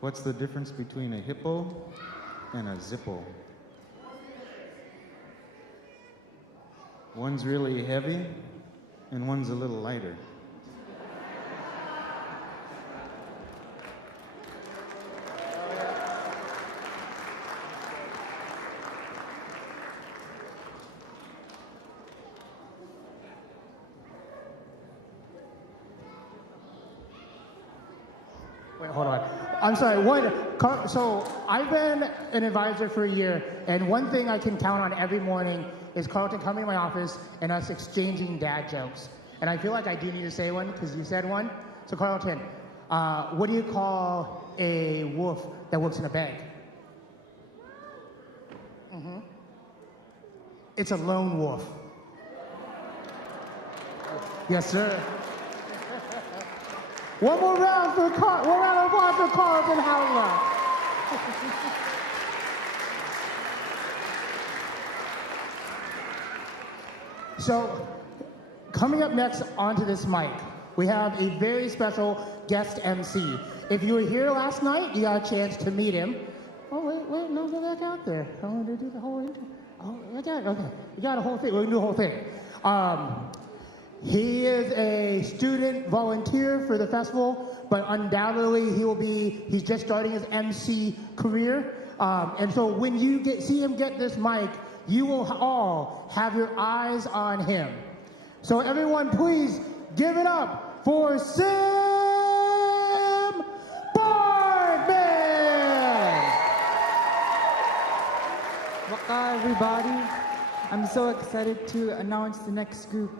What's the difference between a hippo and a zippo? One's really heavy and one's a little lighter. Wait, hold on. I'm sorry. So I've been an advisor for a year, and one thing I can count on every morning is Carlton coming to my office and us exchanging dad jokes. And I feel like I do need to say one because you said one. So Carlton, what do you call a wolf that works in a bank? Mm-hmm. It's a lone wolf. Yes, sir. One round of applause for Carlton Howler. So, coming up next onto this mic, we have a very special guest MC. If you were here last night, you got a chance to meet him. Oh, wait, no, go back out there. I want to do the whole intro. Oh, okay. You got a whole thing. We're going to do the whole thing. He is a student volunteer for the festival, but undoubtedly he's just starting his MC career. And so when you see him get this mic, you will all have your eyes on him. So everyone, please give it up for Sim Boardman! Waka, everybody. I'm so excited to announce the next group.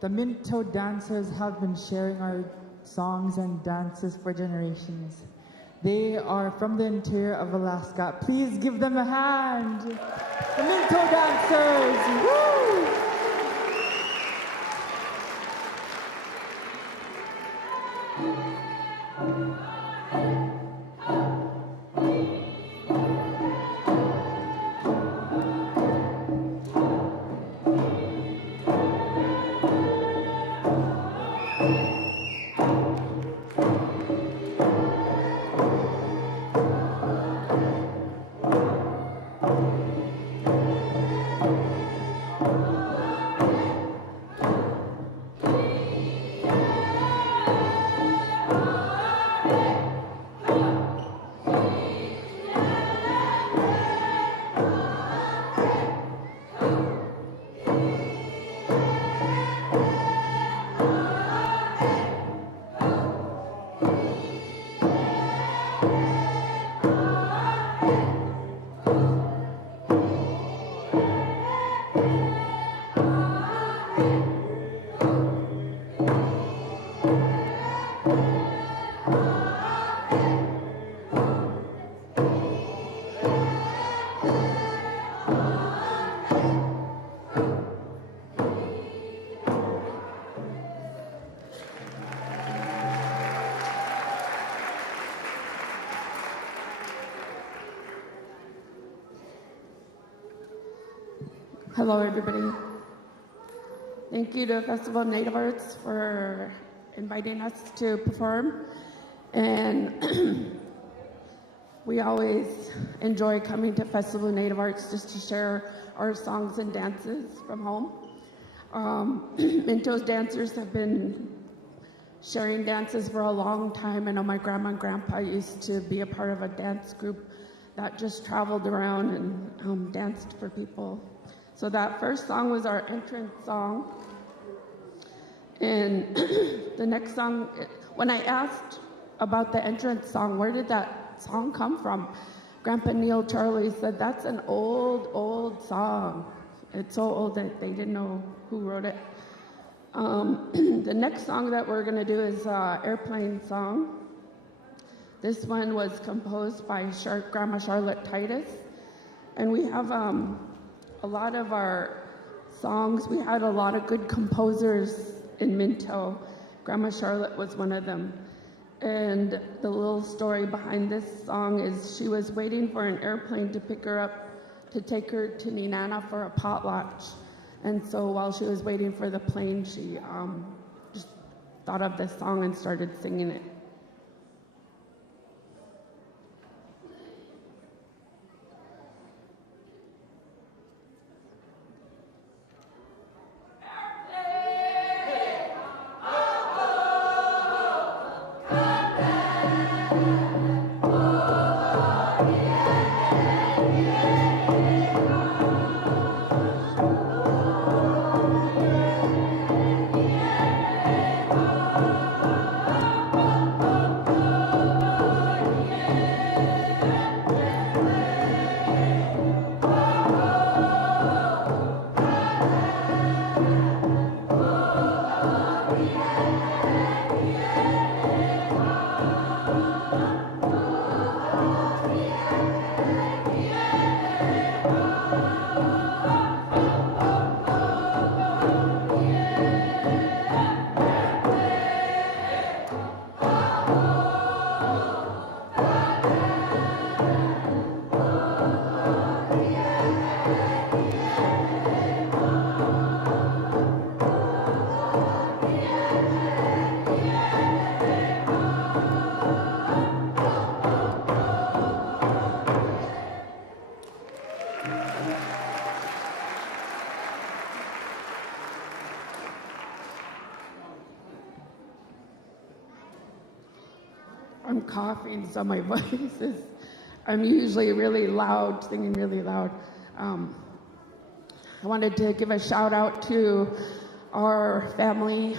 The Minto Dancers have been sharing our songs and dances for generations. They are from the interior of Alaska. Please give them a hand. The Minto Dancers. Woo! Hello, everybody. Thank you to Festival of Native Arts for inviting us to perform. And we always enjoy coming to Festival of Native Arts just to share our songs and dances from home. Minto's dancers have been sharing dances for a long time. I know my grandma and grandpa used to be a part of a dance group that just traveled around and danced for people. So that first song was our entrance song. And the next song, when I asked about the entrance song, where did that song come from? Grandpa Neil Charlie said, that's an old song. It's so old that they didn't know who wrote it. The next song that we're gonna do is Airplane Song. This one was composed by Grandma Charlotte Titus. And we have a lot of our songs, we had a lot of good composers in Minto. Grandma Charlotte was one of them. And the little story behind this song is she was waiting for an airplane to pick her up to take her to Ninana for a potlatch. And so while she was waiting for the plane, she just thought of this song and started singing it. I'm coughing, so my voice is, I'm usually really loud, singing really loud. I wanted to give a shout out to our family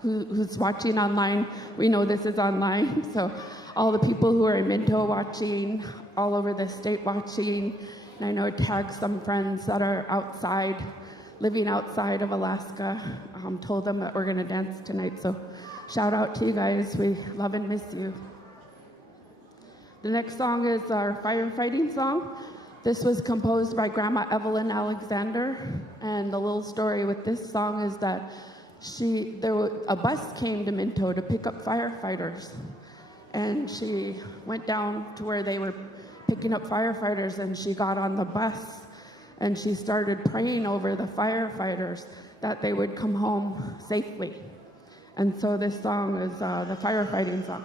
who's watching online. We know this is online, so all the people who are in Minto watching, all over the state watching, and I know I tagged some friends that are outside, living outside of Alaska, told them that we're gonna dance tonight, so shout out to you guys, we love and miss you. The next song is our firefighting song. This was composed by Grandma Evelyn Alexander, and the little story with this song is that a bus came to Minto to pick up firefighters, and she went down to where they were picking up firefighters, and she got on the bus, and she started praying over the firefighters that they would come home safely. And so this song is the firefighting song.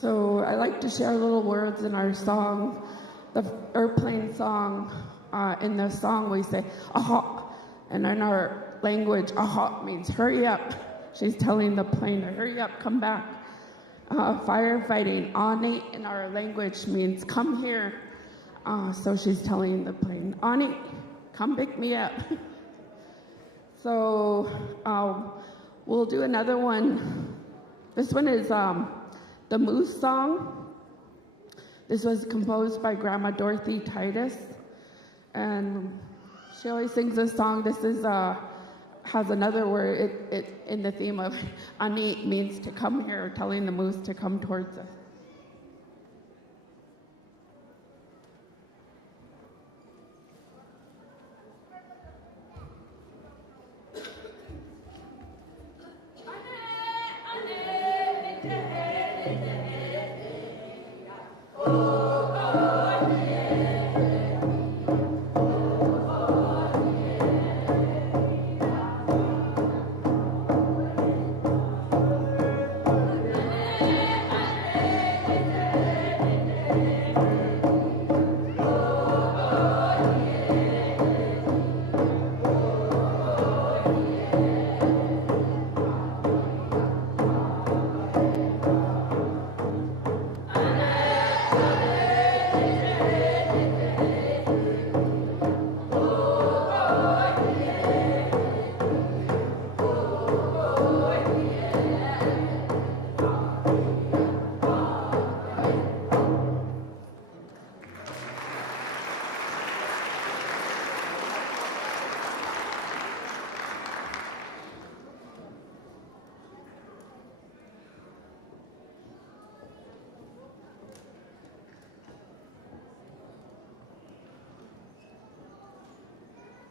So I like to share little words in our song, the airplane song. In the song we say, aha, and in our language, aha means hurry up. She's telling the plane to hurry up, come back. Firefighting, ani in our language means come here. So she's telling the plane, ani, come pick me up. So we'll do another one. This one is the Moose Song. This was composed by Grandma Dorothy Titus, and she always sings this song. This is has another word it in the theme of ani means to come here, telling the moose to come towards us.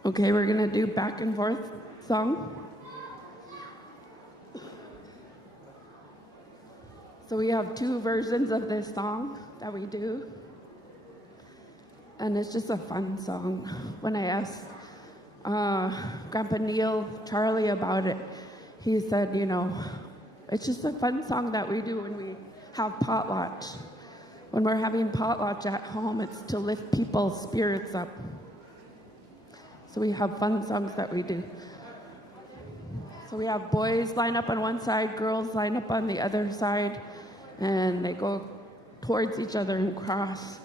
Okay, we're gonna do back and forth song. So we have two versions of this song that we do. And it's just a fun song. When I asked Grandpa Neil, Charlie about it, he said, you know, it's just a fun song that we do when we have potlatch. When we're having potlatch at home, it's to lift people's spirits up. So we have fun songs that we do. So we have boys line up on one side, girls line up on the other side, and they go towards each other and cross.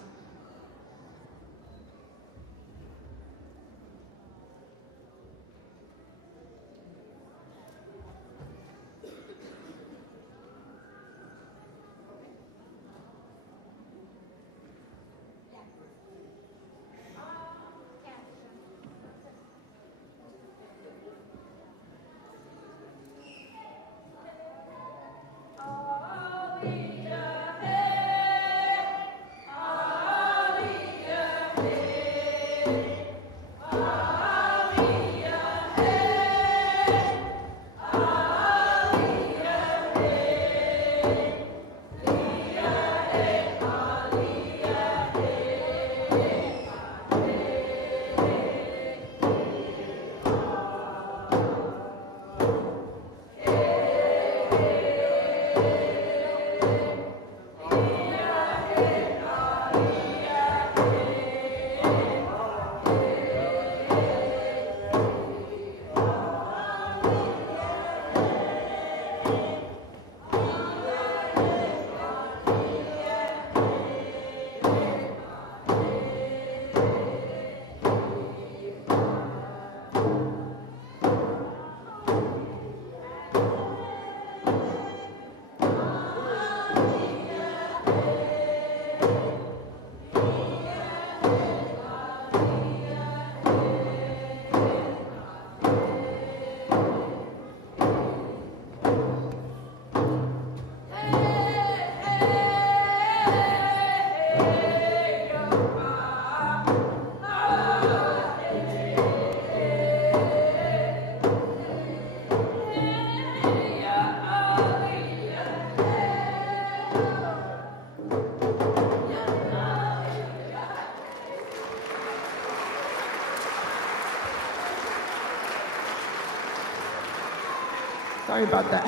Sorry about that.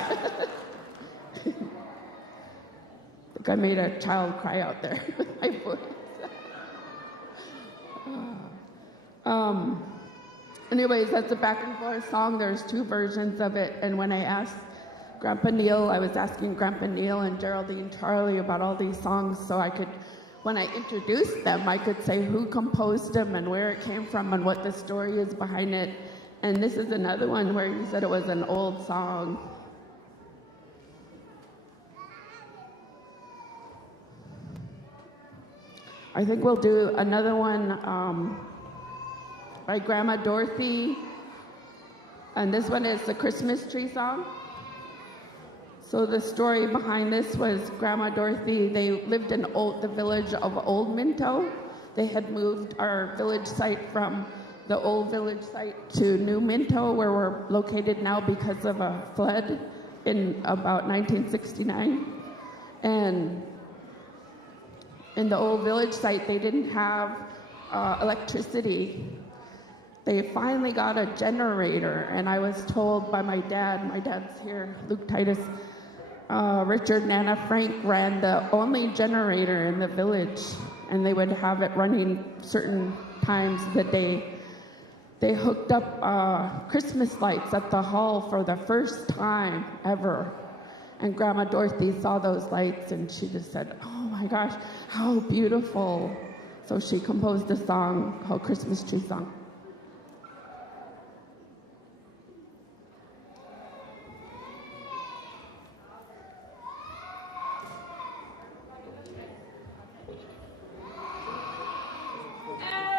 I think I made a child cry out there with my voice. Anyways, that's a back and forth song. There's two versions of it. And when I asked Grandpa Neil, I was asking Grandpa Neil and Geraldine Charlie about all these songs so I could, when I introduced them, I could say who composed them and where it came from and what the story is behind it. And this is another one where he said it was an old song. I think we'll do another one by Grandma Dorothy. And this one is the Christmas tree song. So the story behind this was Grandma Dorothy, they lived in the village of Old Minto. They had moved our village site from the old village site to New Minto, where we're located now because of a flood in about 1969. And in the old village site, they didn't have electricity. They finally got a generator, and I was told by my dad's here, Luke Titus, Richard and Anna Frank ran the only generator in the village, and they would have it running certain times of the day. They hooked up Christmas lights at the hall for the first time ever. And Grandma Dorothy saw those lights and she just said, oh my gosh, how beautiful. So she composed a song called Christmas Tree Song. Yeah.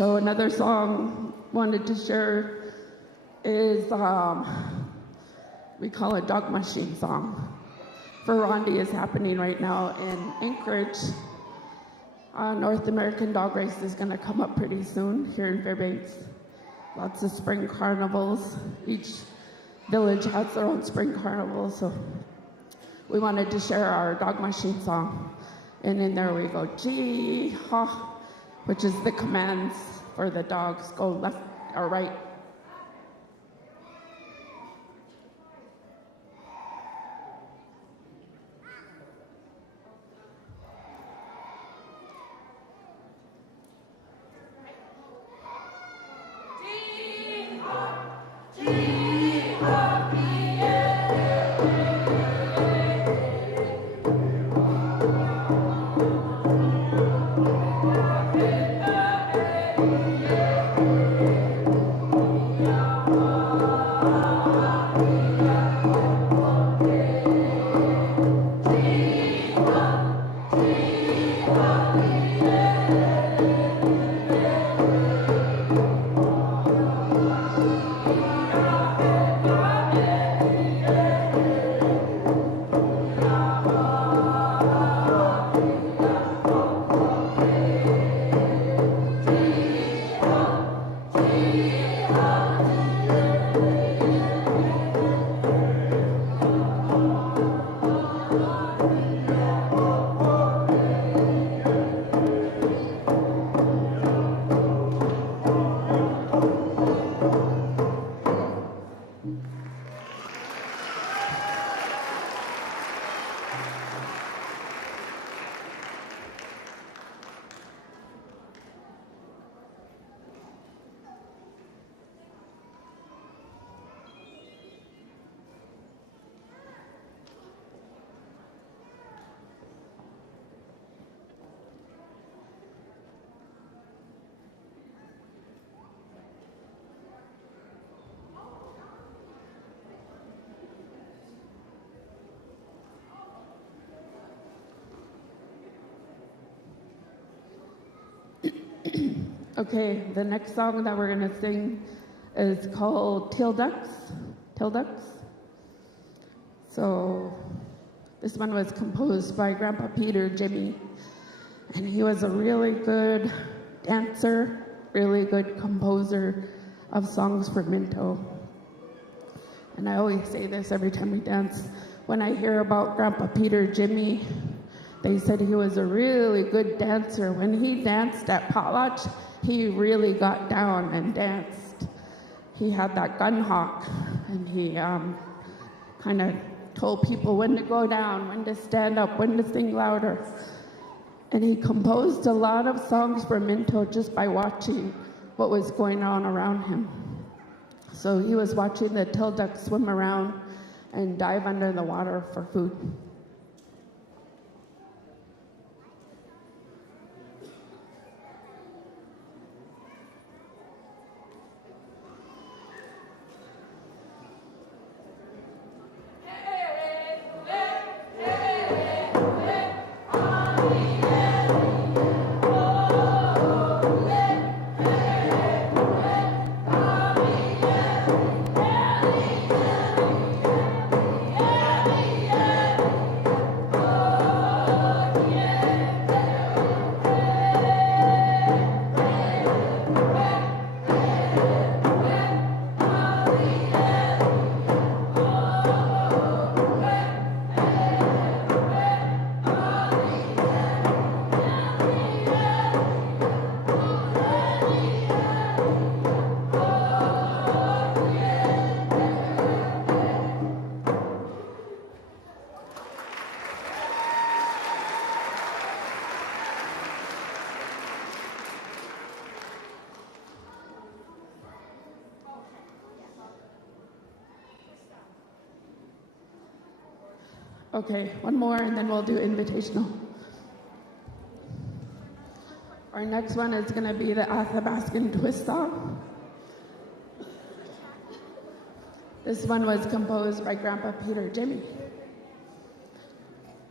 So another song wanted to share is, we call it Dog Machine Song. Ferrandi is happening right now in Anchorage. North American Dog Race is going to come up pretty soon here in Fairbanks. Lots of spring carnivals. Each village has their own spring carnival, so we wanted to share our Dog Machine Song. And in there we go, gee, ha, which is the commands for the dogs, go left or right. Okay, the next song that we're going to sing is called Tail Ducks. Tail Ducks. So this one was composed by Grandpa Peter Jimmy, and he was a really good dancer, really good composer of songs for Minto. And I always say this every time we dance. When I hear about Grandpa Peter Jimmy, they said he was a really good dancer. When he danced at potlatch, he really got down and danced. He had that gun hawk, and he kind of told people when to go down, when to stand up, when to sing louder. And he composed a lot of songs for Minto just by watching what was going on around him. So he was watching the tail ducks swim around and dive under the water for food. Okay, one more and then we'll do invitational. Our next one is going to be the Athabascan twist song. This one was composed by Grandpa Peter Jimmy.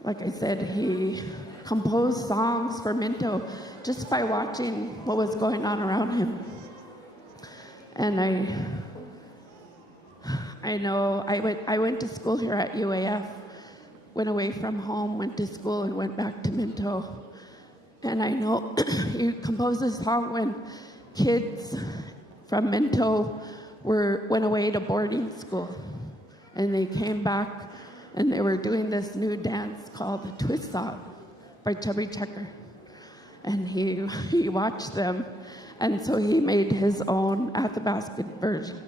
Like I said, he compose songs for Minto just by watching what was going on around him. And I know I went to school here at UAF, went away from home, went to school, and went back to Minto. And I know he composed a song when kids from Minto went away to boarding school. And they came back and they were doing this new dance called the Twist Song by Chubby Checker. And he watched them, and so he made his own Athabascan version.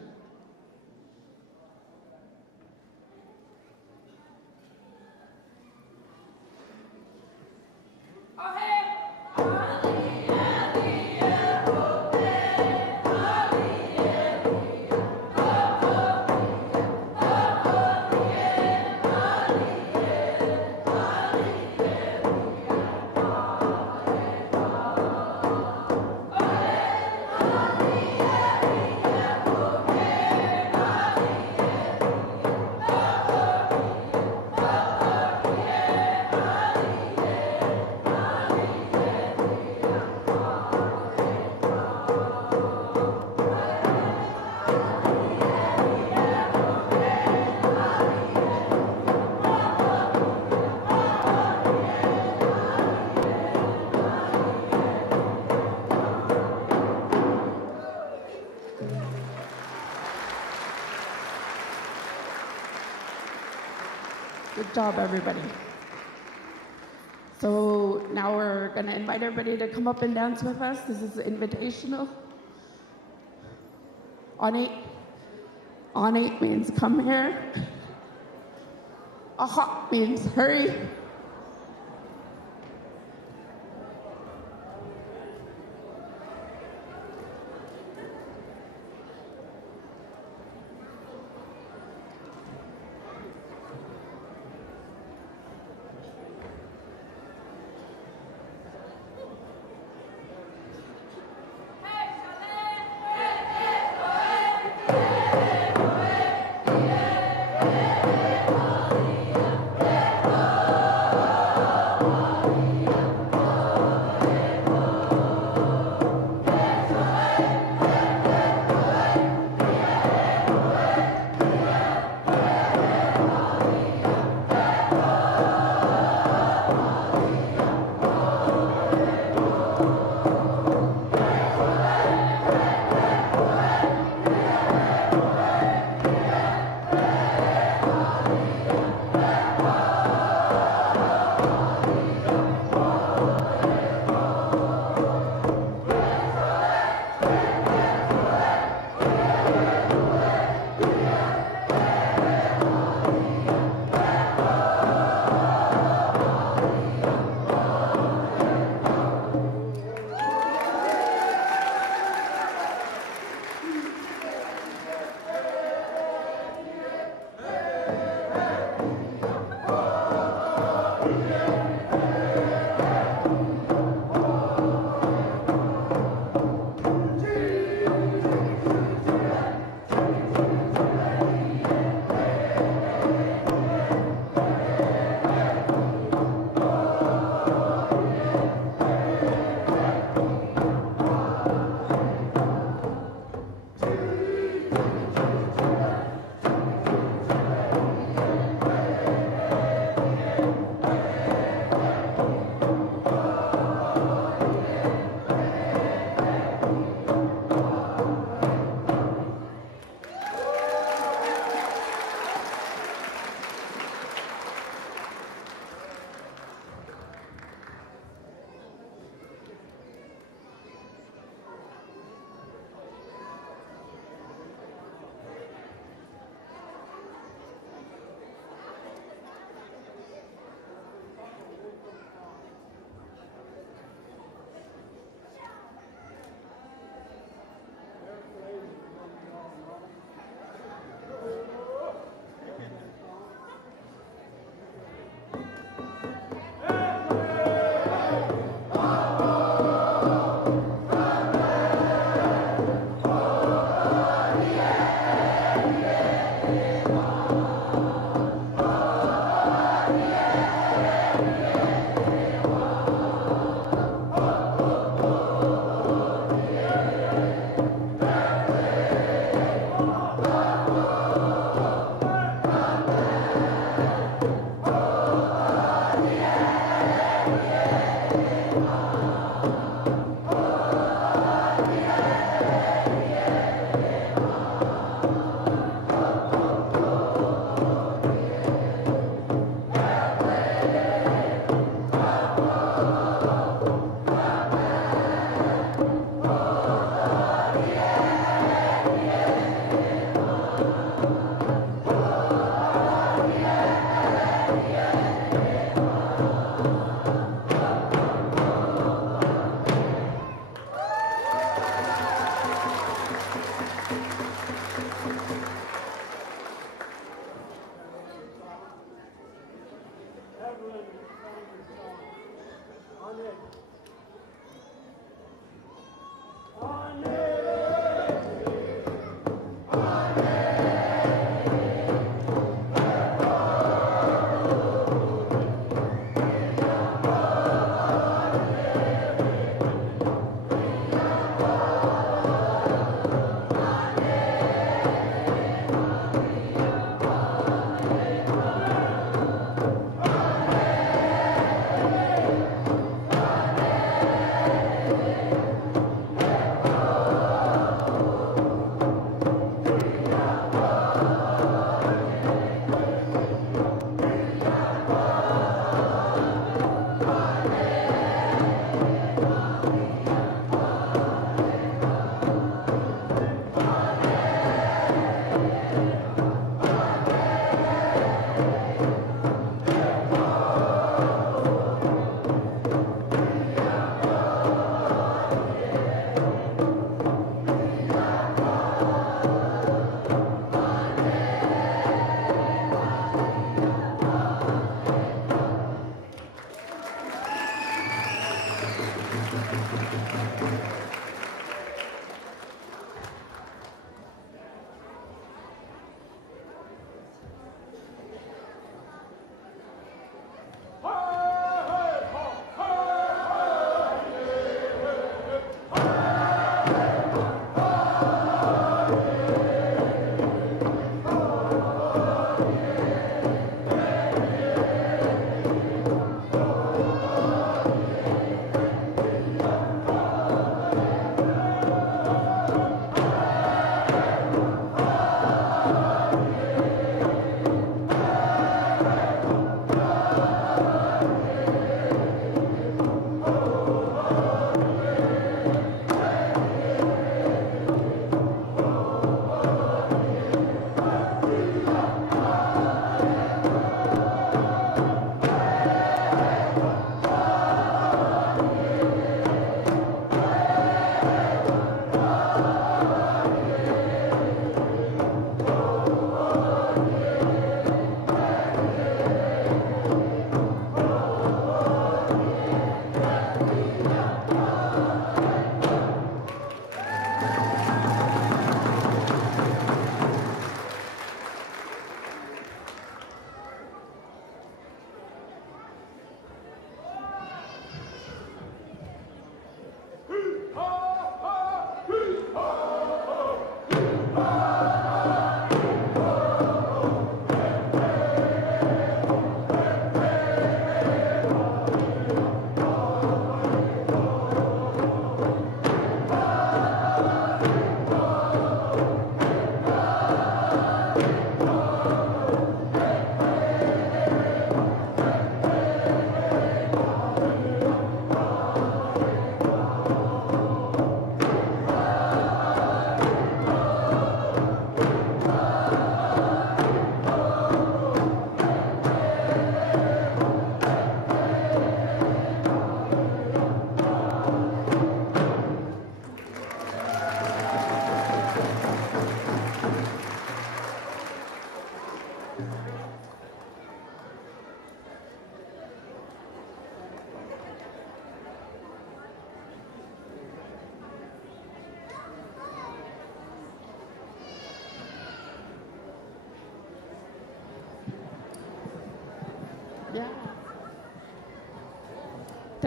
Good job, everybody. So now we're going to invite everybody to come up and dance with us. This is invitational. On eight means come here. A hop means hurry.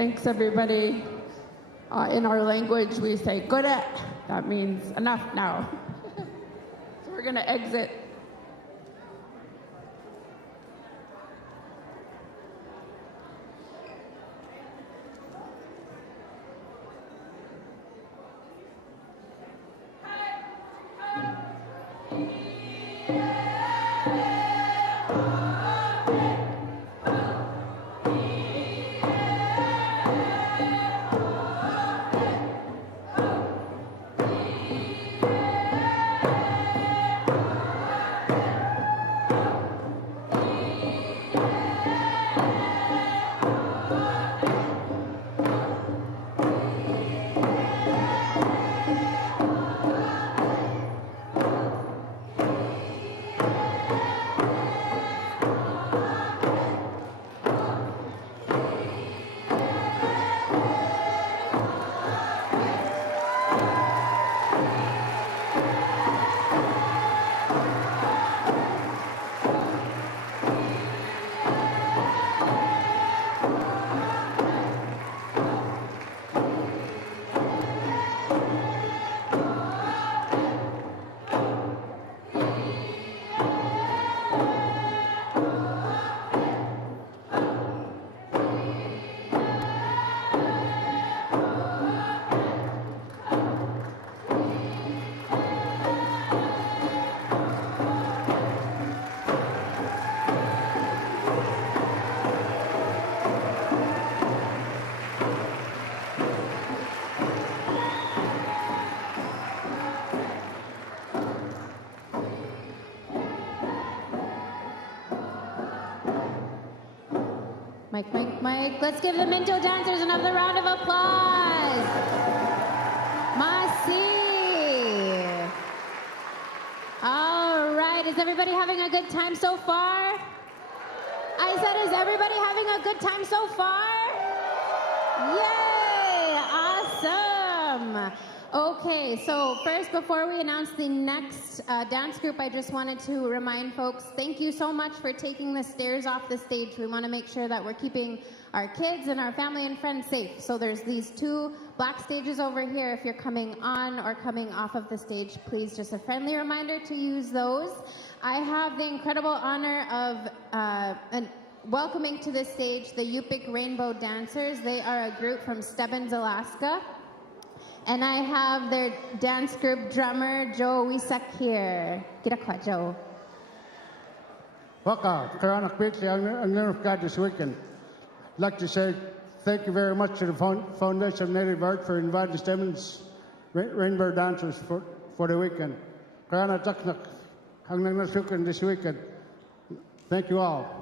Thanks, everybody. In our language, we say, "Good." That means enough now. So we're going to exit. Mike, Mike, Mike. Let's give the Minto Dancers another round of applause. Masi. All right, is everybody having a good time so far? I said, is everybody having a good time so far? Yay, awesome. Okay, so first, before we announce the next dance group, I just wanted to remind folks, thank you so much for taking the stairs off the stage. We want to make sure that we're keeping our kids and our family and friends safe. So there's these two black stages over here. If you're coming on or coming off of the stage, please, just a friendly reminder to use those. I have the incredible honor of welcoming to the stage the Iñu-Yupiaq Rainbow Dancers. They are a group from Stebbins, Alaska. And I have their dance group drummer, Joe Wisak here. Kirakwa, Joe. Welcome. Qaluyaarmiut Yurartait this weekend. I'd like to say thank you very much to the Foundation of Native Art for inviting the Stebbins Rainbow Dancers for the weekend. Qaluyaarmiut this weekend. Thank you all.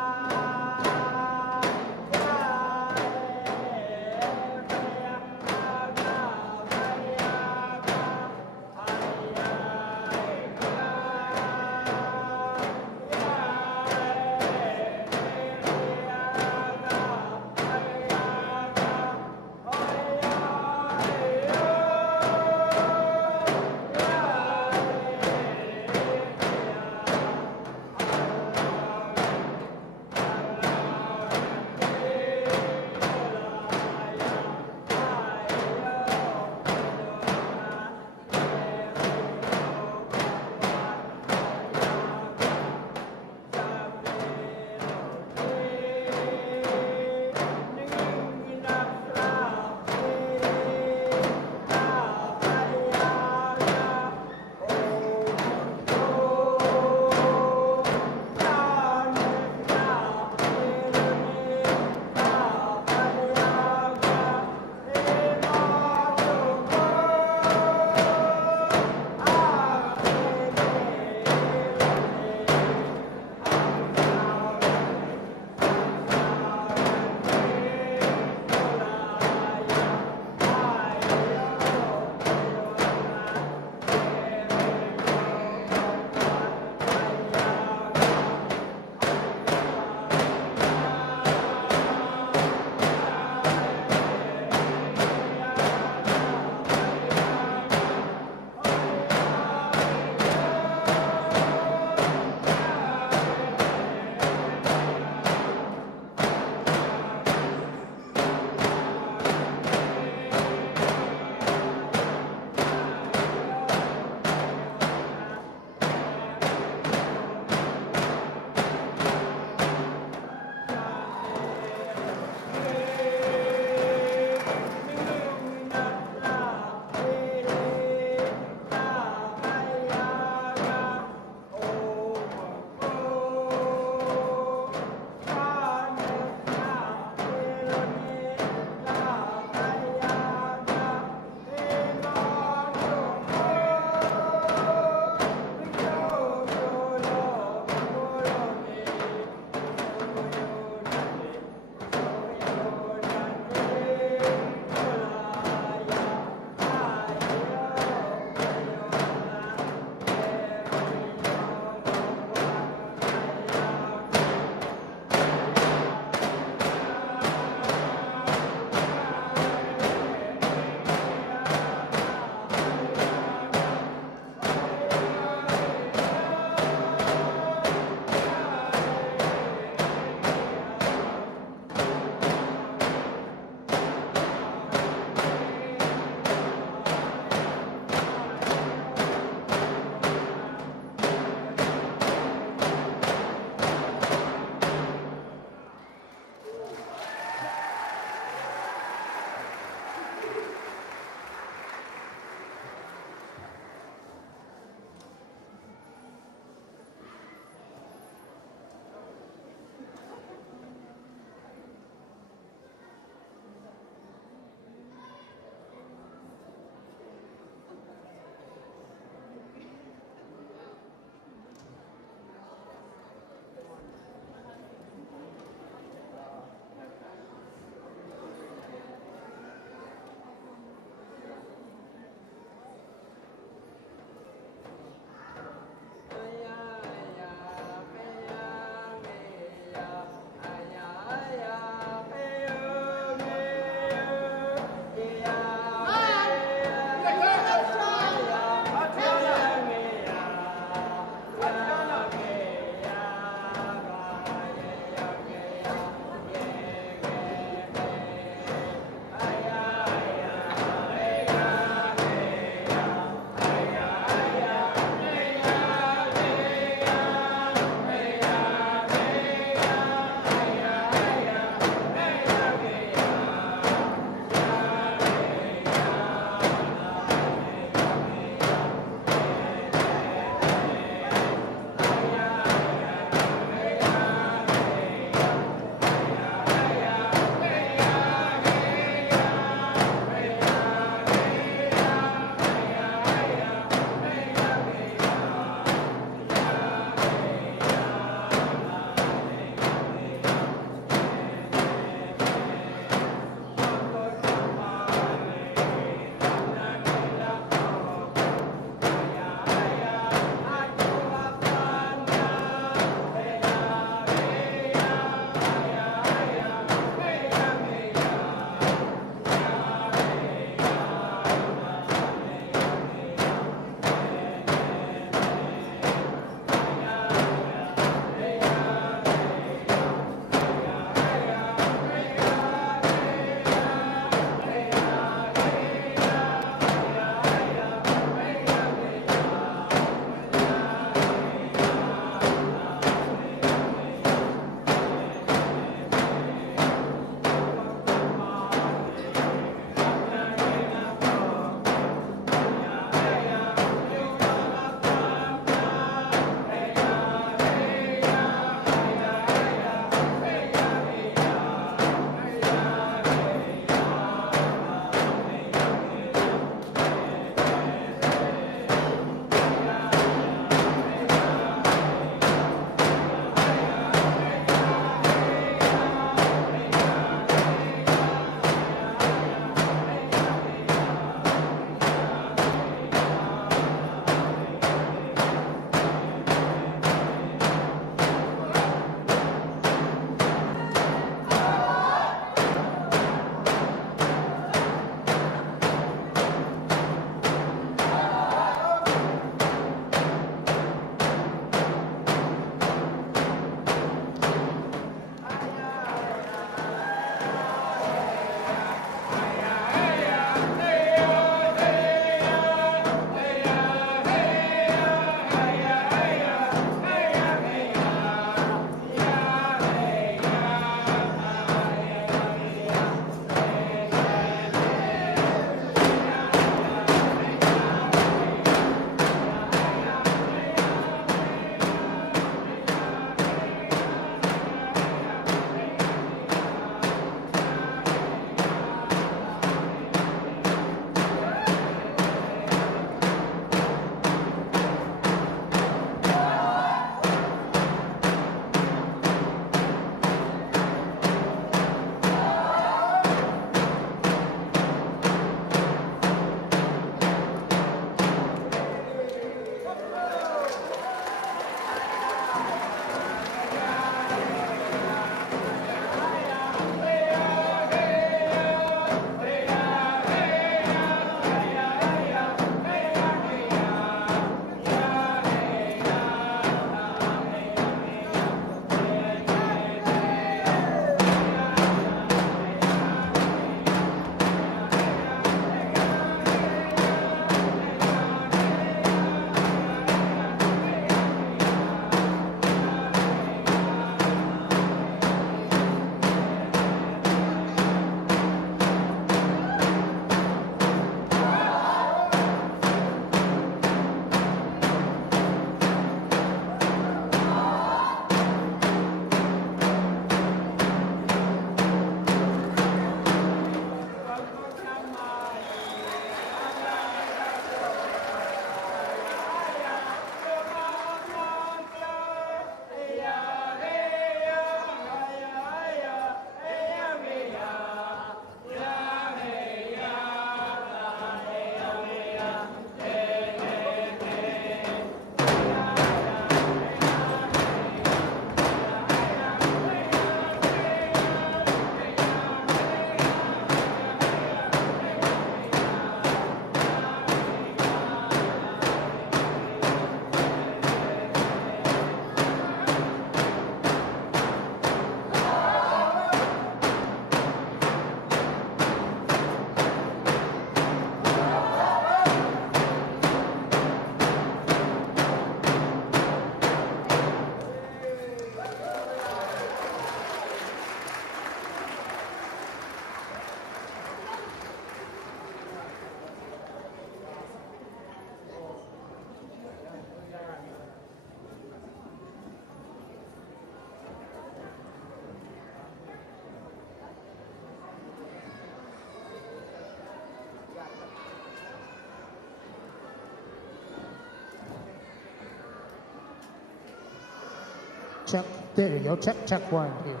check. There you go. Check one here.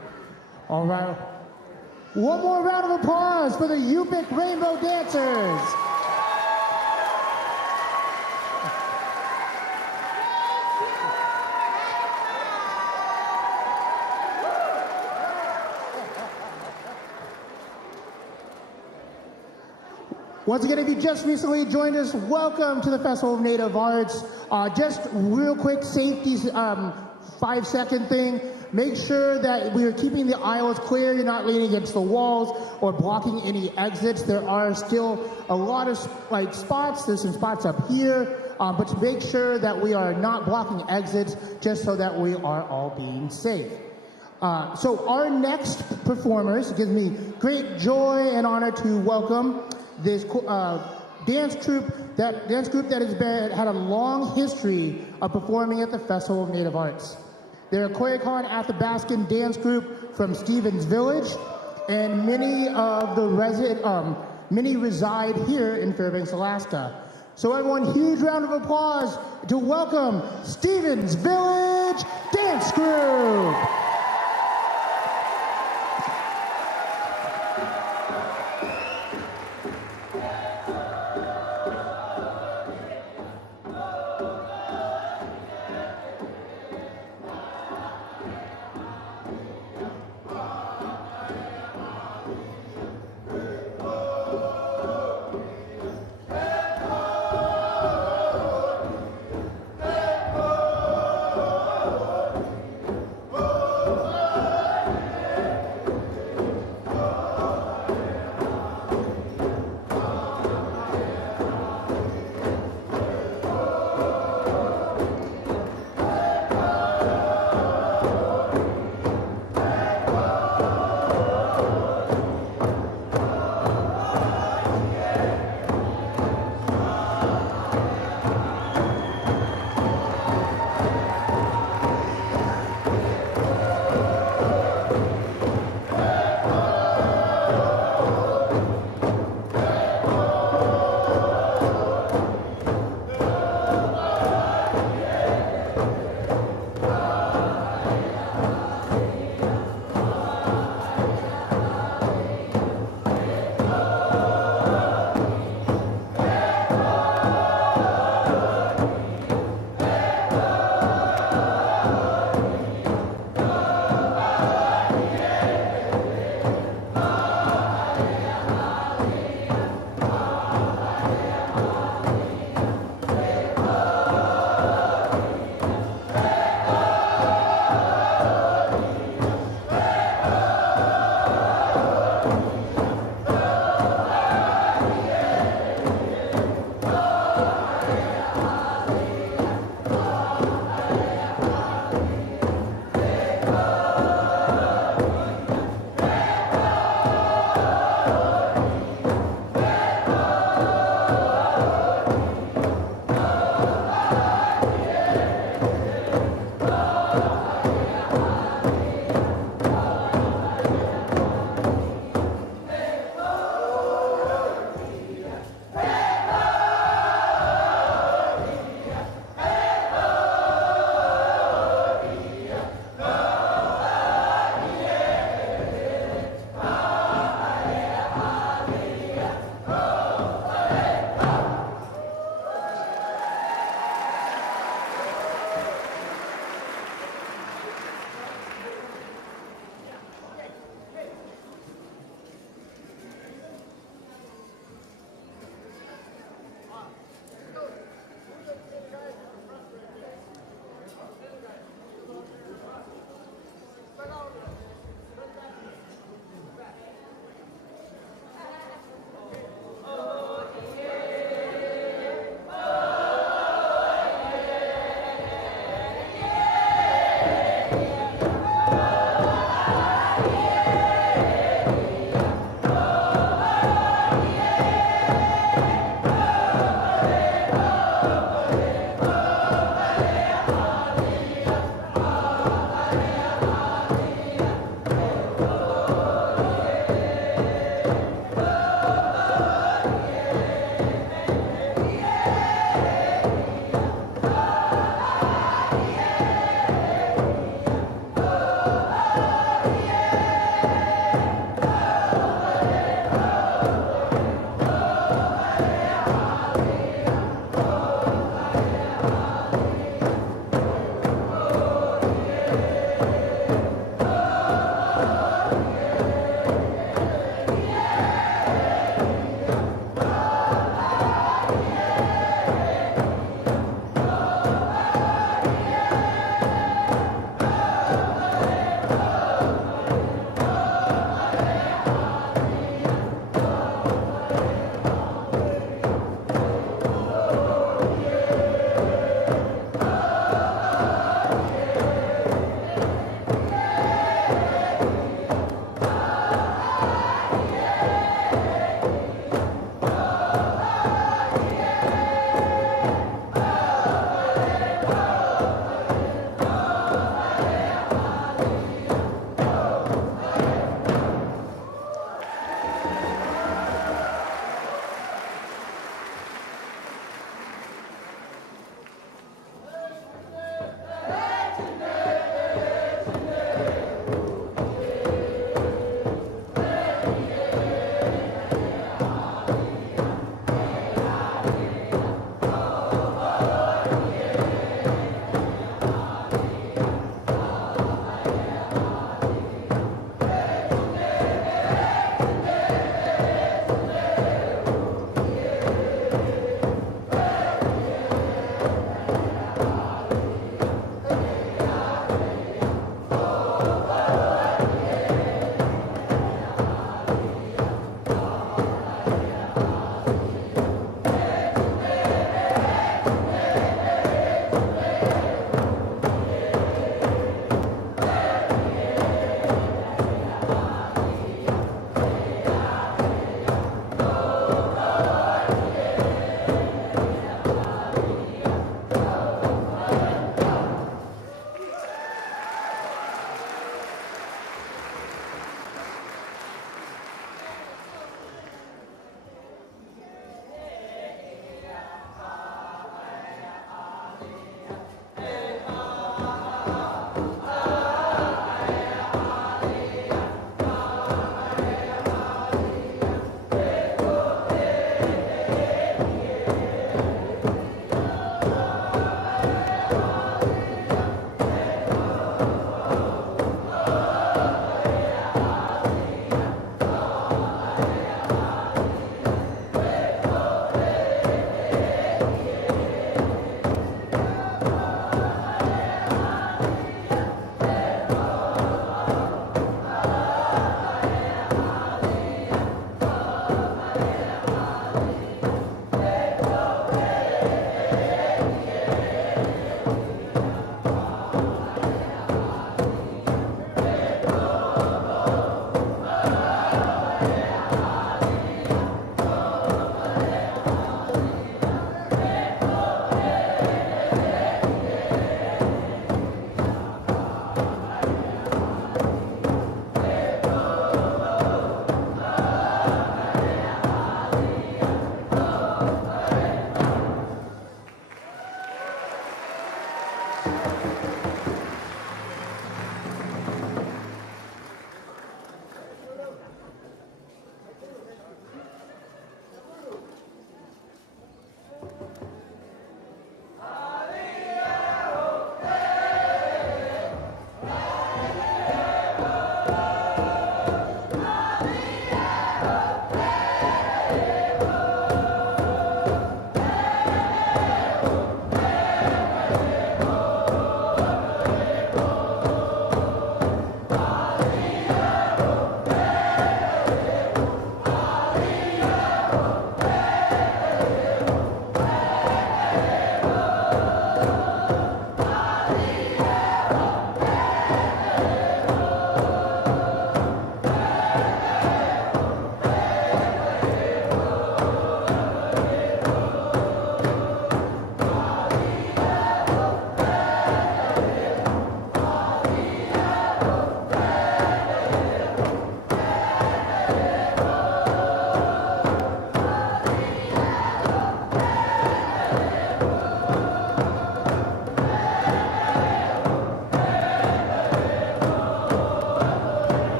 All right. One more round of applause for the Iñu-Yupiaq Rainbow Dancers. Once again, if you just recently joined us, welcome to the Festival of Native Arts. Just real quick safety 5-second thing. Make sure that we are keeping the aisles clear. You're not leaning against the walls or blocking any exits. There are still a lot of spots. There's some spots up here, but to make sure that we are not blocking exits just so that we are all being safe. So our next performers, it gives me great joy and honor to welcome this dance group that has had a long history of performing at the Festival of Native Arts. They're a Qaluyaarmiut Athabaskan dance group from Stevens Village, and many reside here in Fairbanks, Alaska. So everyone, huge round of applause to welcome Stevens Village Dance Group.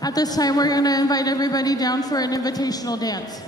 At this time, we're going to invite everybody down for an invitational dance.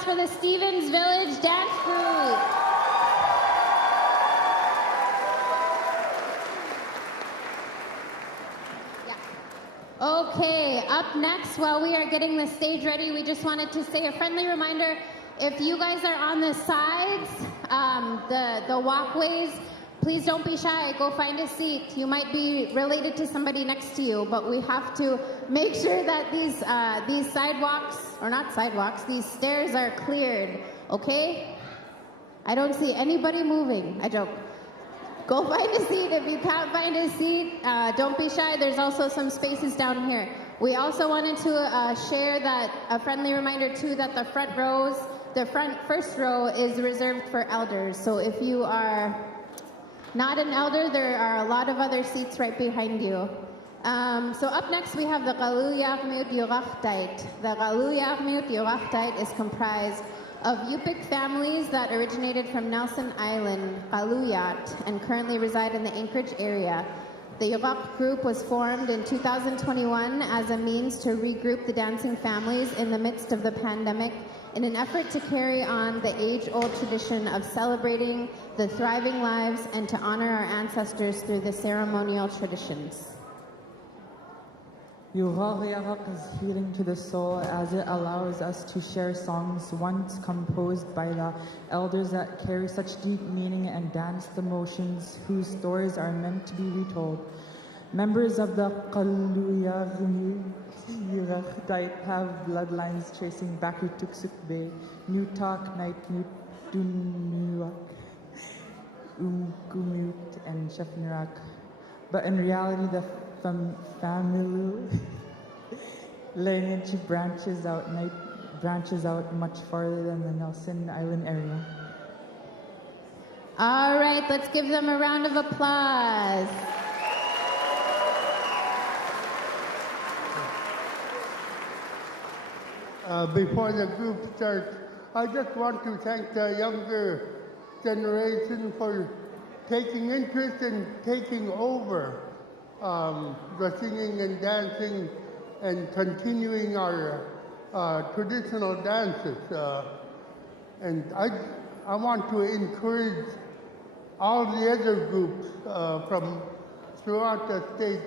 applause for the Stevens Village Dance Group. Okay, up next, while we are getting the stage ready, we just wanted to say a friendly reminder, if you guys are on the sides, the walkways, please don't be shy, go find a seat. You might be related to somebody next to you, but we have to make sure that these sidewalks, or not sidewalks, these stairs are cleared, okay? I don't see anybody moving, I joke. Go find a seat. If you can't find a seat, don't be shy. There's also some spaces down here. We also wanted to share that, a friendly reminder too, that the first row is reserved for elders. So if you are not an elder, there are a lot of other seats right behind you. So up next we have the Qaluyaarmiut Yurartait. The Qaluyaarmiut Yurartait is comprised of Iñu-Yupiaq families that originated from Nelson Island, Qaluyaart, and currently reside in the Anchorage area. The Yurartet group was formed in 2021 as a means to regroup the dancing families in the midst of the pandemic in an effort to carry on the age-old tradition of celebrating the thriving lives and to honor our ancestors through the ceremonial traditions. Qasgirmiut is healing to the soul as it allows us to share songs once composed by the elders that carry such deep meaning and dance the motions whose stories are meant to be retold. Members of the Qaluyaarmiut Yurartait have bloodlines tracing back to Tuksuk Bay, Newtok, Nite, Tumyaraq, Qasgirmiut, and Tumyaraq. But in reality, the family lineage branches out much farther than the Nelson Island area. All right, let's give them a round of applause. Before the group starts, I just want to thank the younger generation for taking interest and taking over the singing and dancing and continuing our traditional dances. And I want to encourage all the other groups from throughout the state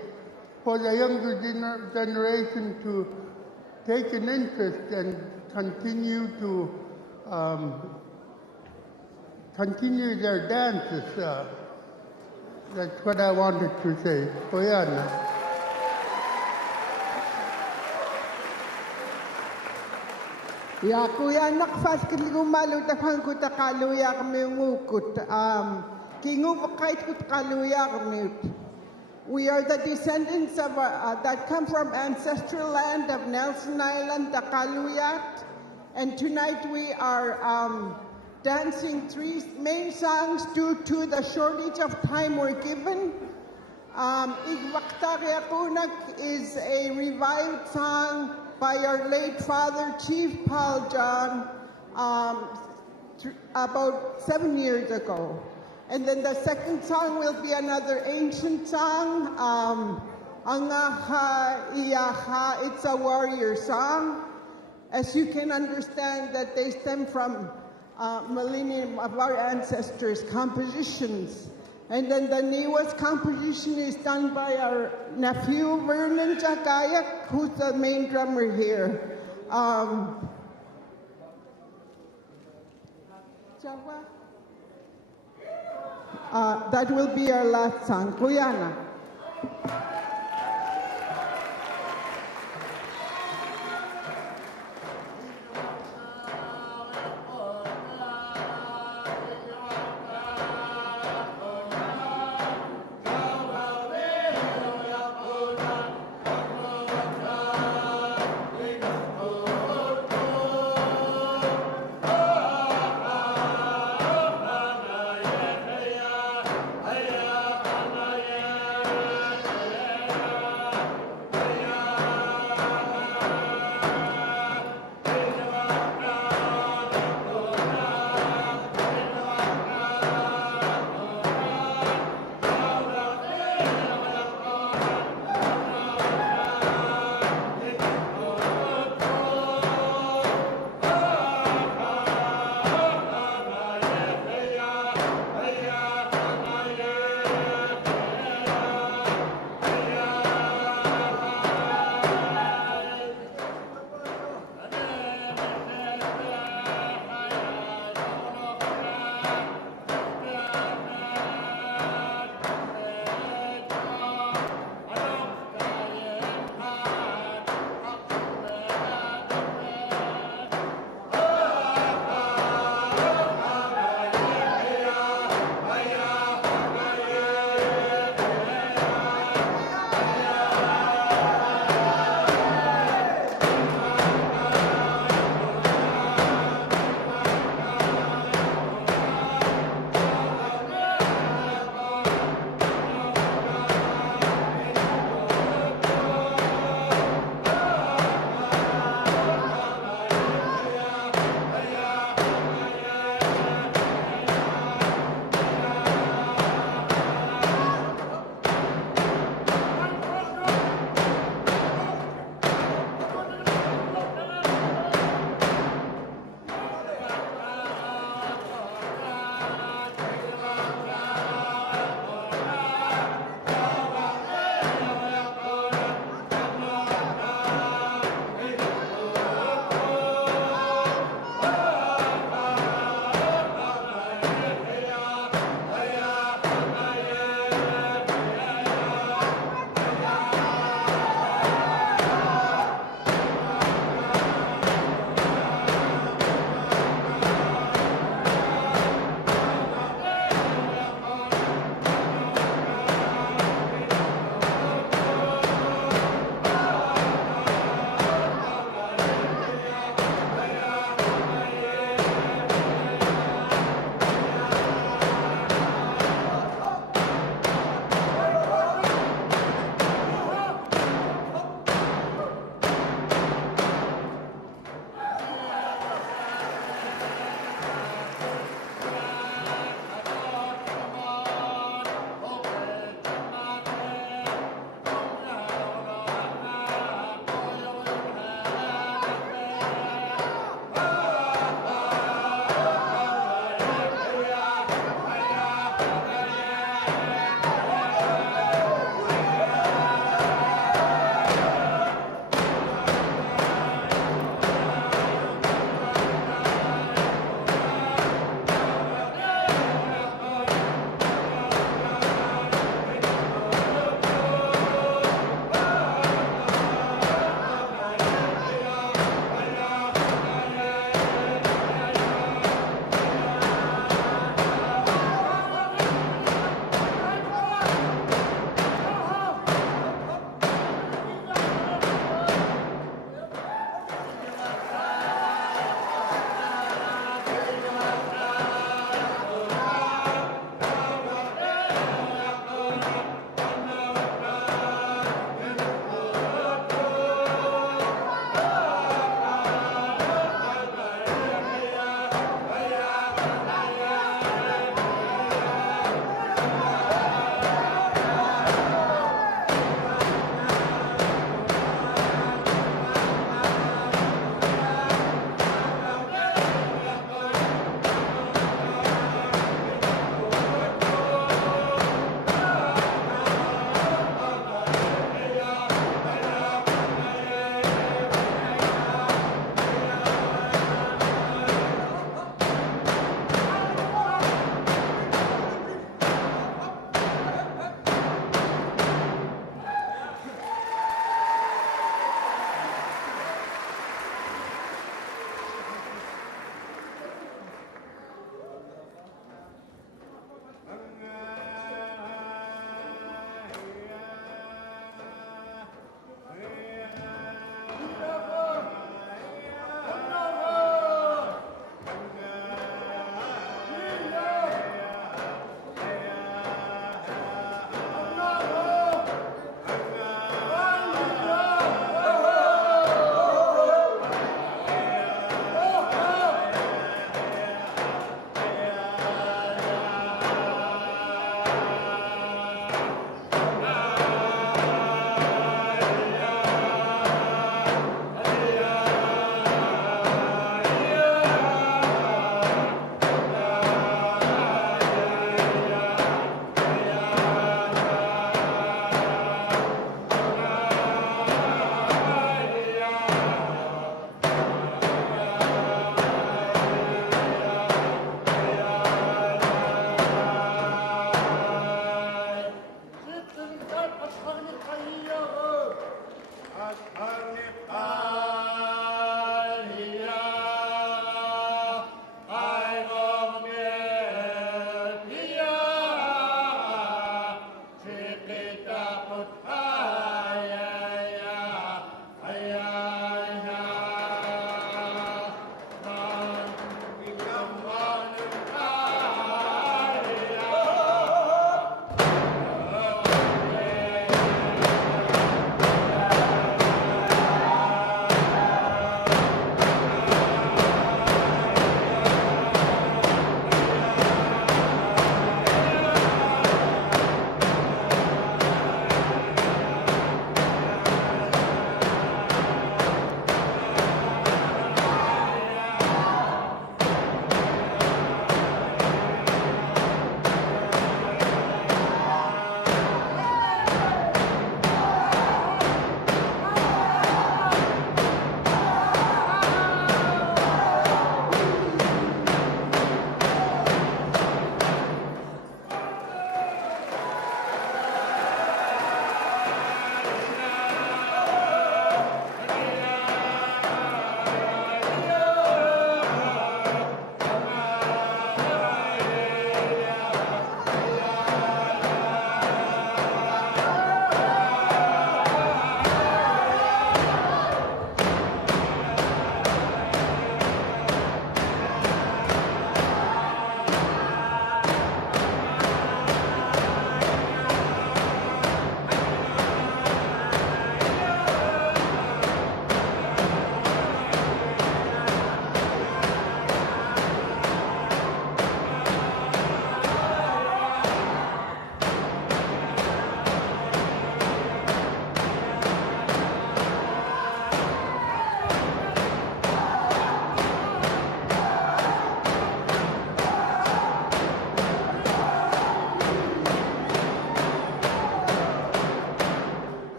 for the younger generation to take an interest and continue to continue their dances. That's what I wanted to say. Kuya. Ya kuya nakfas kiligu malu takhan ku Qaluyaarmiut Iñu-Yupiaq ku Qaluyaarmiut. We are the descendants of that come from ancestral land of Nelson Island, the Qaluyaart, and tonight we are dancing three main songs due to the shortage of time we're given. Iñu-Yupiaq is a revived song by our late father, Chief Paul John, about 7 years ago. And then the second song will be another ancient song, Anchorage. It's a warrior song. As you can understand that they stem from millennium of our ancestors' compositions. And then the newest composition is done by our nephew, Vernon Jagayak, who's the main drummer here. That will be our last song, Kuyana.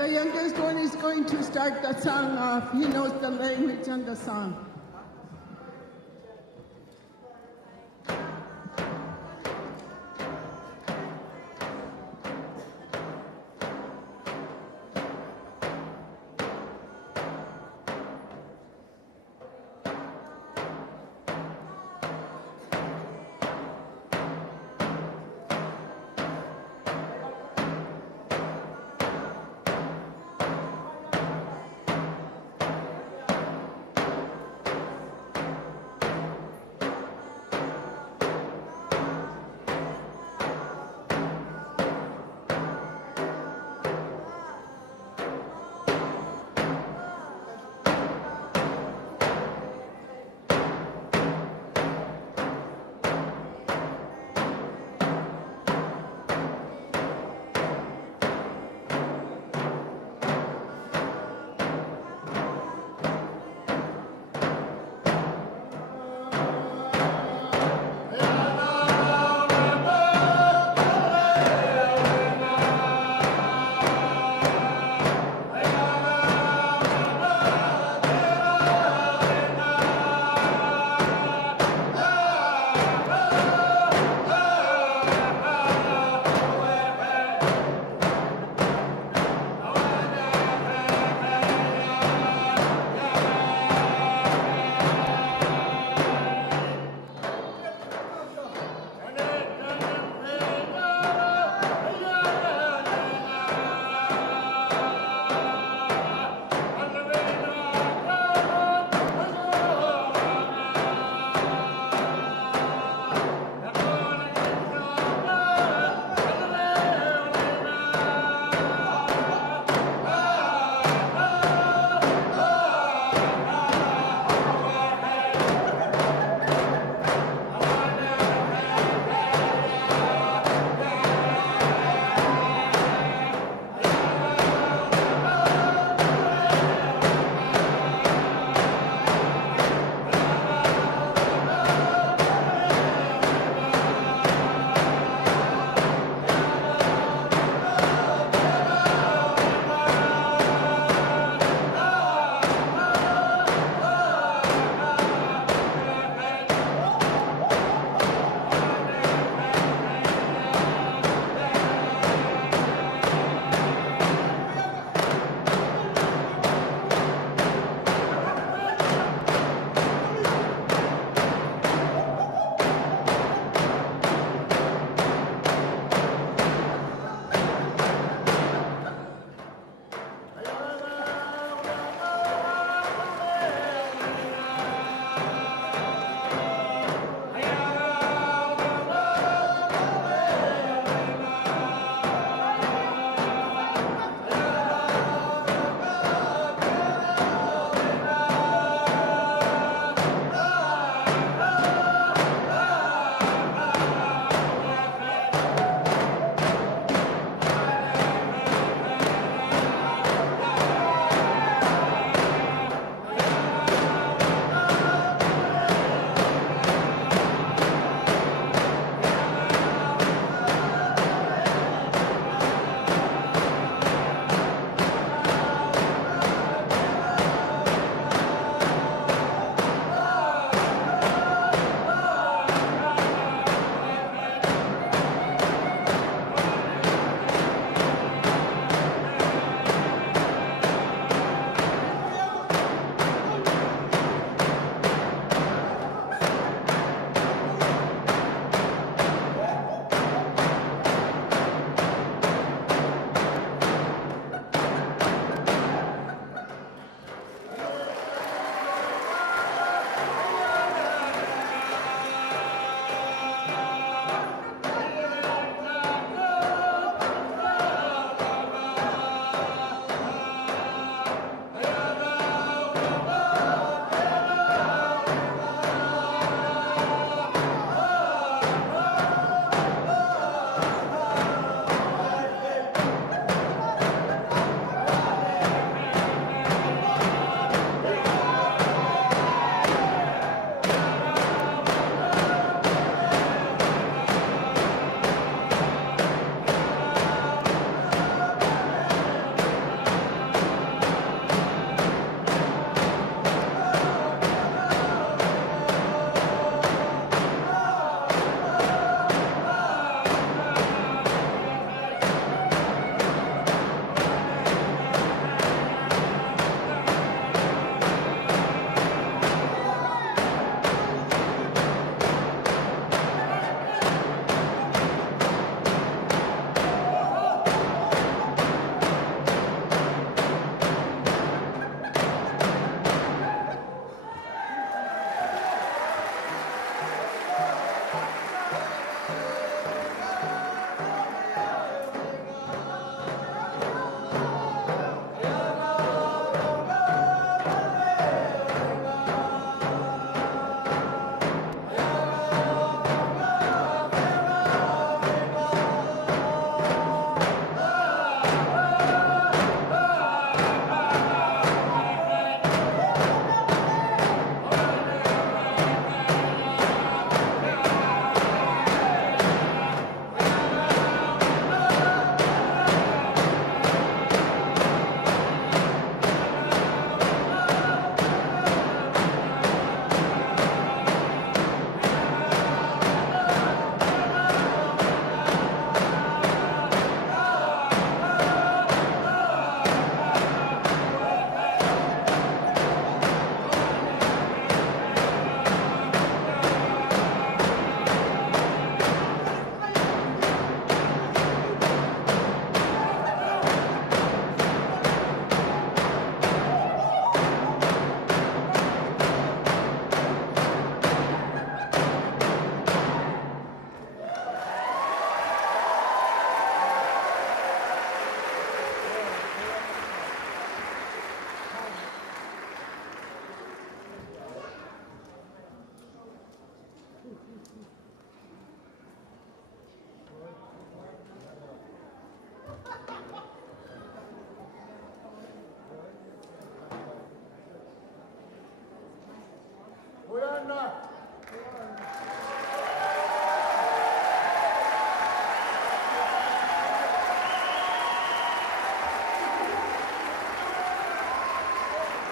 The youngest one is going to start the song off. He knows the language and the song.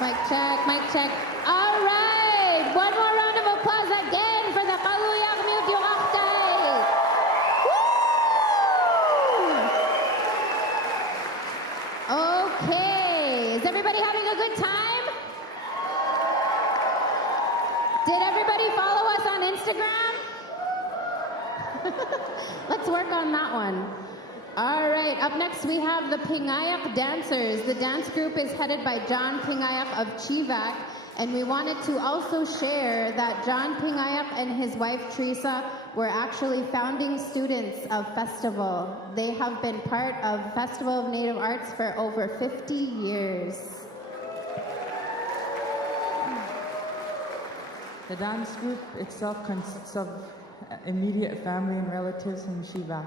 Mic check, mic check. All right, one more round of applause again for the Qaluyaarmiut Yurartait. Woo! Okay, is everybody having a good time? Did everybody follow us on Instagram? Let's work on that one. All right, up next we have the Pingayaq Dancers. The dance group is headed by John Pingayaq of Chivac, and we wanted to also share that John Pingayaq and his wife Teresa were actually founding students of Festival. They have been part of Festival of Native Arts for over 50 years. The dance group itself consists of immediate family and relatives from Chivac.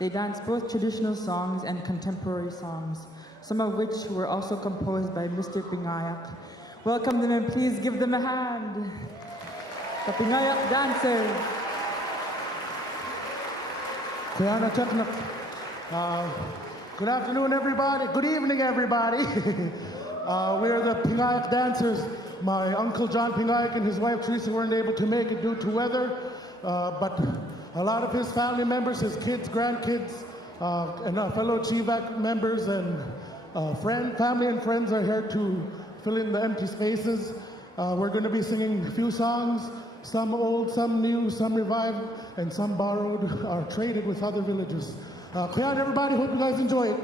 They dance both traditional songs and contemporary songs, some of which were also composed by Mr. Pingayaq. Welcome them and please give them a hand. The Pingayaq Dancers. Good afternoon, everybody. Good evening, everybody. We're the Pingayaq Dancers. My uncle John Pingayaq and his wife Teresa weren't able to make it due to weather, but a lot of his family members, his kids, grandkids, and fellow Chivac members and family and friends are here to fill in the empty spaces. We're going to be singing a few songs, some old, some new, some revived, and some borrowed or traded with other villages. Kuyan, everybody, hope you guys enjoy it.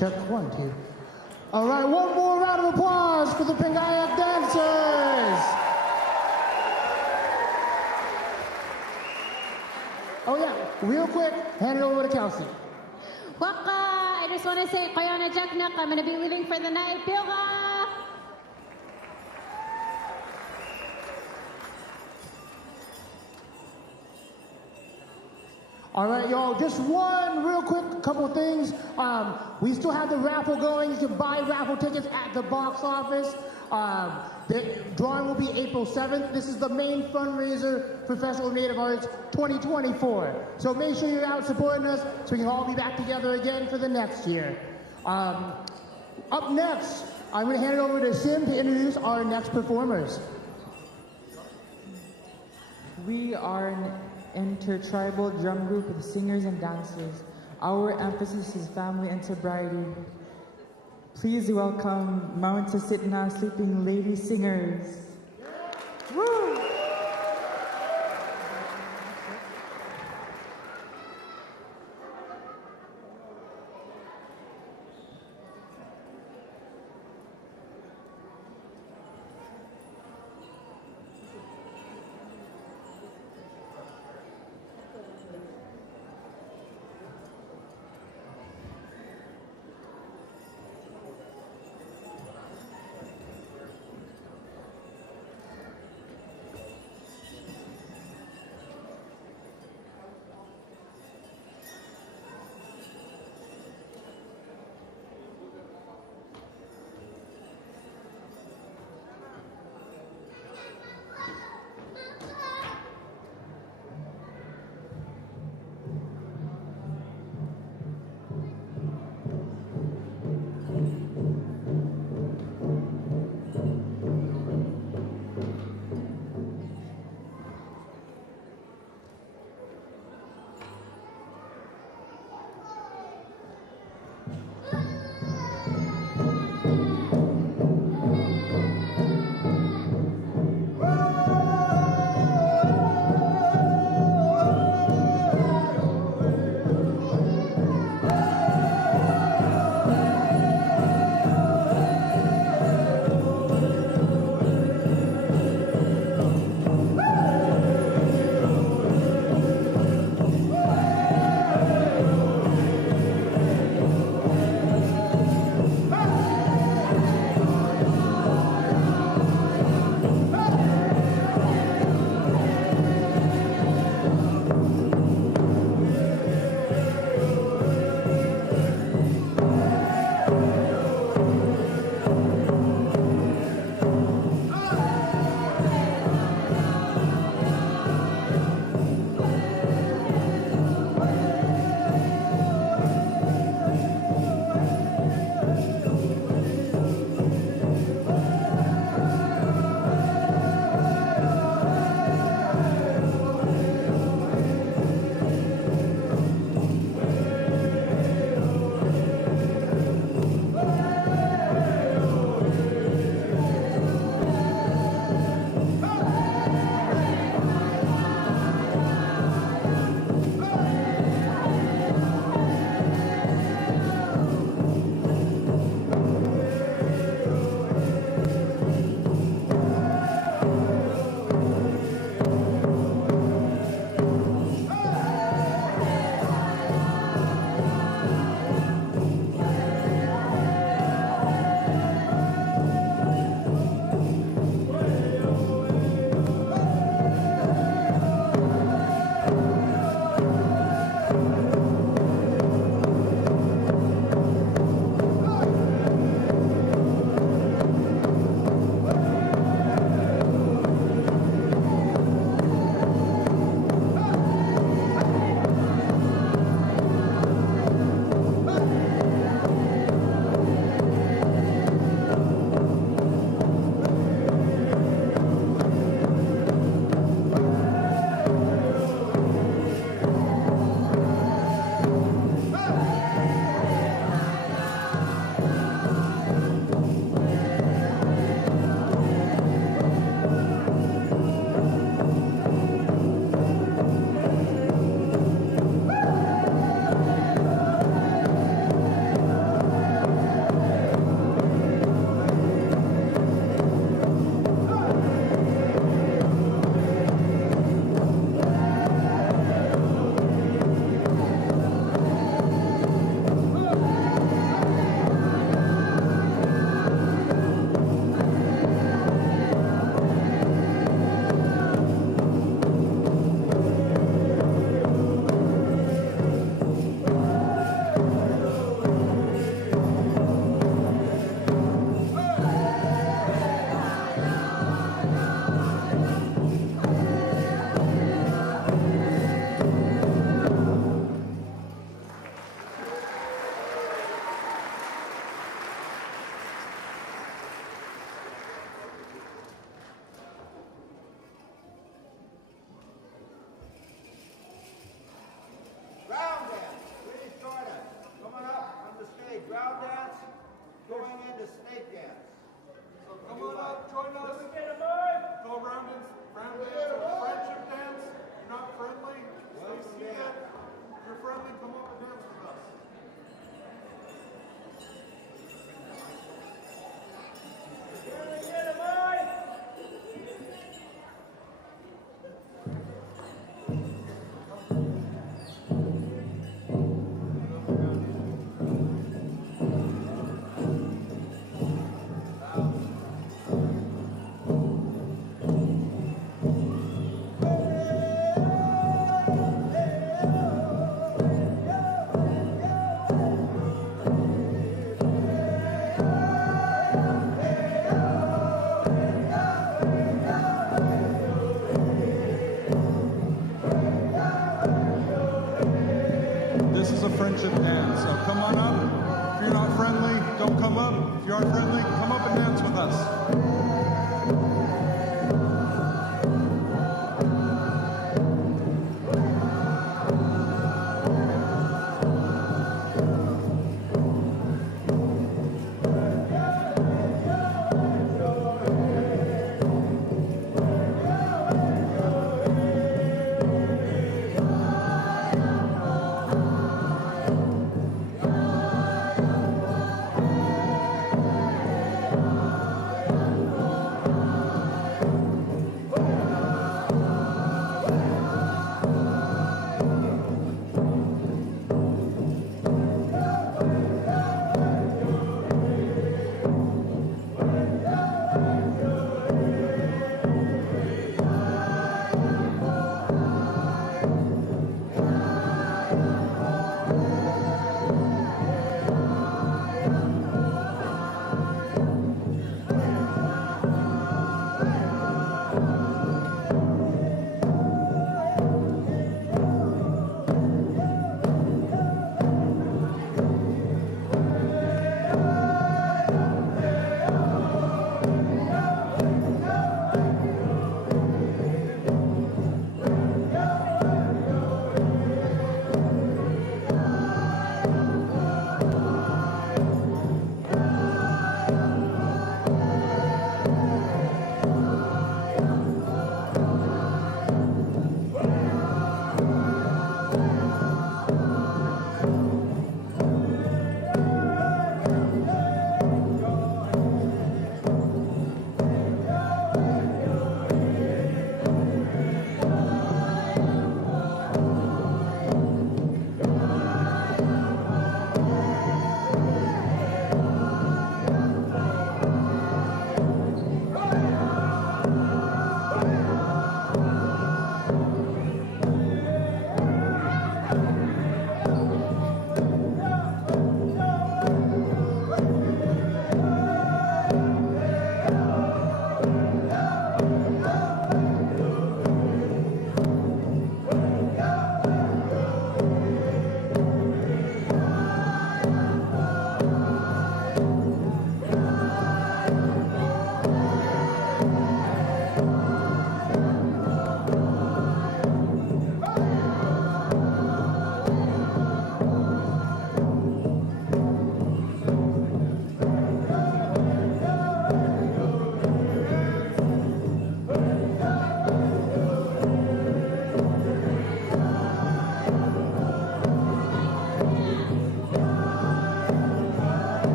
Check 1, 2. All right, one more round of applause for the Pingayaq Dancers. Oh yeah, real quick, hand it over to Kelsey. Waka, I just want to say, Qayana Jaknak, I'm going to be leaving for the night. Pioga! All right, y'all, just one real quick couple things. We still have the raffle going. You can buy raffle tickets at the box office. The drawing will be April 7th. This is the main fundraiser for Festival of Native Arts 2024. So make sure you're out supporting us so we can all be back together again for the next year. Up next, I'm going to hand it over to Sim to introduce our next performers. We are an intertribal drum group with singers and dancers. Our emphasis is family and sobriety. Please welcome Mount Susitna Sleeping Lady Singers. Woo!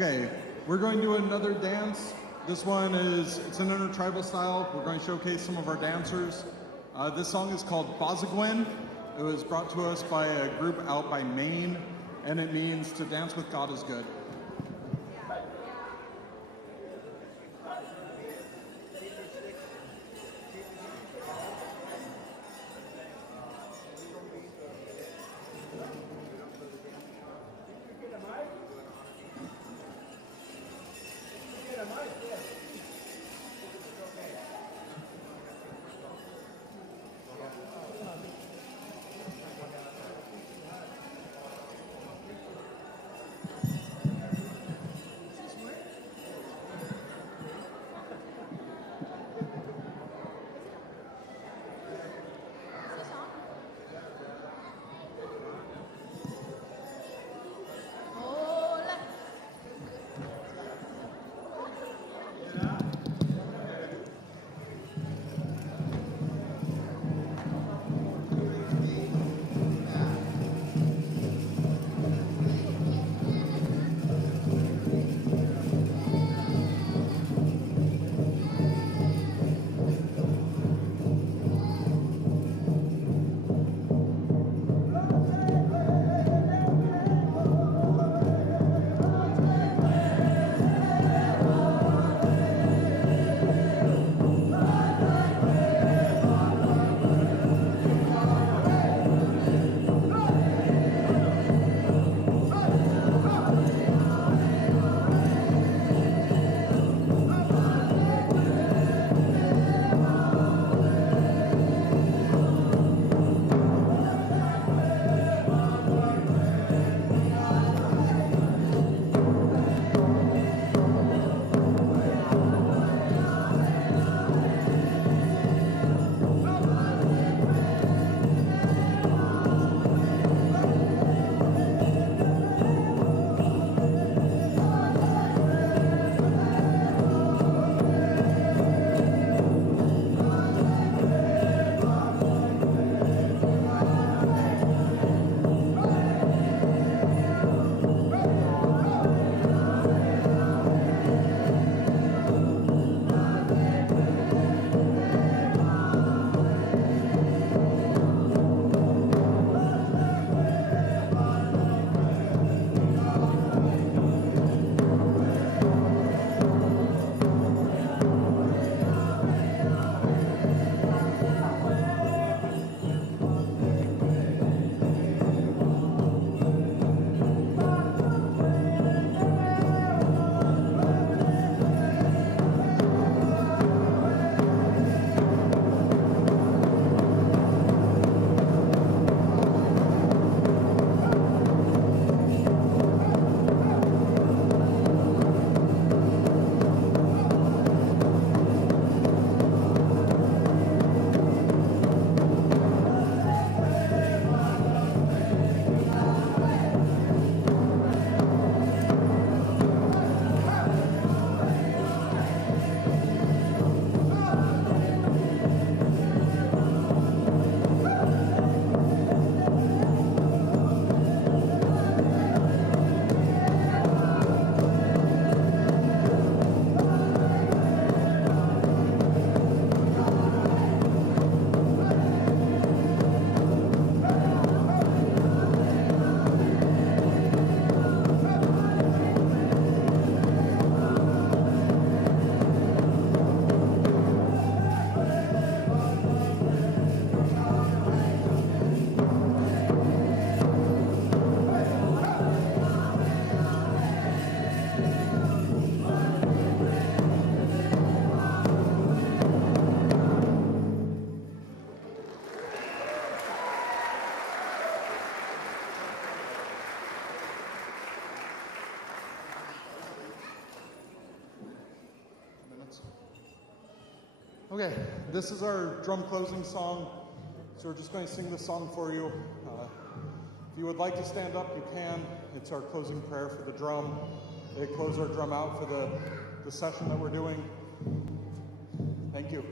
Okay, we're going to do another dance. This one it's an intertribal style. We're going to showcase some of our dancers. This song is called Qasgirmiut. It was brought to us by a group out by Maine, and it means to dance with God is good. Okay, this is our drum closing song, so we're just going to sing this song for you. If you would like to stand up, you can. It's our closing prayer for the drum. They close our drum out for the session that we're doing. Thank you.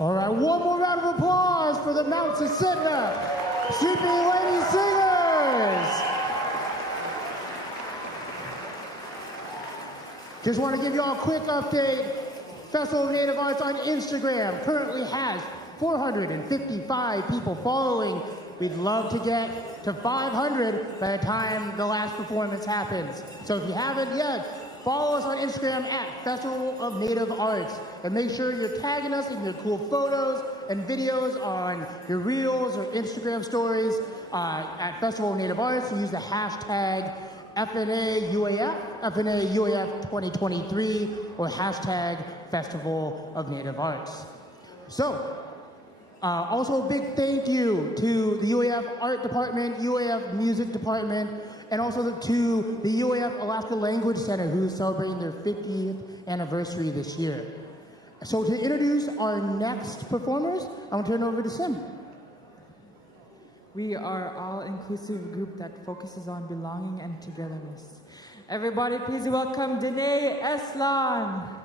All right, one more round of applause for the Mount Susitna Sleeping Lady Singers. Just want to give you all a quick update. Festival of Native Arts on Instagram currently has 455 people following. We'd love to get to 500 by the time the last performance happens. So if you haven't yet, follow us on Instagram at Festival of Native Arts. And make sure you're tagging us in your cool photos and videos on your reels or Instagram stories at Festival of Native Arts. Use the hashtag FNAUAF, FNAUAF 2023, or hashtag Festival of Native Arts. So, also a big thank you to the UAF Art Department, UAF Music Department, and also to the UAF Alaska Language Center, who's celebrating their 50th anniversary this year. So to introduce our next performers, I want to turn it over to Sim. We are all-inclusive group that focuses on belonging and togetherness. Everybody, please welcome Dene Eslaanh.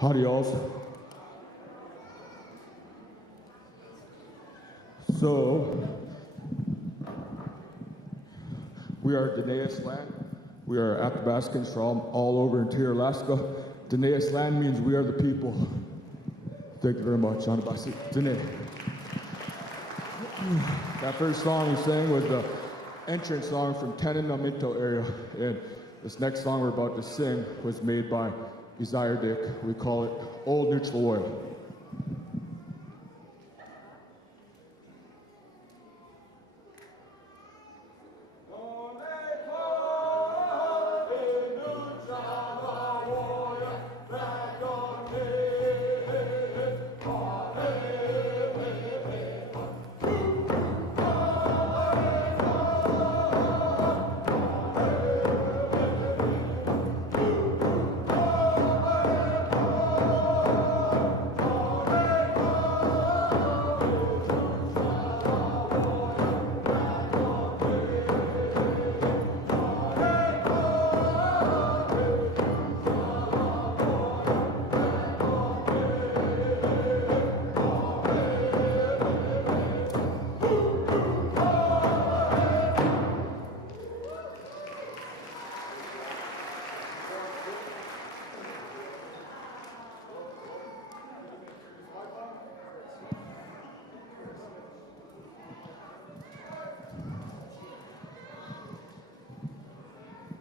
Howdy, y'alls. So, we are Dene Eslaanh. We are Athabascans from all over interior Alaska. Dene Eslaanh means we are the people. Thank you very much. Anabasi. Dene. That first song we sang was the entrance song from Tenon, Minto area. And this next song we're about to sing was made by Qasgirmiut. We call it Old Neutral Oil.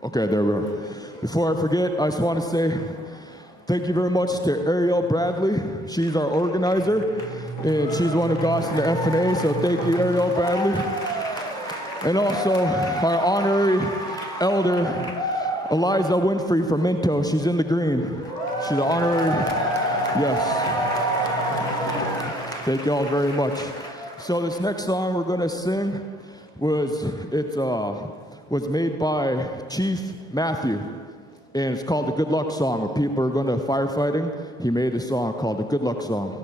Okay, there we go. Before I forget, I just want to say thank you very much to Ariel Bradley. She's our organizer, and she's one of us in the FNA, so thank you, Ariel Bradley. And also our honorary elder, Eliza Winfrey from Minto. She's in the green. She's an honorary, yes. Thank you all very much. So this next song we're going to sing was made by Chief Matthew, And it's called the Good Luck Song. When people are going to firefighting, he made a song called the Good Luck Song.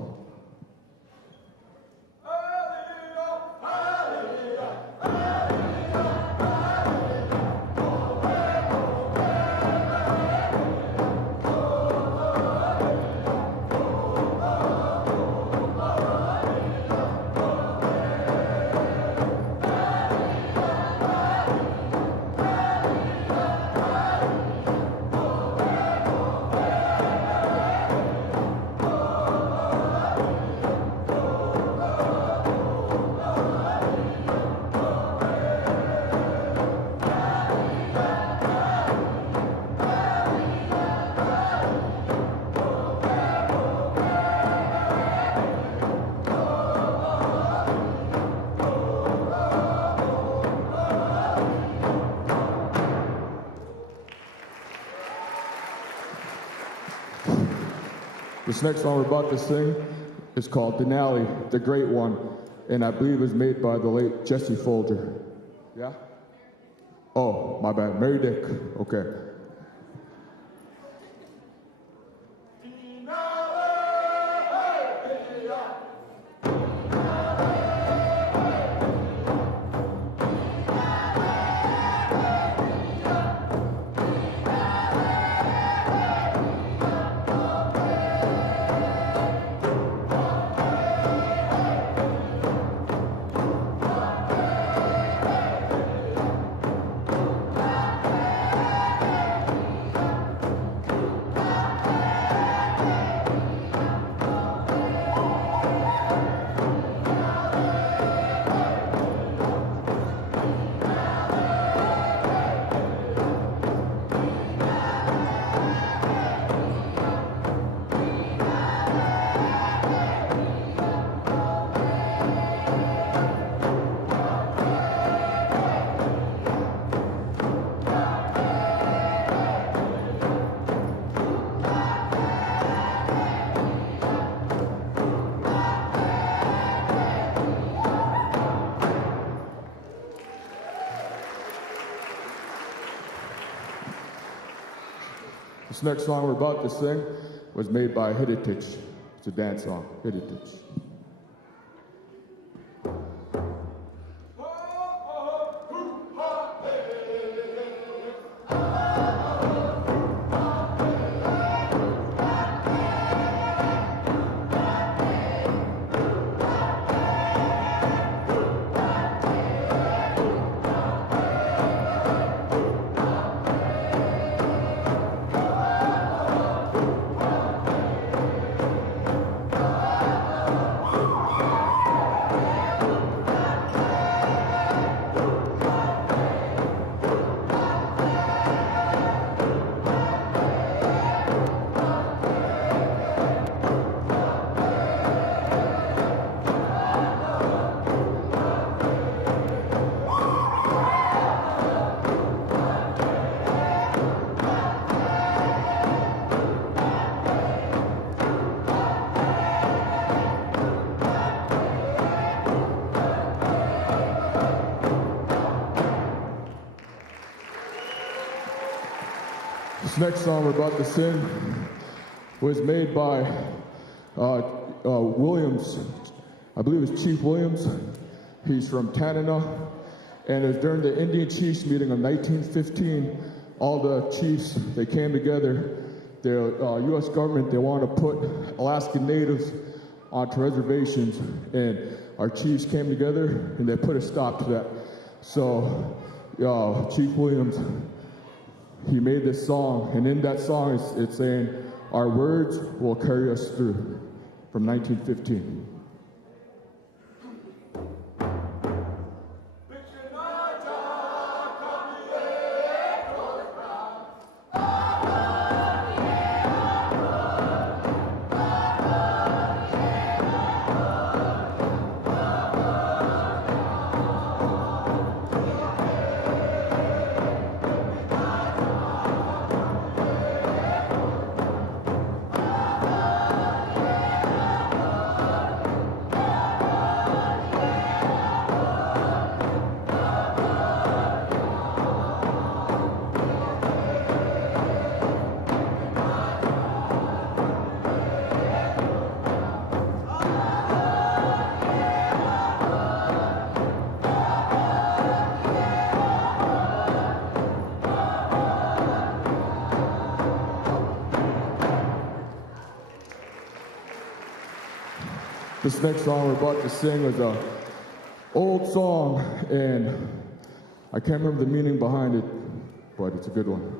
This next song we're about to sing is called Denali, the Great One, and I believe it was made by the late Jesse Folger. Yeah? Oh, my bad. Mary Dick. Okay. This next song we're about to sing was made by Hiditich. It's a dance song, Hiditich. This next song we're about to sing was made by Williams. I believe it's Chief Williams. He's from Tanana. And it was during the Indian Chiefs meeting of 1915. All the chiefs, they came together. The U.S. government, they wanted to put Alaskan Natives onto reservations. And our chiefs came together and they put a stop to that. So Chief Williams, he made this song, and in that song it's saying, "Our words will carry us through," from 1915. This next song we're about to sing is an old song, and I can't remember the meaning behind it, but it's a good one.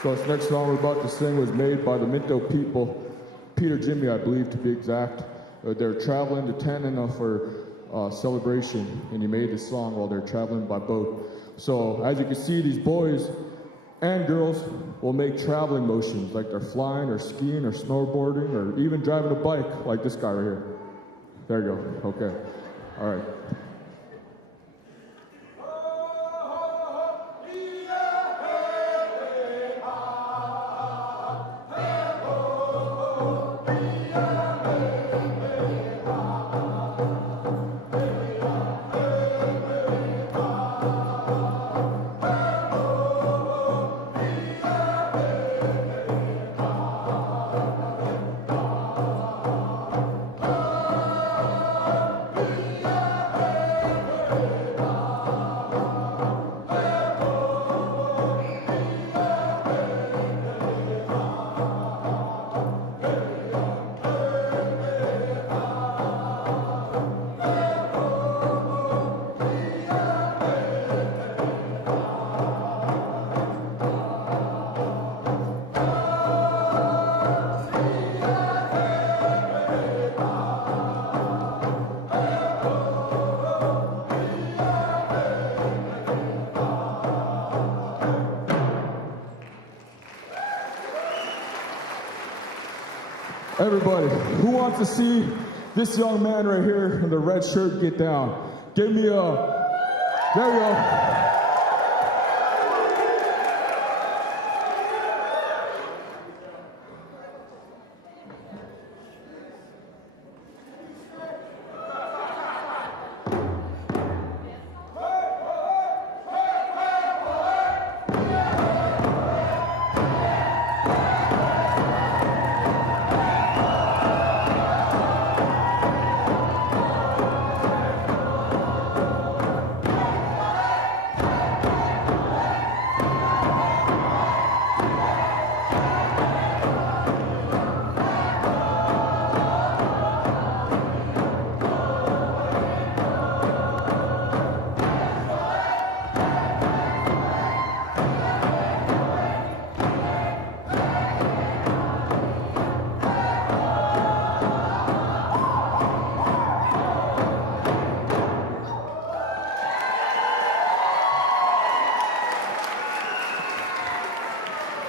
So this next song we're about to sing was made by the Minto people, Peter Jimmy, I believe, to be exact. They're traveling to Tanana for celebration, and he made this song while they're traveling by boat. So as you can see, these boys and girls will make traveling motions, like they're flying or skiing or snowboarding or even driving a bike, like this guy right here. There you go. Okay. All right. Everybody, who wants to see this young man right here in the red shirt get down? Give me a, there you go.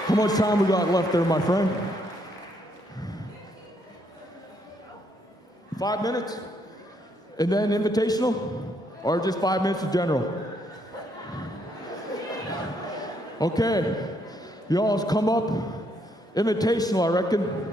How much time we got left there, my friend? 5 minutes? And then invitational? Or just 5 minutes in general? Okay. Y'all come up. Invitational, I reckon.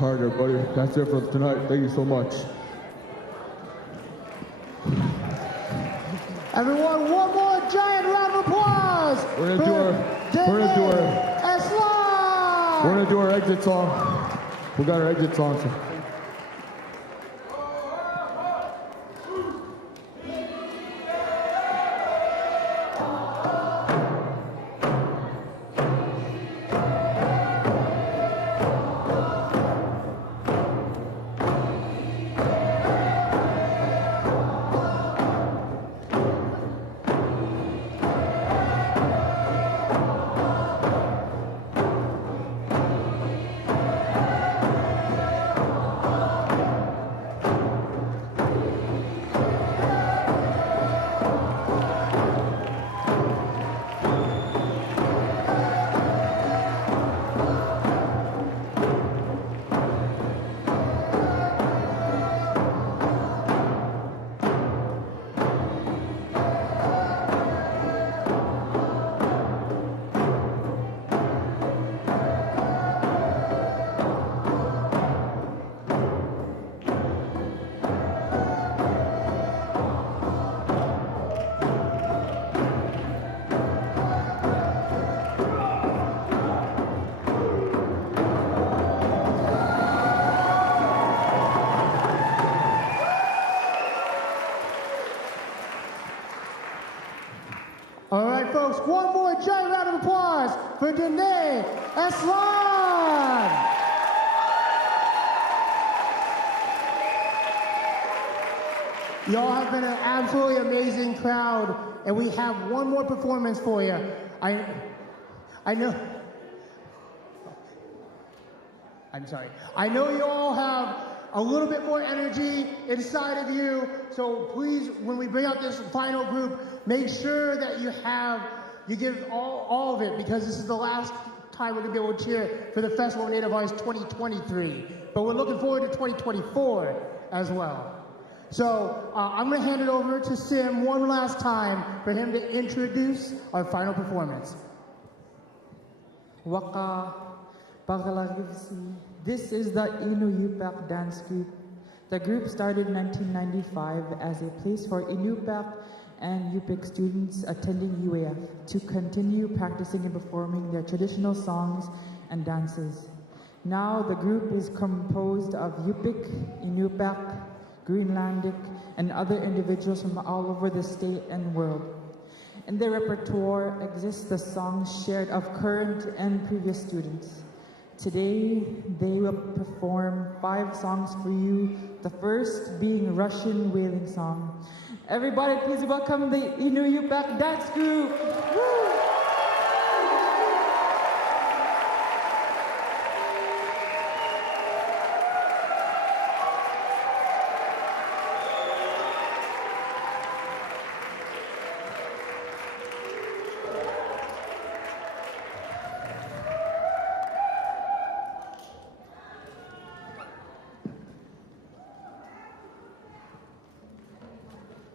All right, everybody. That's it for tonight. Thank you so much. Everyone, one more giant round of applause. We're gonna do our exit song. We got our exit song. So. Folks, one more giant round of applause for Dene Eslaanh. Y'all have been an absolutely amazing crowd, and we have one more performance for you. I know. I'm sorry. I know you all have a little bit more energy inside of you, so please, when we bring out this final group, make sure that you give all of it, because this is the last time we're going to be able to cheer for the Festival of Native Arts 2023. But we're looking forward to 2024 as well. So I'm going to hand it over to Sim one last time for him to introduce our final performance. Waka Pagalagivsi. This is the Iñu-Yupiaq dance group. The group started in 1995 as a place for Iñupiaq and Yupik students attending UAF to continue practicing and performing their traditional songs and dances. Now the group is composed of Yupik, Iñupiaq, Greenlandic, and other individuals from all over the state and world. In their repertoire exists the songs shared of current and previous students. Today, they will perform 5 songs for you, the first being Russian wailing song. Everybody, please welcome the Iñu-Yupiaq dance group. Woo!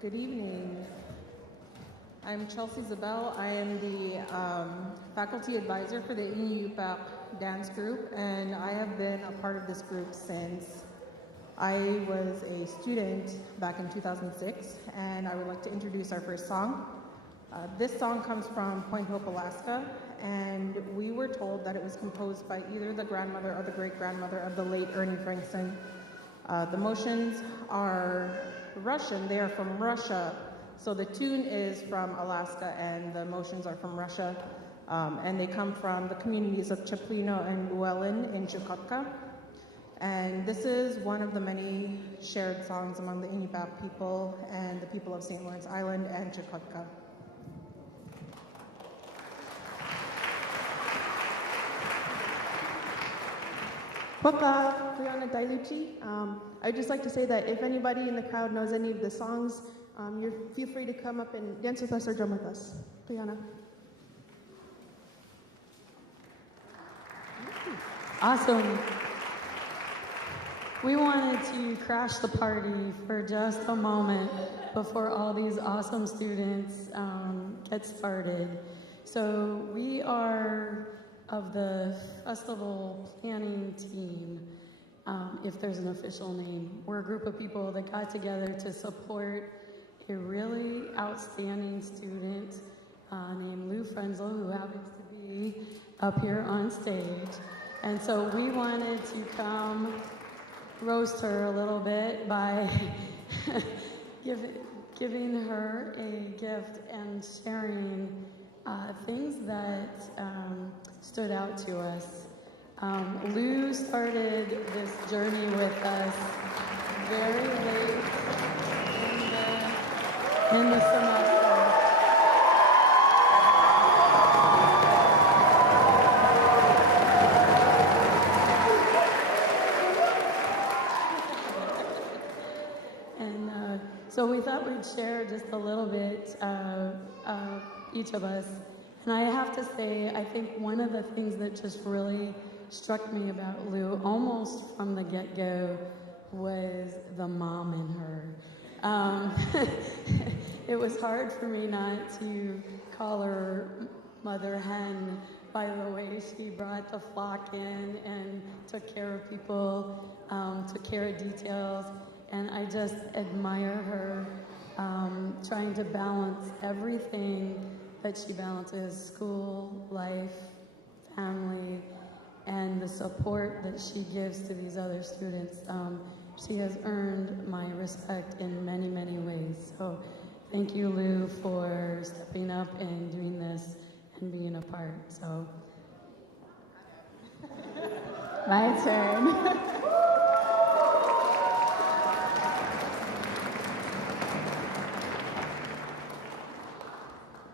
Good evening. I'm Chelsea Zabel. I am the faculty advisor for the Iñu-Yupiaq dance group, and I have been a part of this group since I was a student back in 2006, and I would like to introduce our first song. This song comes from Point Hope, Alaska, and we were told that it was composed by either the grandmother or the great-grandmother of the late Ernie Frankston. The motions are Russian. They are from Russia. So the tune is from Alaska and the motions are from Russia. And they come from the communities of Chaplino and Llewellyn in Chukotka. And this is one of the many shared songs among the Iñupiaq people and the people of St. Lawrence Island and Chukotka. Waka, Liana Dailuchi. I'd just like to say that if anybody in the crowd knows any of the songs, feel free to come up and dance with us or drum with us. Liana. Awesome. We wanted to crash the party for just a moment before all these awesome students get started. So we are of the festival planning team, if there's an official name. We're a group of people that got together to support a really outstanding student named Lou Frenzel, who happens to be up here on stage. And so we wanted to come roast her a little bit by giving her a gift and sharing things that stood out to us. Lou started this journey with us very late in the semester. And so we thought we'd share just a little bit, each of us. And I have to say, I think one of the things that just really struck me about Lou, almost from the get-go, was the mom in her. It was hard for me not to call her Mother Hen by the way she brought the flock in and took care of people, took care of details, and I just admire her trying to balance everything that she balances: school, life, family, and the support that she gives to these other students. She has earned my respect in many, many ways. So thank you, Lou, for stepping up and doing this and being a part. So my turn.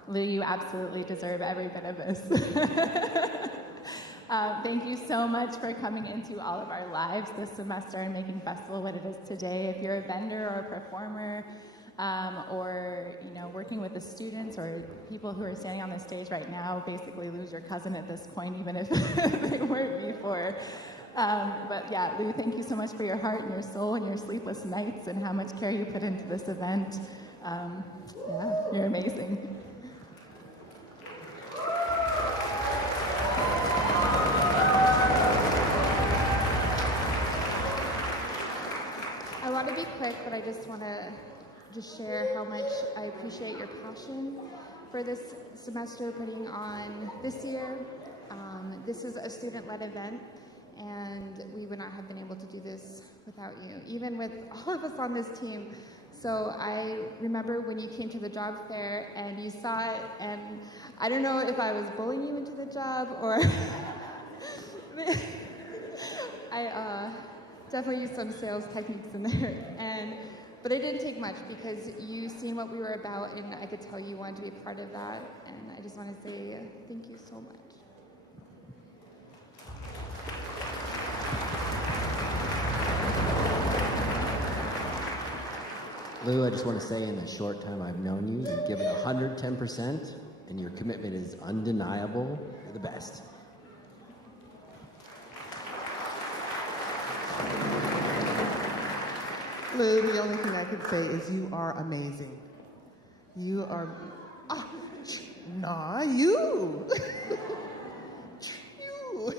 Lou, you absolutely deserve every bit of this. Thank you so much for coming into all of our lives this semester and making festival what it is today. If you're a vendor or a performer, or working with the students or people who are standing on the stage right now, basically Lou's your cousin at this point, even if they weren't before. But yeah, Lou, thank you so much for your heart and your soul and your sleepless nights and how much care you put into this event. Yeah, you're amazing. I want to be quick, but I just want to share how much I appreciate your passion for this semester putting on this year. This is a student-led event, and we would not have been able to do this without you, even with all of us on this team. So I remember when you came to the job fair and you saw it, and I don't know if I was bullying you into the job or I definitely used some sales techniques in there, but it didn't take much because you seen what we were about, and I could tell you wanted to be a part of that, and I just want to say thank you so much. Lou, I just want to say in the short time I've known you, you've given 110%, and your commitment is undeniable. You're the best. Lou, the only thing I could say is you are amazing. You are, you. You.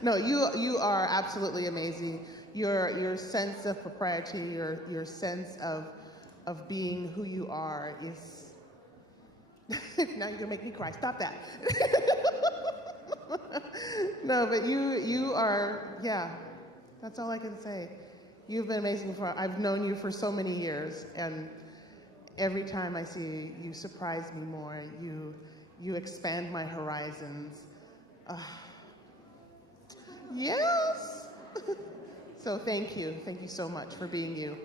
No, you are absolutely amazing. Your sense of propriety, your sense of being who you are is. Now you're gonna make me cry. Stop that. No, but you are. Yeah, that's all I can say. You've been amazing I've known you for so many years, and every time I see you, you surprise me more. You expand my horizons. Yes. So thank you so much for being you.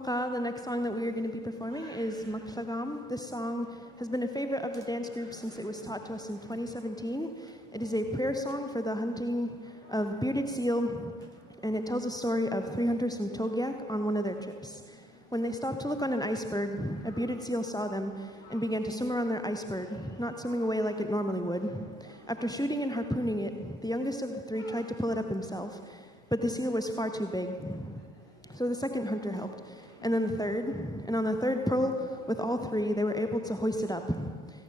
Dakwakada, the next song that we are going to be performing is Maklagam. This song has been a favorite of the dance group since it was taught to us in 2017. It is a prayer song for the hunting of bearded seal, and it tells a story of 3 hunters from Qasgirmiut on one of their trips. When they stopped to look on an iceberg, a bearded seal saw them and began to swim around their iceberg, not swimming away like it normally would. After shooting and harpooning it, the youngest of the 3 tried to pull it up himself, but the seal was far too big. So the second hunter helped, and then the third, and on the third pull with all 3, they were able to hoist it up.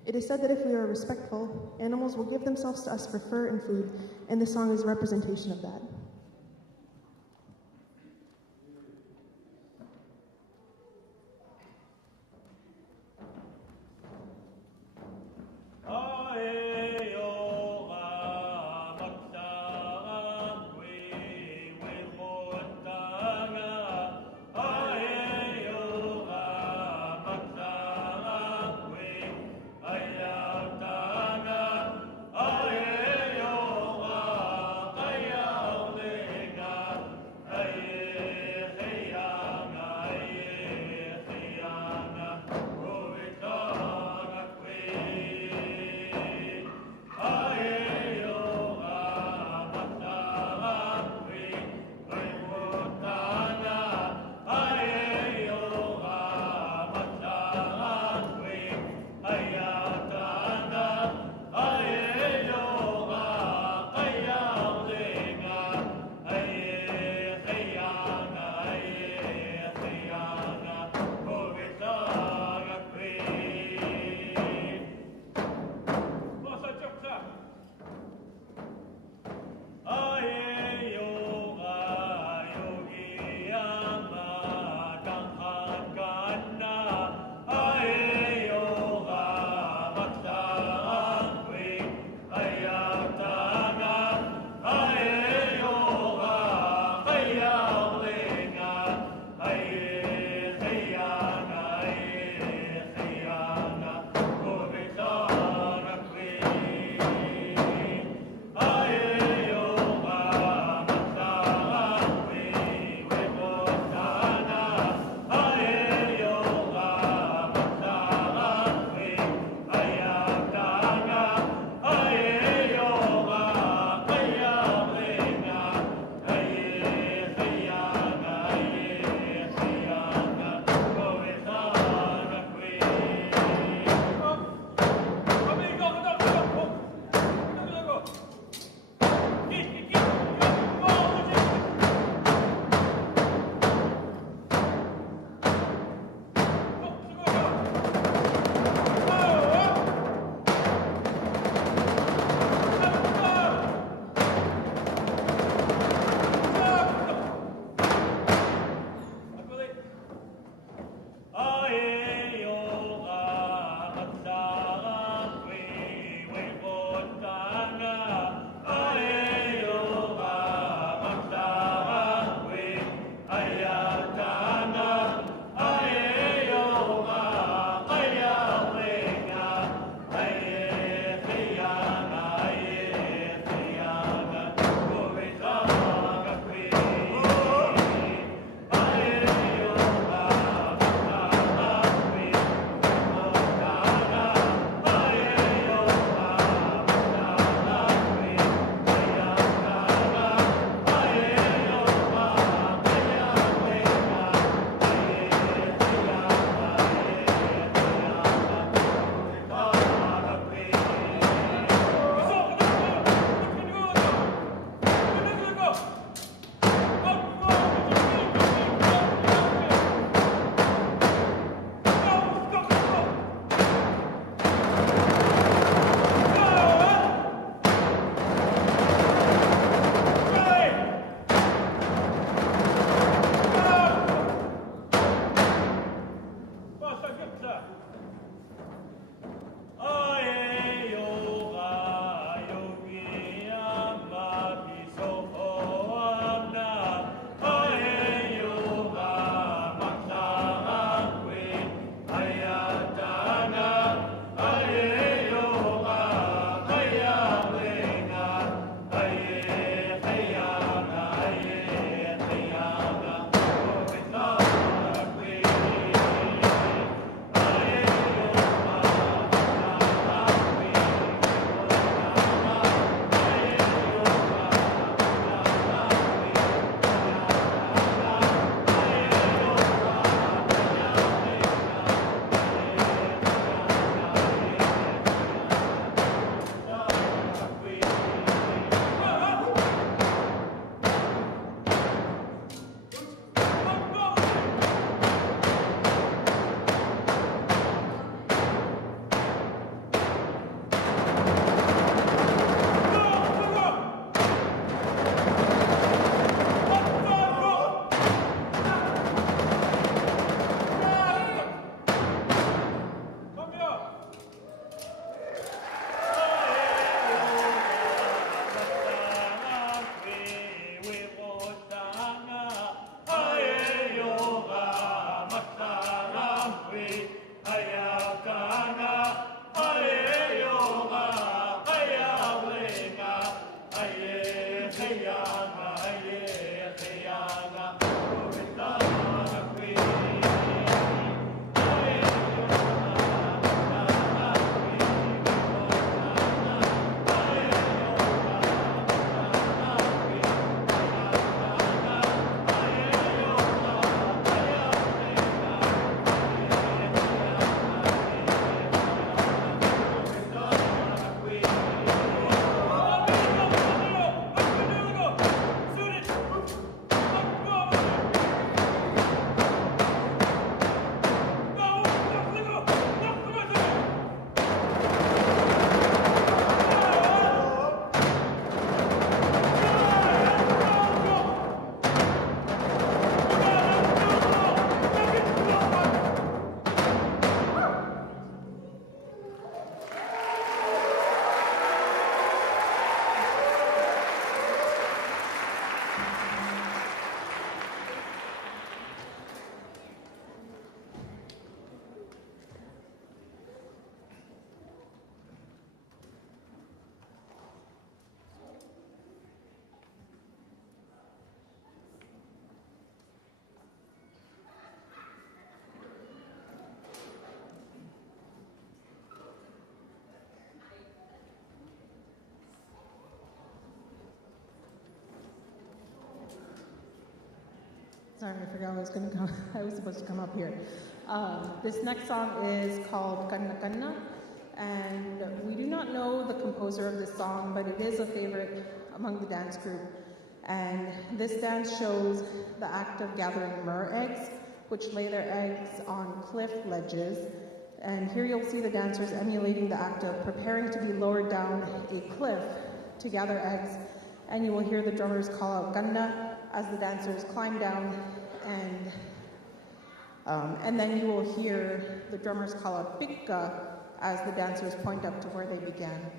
It is said that if we are respectful, animals will give themselves to us for fur and food, and this song is a representation of that. Sorry, I forgot I was supposed to come up here. This next song is called Kanna Kanna, and we do not know the composer of this song, but it is a favorite among the dance group. And this dance shows the act of gathering mer eggs, which lay their eggs on cliff ledges. And here you'll see the dancers emulating the act of preparing to be lowered down a cliff to gather eggs. And you will hear the drummers call out Kanna as the dancers climb down, and then you will hear the drummers call out Pikka as the dancers point up to where they began.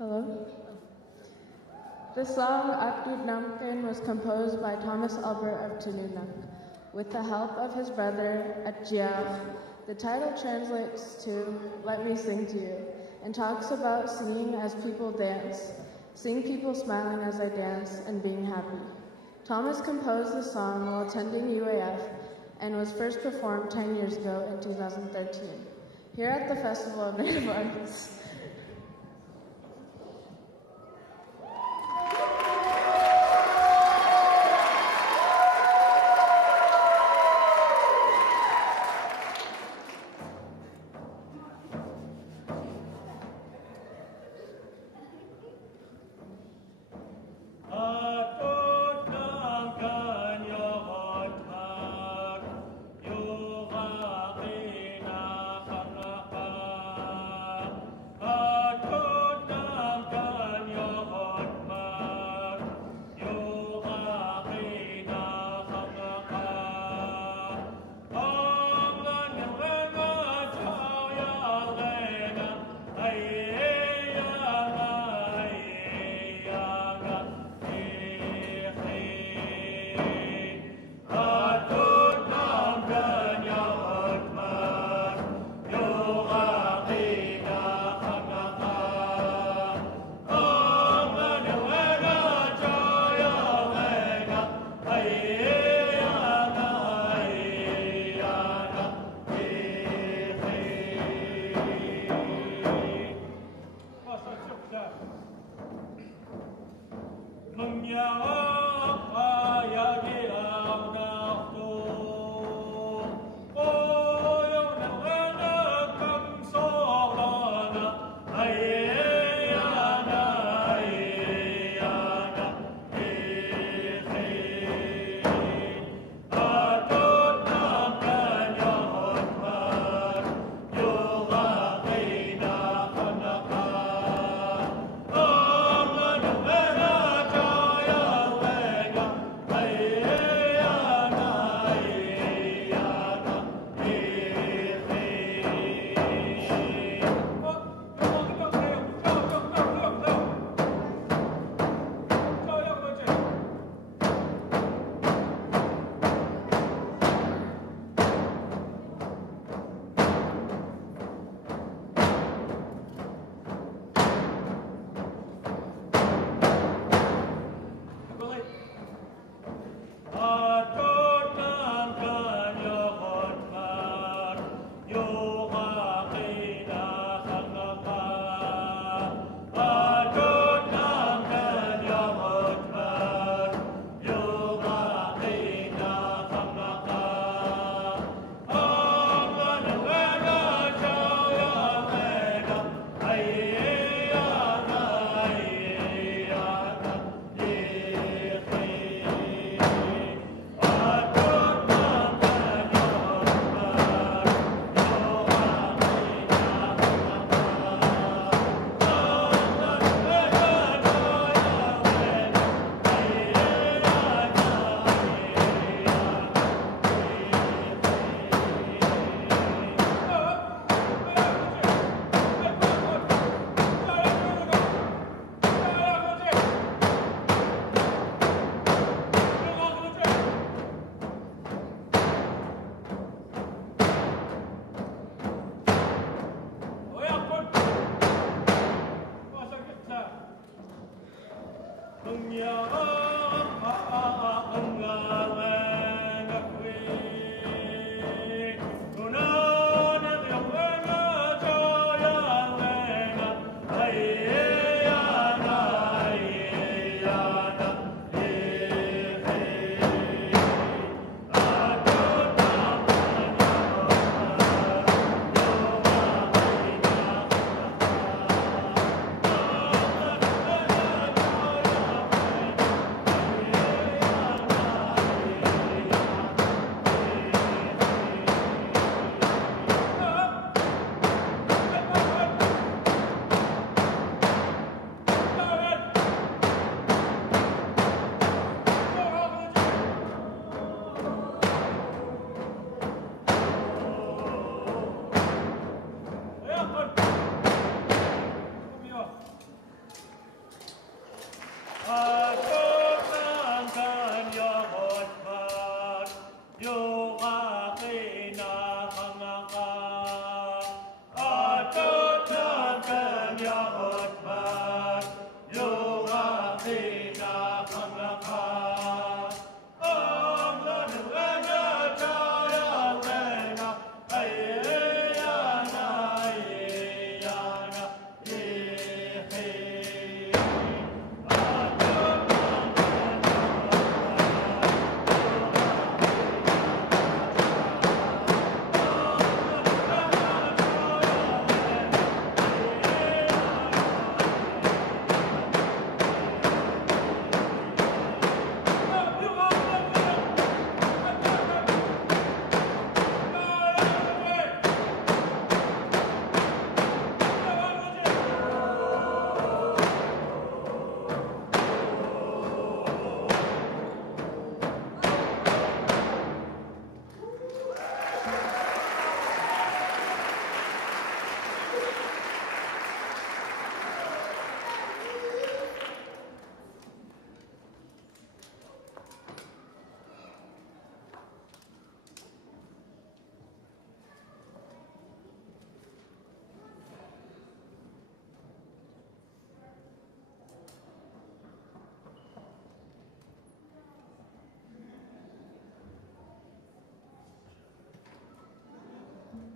Hello? The song Akdud Namken was composed by Thomas Albert of Tununuk with the help of his brother Atjiach. The title translates to Let Me Sing to You and talks about singing as people dance, seeing people smiling as I dance and being happy. Thomas composed the song while attending UAF and was first performed 10 years ago in 2013 here at the Festival of Native Artists.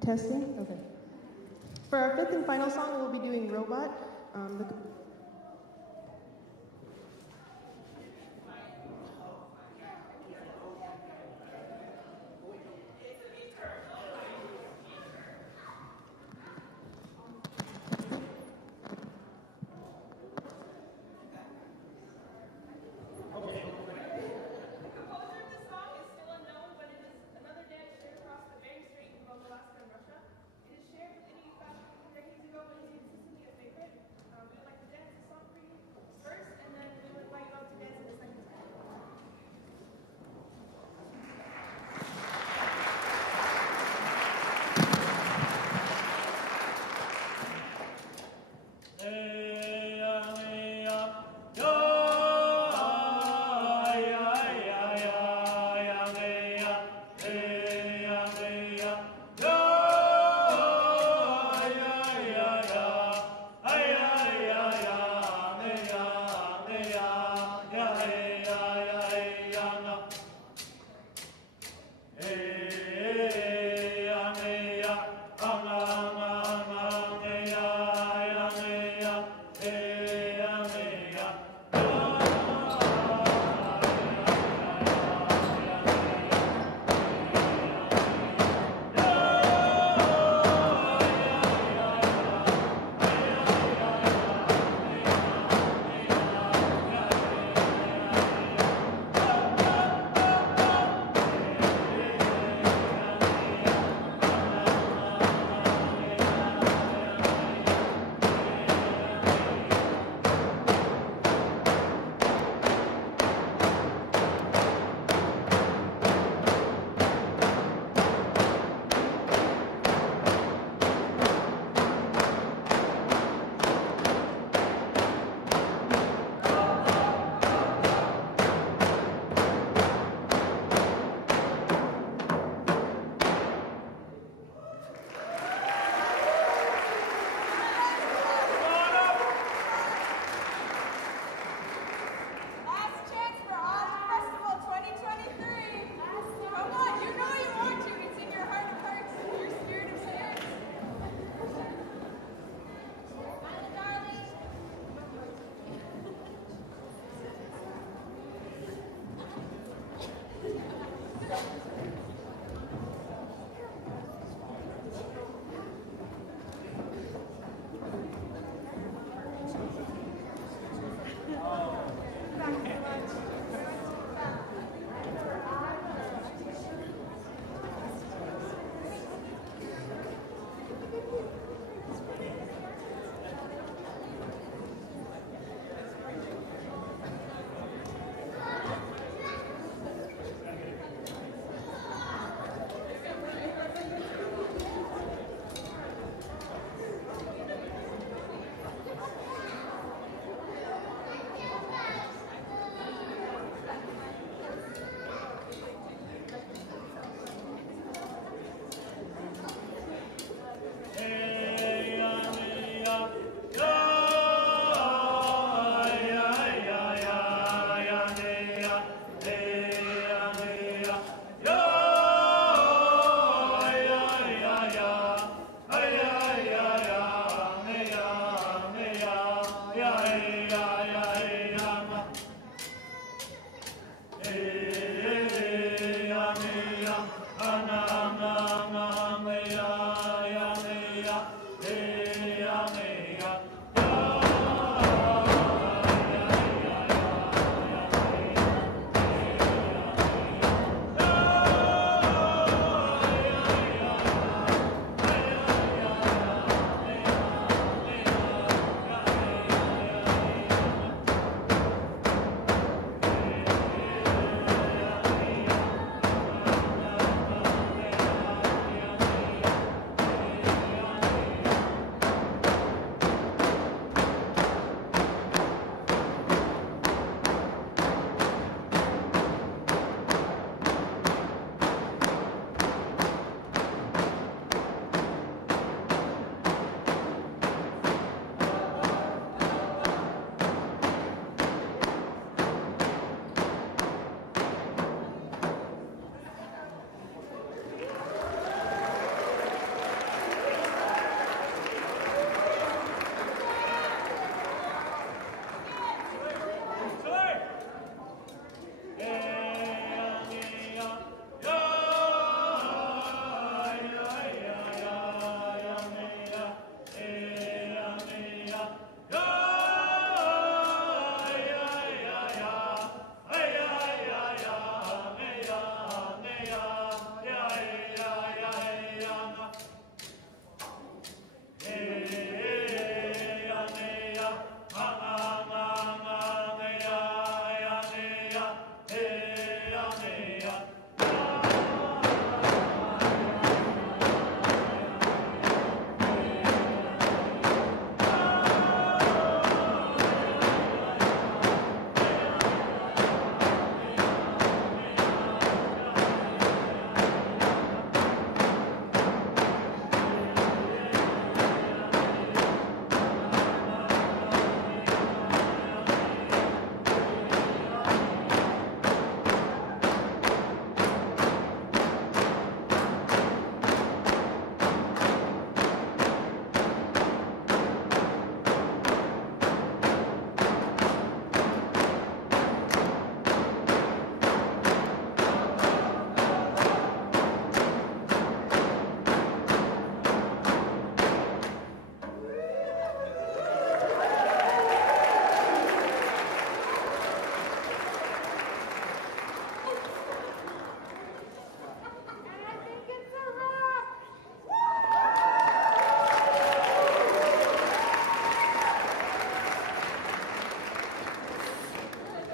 Testing? Okay. For our fifth and final song, we'll be doing Robot.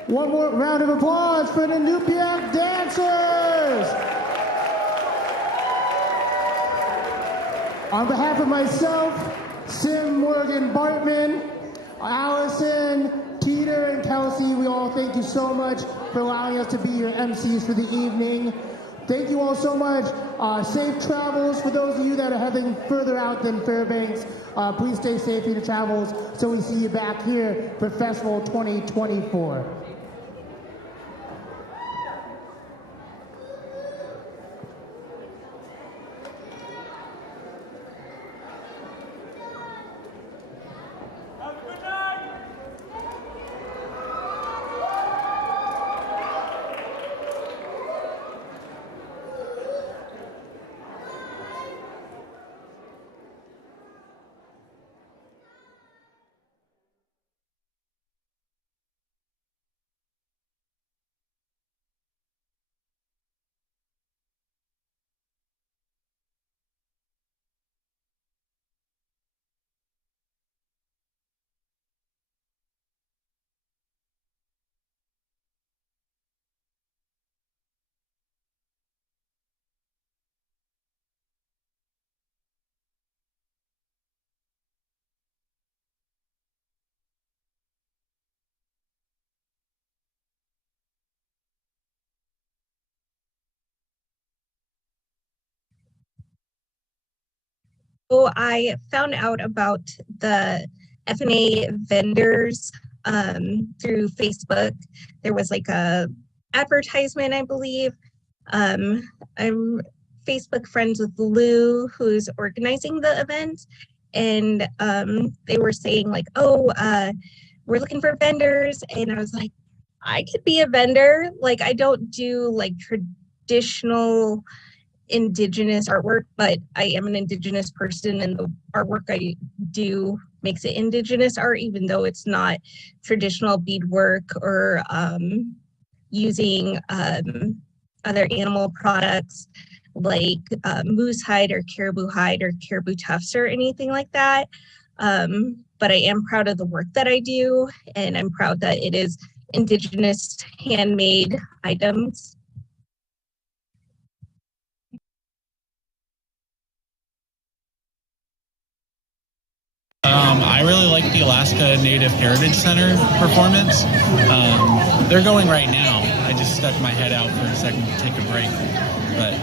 One more round of applause for the Iñu-Yupiaq Dancers! On behalf of myself, Sim, Morgan, Bartman, Allison, Peter, and Kelsey, we all thank you so much for allowing us to be your MCs for the evening. Thank you all so much. Safe travels for those of you that are heading further out than Fairbanks. Please stay safe in your travels so we see you back here for Festival 2024. So I found out about the F&A vendors through Facebook. There was like a advertisement, I believe. I'm Facebook friends with Lou, who's organizing the event, and they were saying like, oh, we're looking for vendors, and I was like, I could be a vendor. Like, I don't do like traditional Indigenous artwork, but I am an Indigenous person, and the artwork I do makes it Indigenous art, even though it's not traditional beadwork or using other animal products like moose hide or caribou tufts or anything like that. But I am proud of the work that I do, and I'm proud that it is Indigenous handmade items. I really like the Alaska Native Heritage Center performance. They're going right now. I just stuck my head out for a second to take a break, but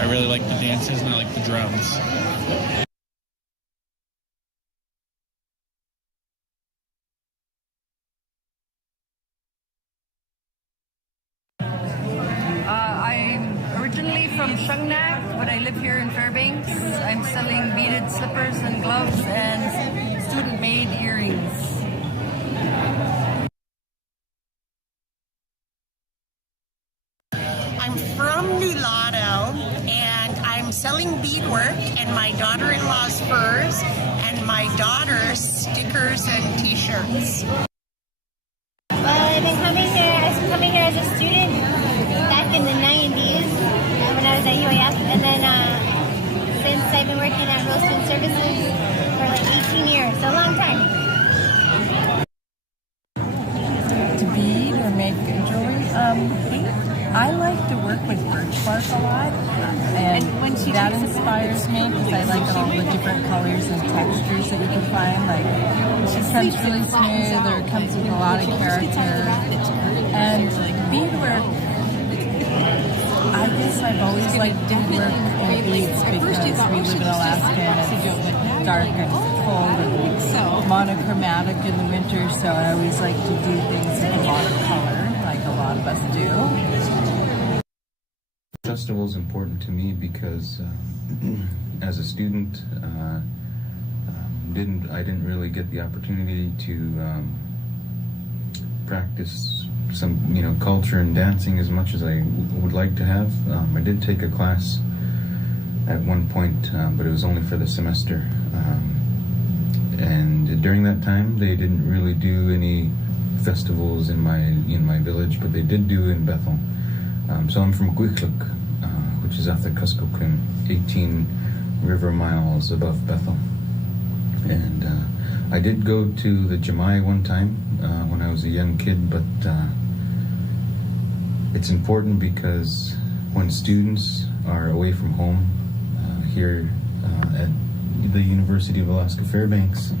I really like the dances and I like the drums. I'm originally from Shungnak, but I live here in Fairbanks. I'm selling beaded slippers and gloves and student-made earrings. I'm from Nulato, and I'm selling beadwork and my daughter-in-law's furs and my daughter's stickers and t-shirts. Well, I've been coming here as a student back in the 90s when I was at UIF, and then since I've been working at Roasting Services for like 18 years, so a long time. To bead or make jewelry, I like to work with birch bark a lot, and that inspires me because I like all the different colors and textures that you can find. Like, it comes really smooth, or it comes with a lot of character. And beadwork, I guess I've always liked to work in beads because we live in Alaska and it's dark and cold and monochromatic in the winter, so I always like to do things with a lot of color, like a lot of us do. Festival is important to me because as a student, I didn't really get the opportunity to practice some culture and dancing as much as I would like to have. I did take a class at one point, but it was only for the semester. And during that time, they didn't really do any festivals in my village, but they did do in Bethel. So I'm from Cupiit, which is off the Qasgirmiut, 18 river miles above Bethel. And I did go to the Jamai one time when I was a young kid, but It's important because when students are away from home here at the University of Alaska Fairbanks,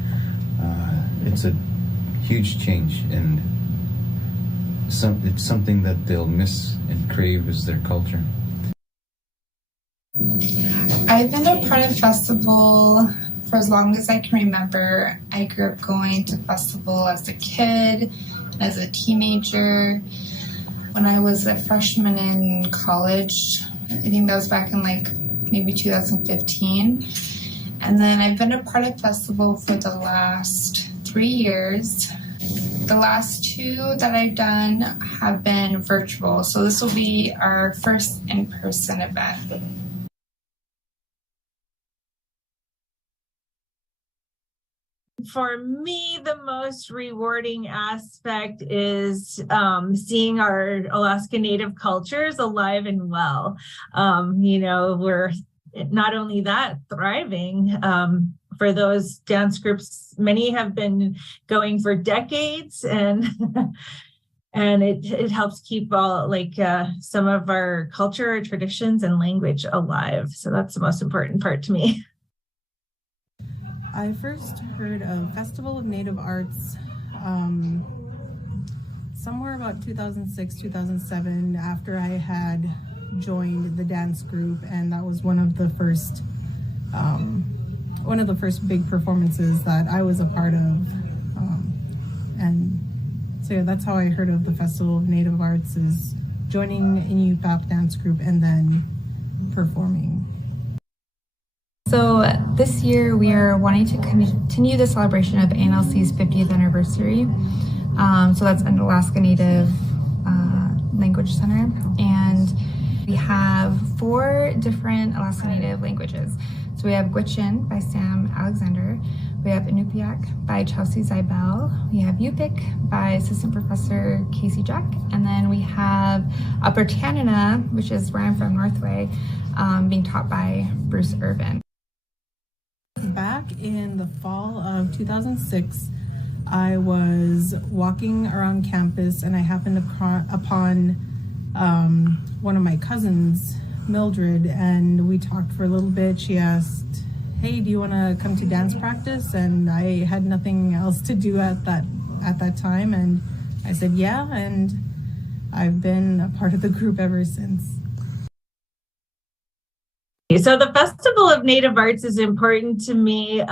it's a huge change, and it's something that they'll miss and crave as their culture. I've been a part of festival for as long as I can remember. I grew up going to festival as a kid, as a teenager. When I was a freshman in college, I think that was back in like maybe 2015. And then I've been a part of festival for the last 3 years. The last 2 that I've done have been virtual, so this will be our first in-person event. For me, the most rewarding aspect is seeing our Alaska Native cultures alive and well. We're not only that, thriving. For those dance groups, many have been going for decades, and it helps keep all some of our culture, traditions, and language alive. So that's the most important part to me. I first heard of Festival of Native Arts somewhere about 2006, 2007, after I had joined the dance group, and that was one of the first big performances that I was a part of. And so yeah, that's how I heard of the Festival of Native Arts, is joining Iñu-Yupiaq dance group and then performing. So this year we are wanting to continue the celebration of ANLC's 50th anniversary. So that's an Alaska Native Language Center. And we have 4 different Alaska Native languages. So we have Gwich'in by Sam Alexander. We have Iñupiaq by Chelsea Zybel. We have Yupiq by Assistant Professor Casey Jack. And then we have Upper Tanana, which is where I'm from, Northway, being taught by Bruce Irvin. Back in the fall of 2006, I was walking around campus and I happened upon one of my cousins, Mildred, and we talked for a little bit. She asked, "Hey, do you want to come to dance practice?" And I had nothing else to do at that time, and I said yeah, and I've been a part of the group ever since. So the Festival of Native Arts is important to me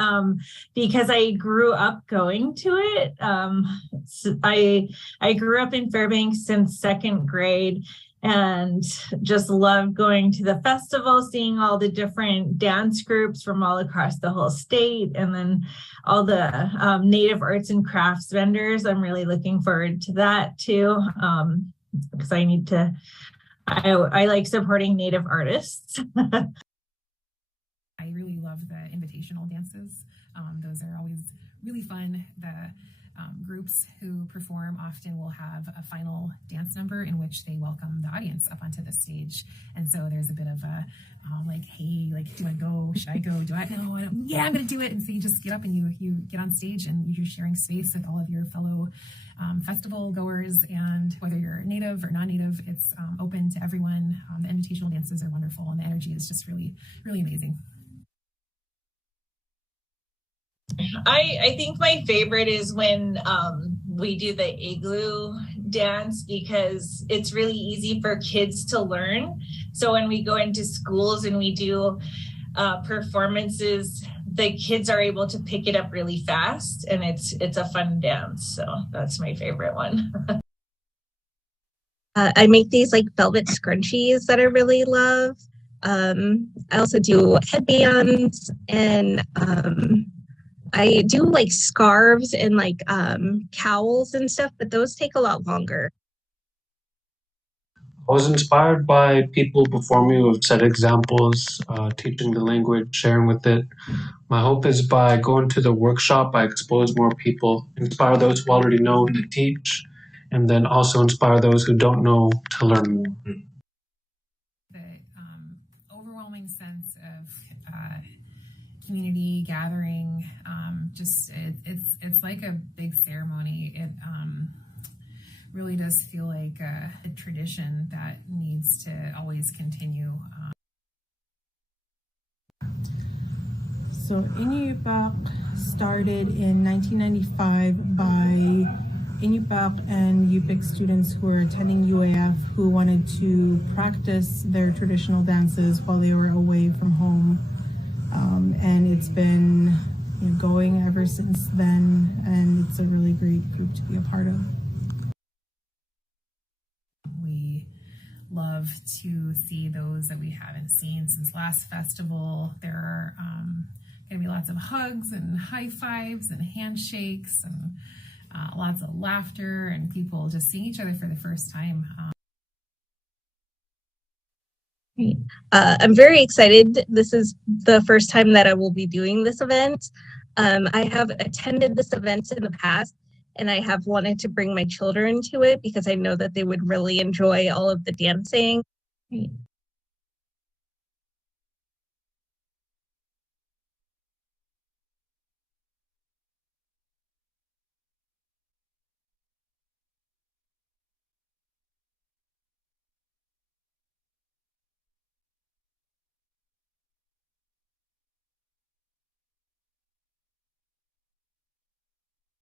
because I grew up going to it. I grew up in Fairbanks since 2nd grade and just loved going to the festival, seeing all the different dance groups from all across the whole state, and then all the Native arts and crafts vendors. I'm really looking forward to that too, because I like supporting Native artists. I really love the invitational dances. Those are always really fun. The groups who perform often will have a final dance number in which they welcome the audience up onto the stage. And so there's a bit of a hey, do I go? Should I go? Do I? No, yeah, I'm going to do it. And so you just get up and you get on stage and you're sharing space with all of your fellow festival goers. And whether you're native or non-native, it's open to everyone. The invitational dances are wonderful, and the energy is just really, really amazing. I think my favorite is when we do the igloo dance, because it's really easy for kids to learn. So when we go into schools and we do performances, the kids are able to pick it up really fast, and it's a fun dance. So that's my favorite one. I make these velvet scrunchies that I really love. I also do headbands, and I do scarves and cowls and stuff, but those take a lot longer. I was inspired by people before me who have set examples, teaching the language, sharing with it. My hope is by going to the workshop, I expose more people, inspire those who already know to teach, and then also inspire those who don't know to learn more. The overwhelming sense of community gathering, it's like a big ceremony. really does feel like a tradition that needs to always continue. So Iñu-Yupiaq started in 1995 by Iñupiaq and Yupiq students who were attending UAF who wanted to practice their traditional dances while they were away from home. And it's been going ever since then, and it's a really great group to be a part of. We love to see those that we haven't seen since last festival. There are going to be lots of hugs and high fives and handshakes and lots of laughter and people just seeing each other for the first time. I'm very excited. This is the first time that I will be doing this event. I have attended this event in the past, and I have wanted to bring my children to it because I know that they would really enjoy all of the dancing.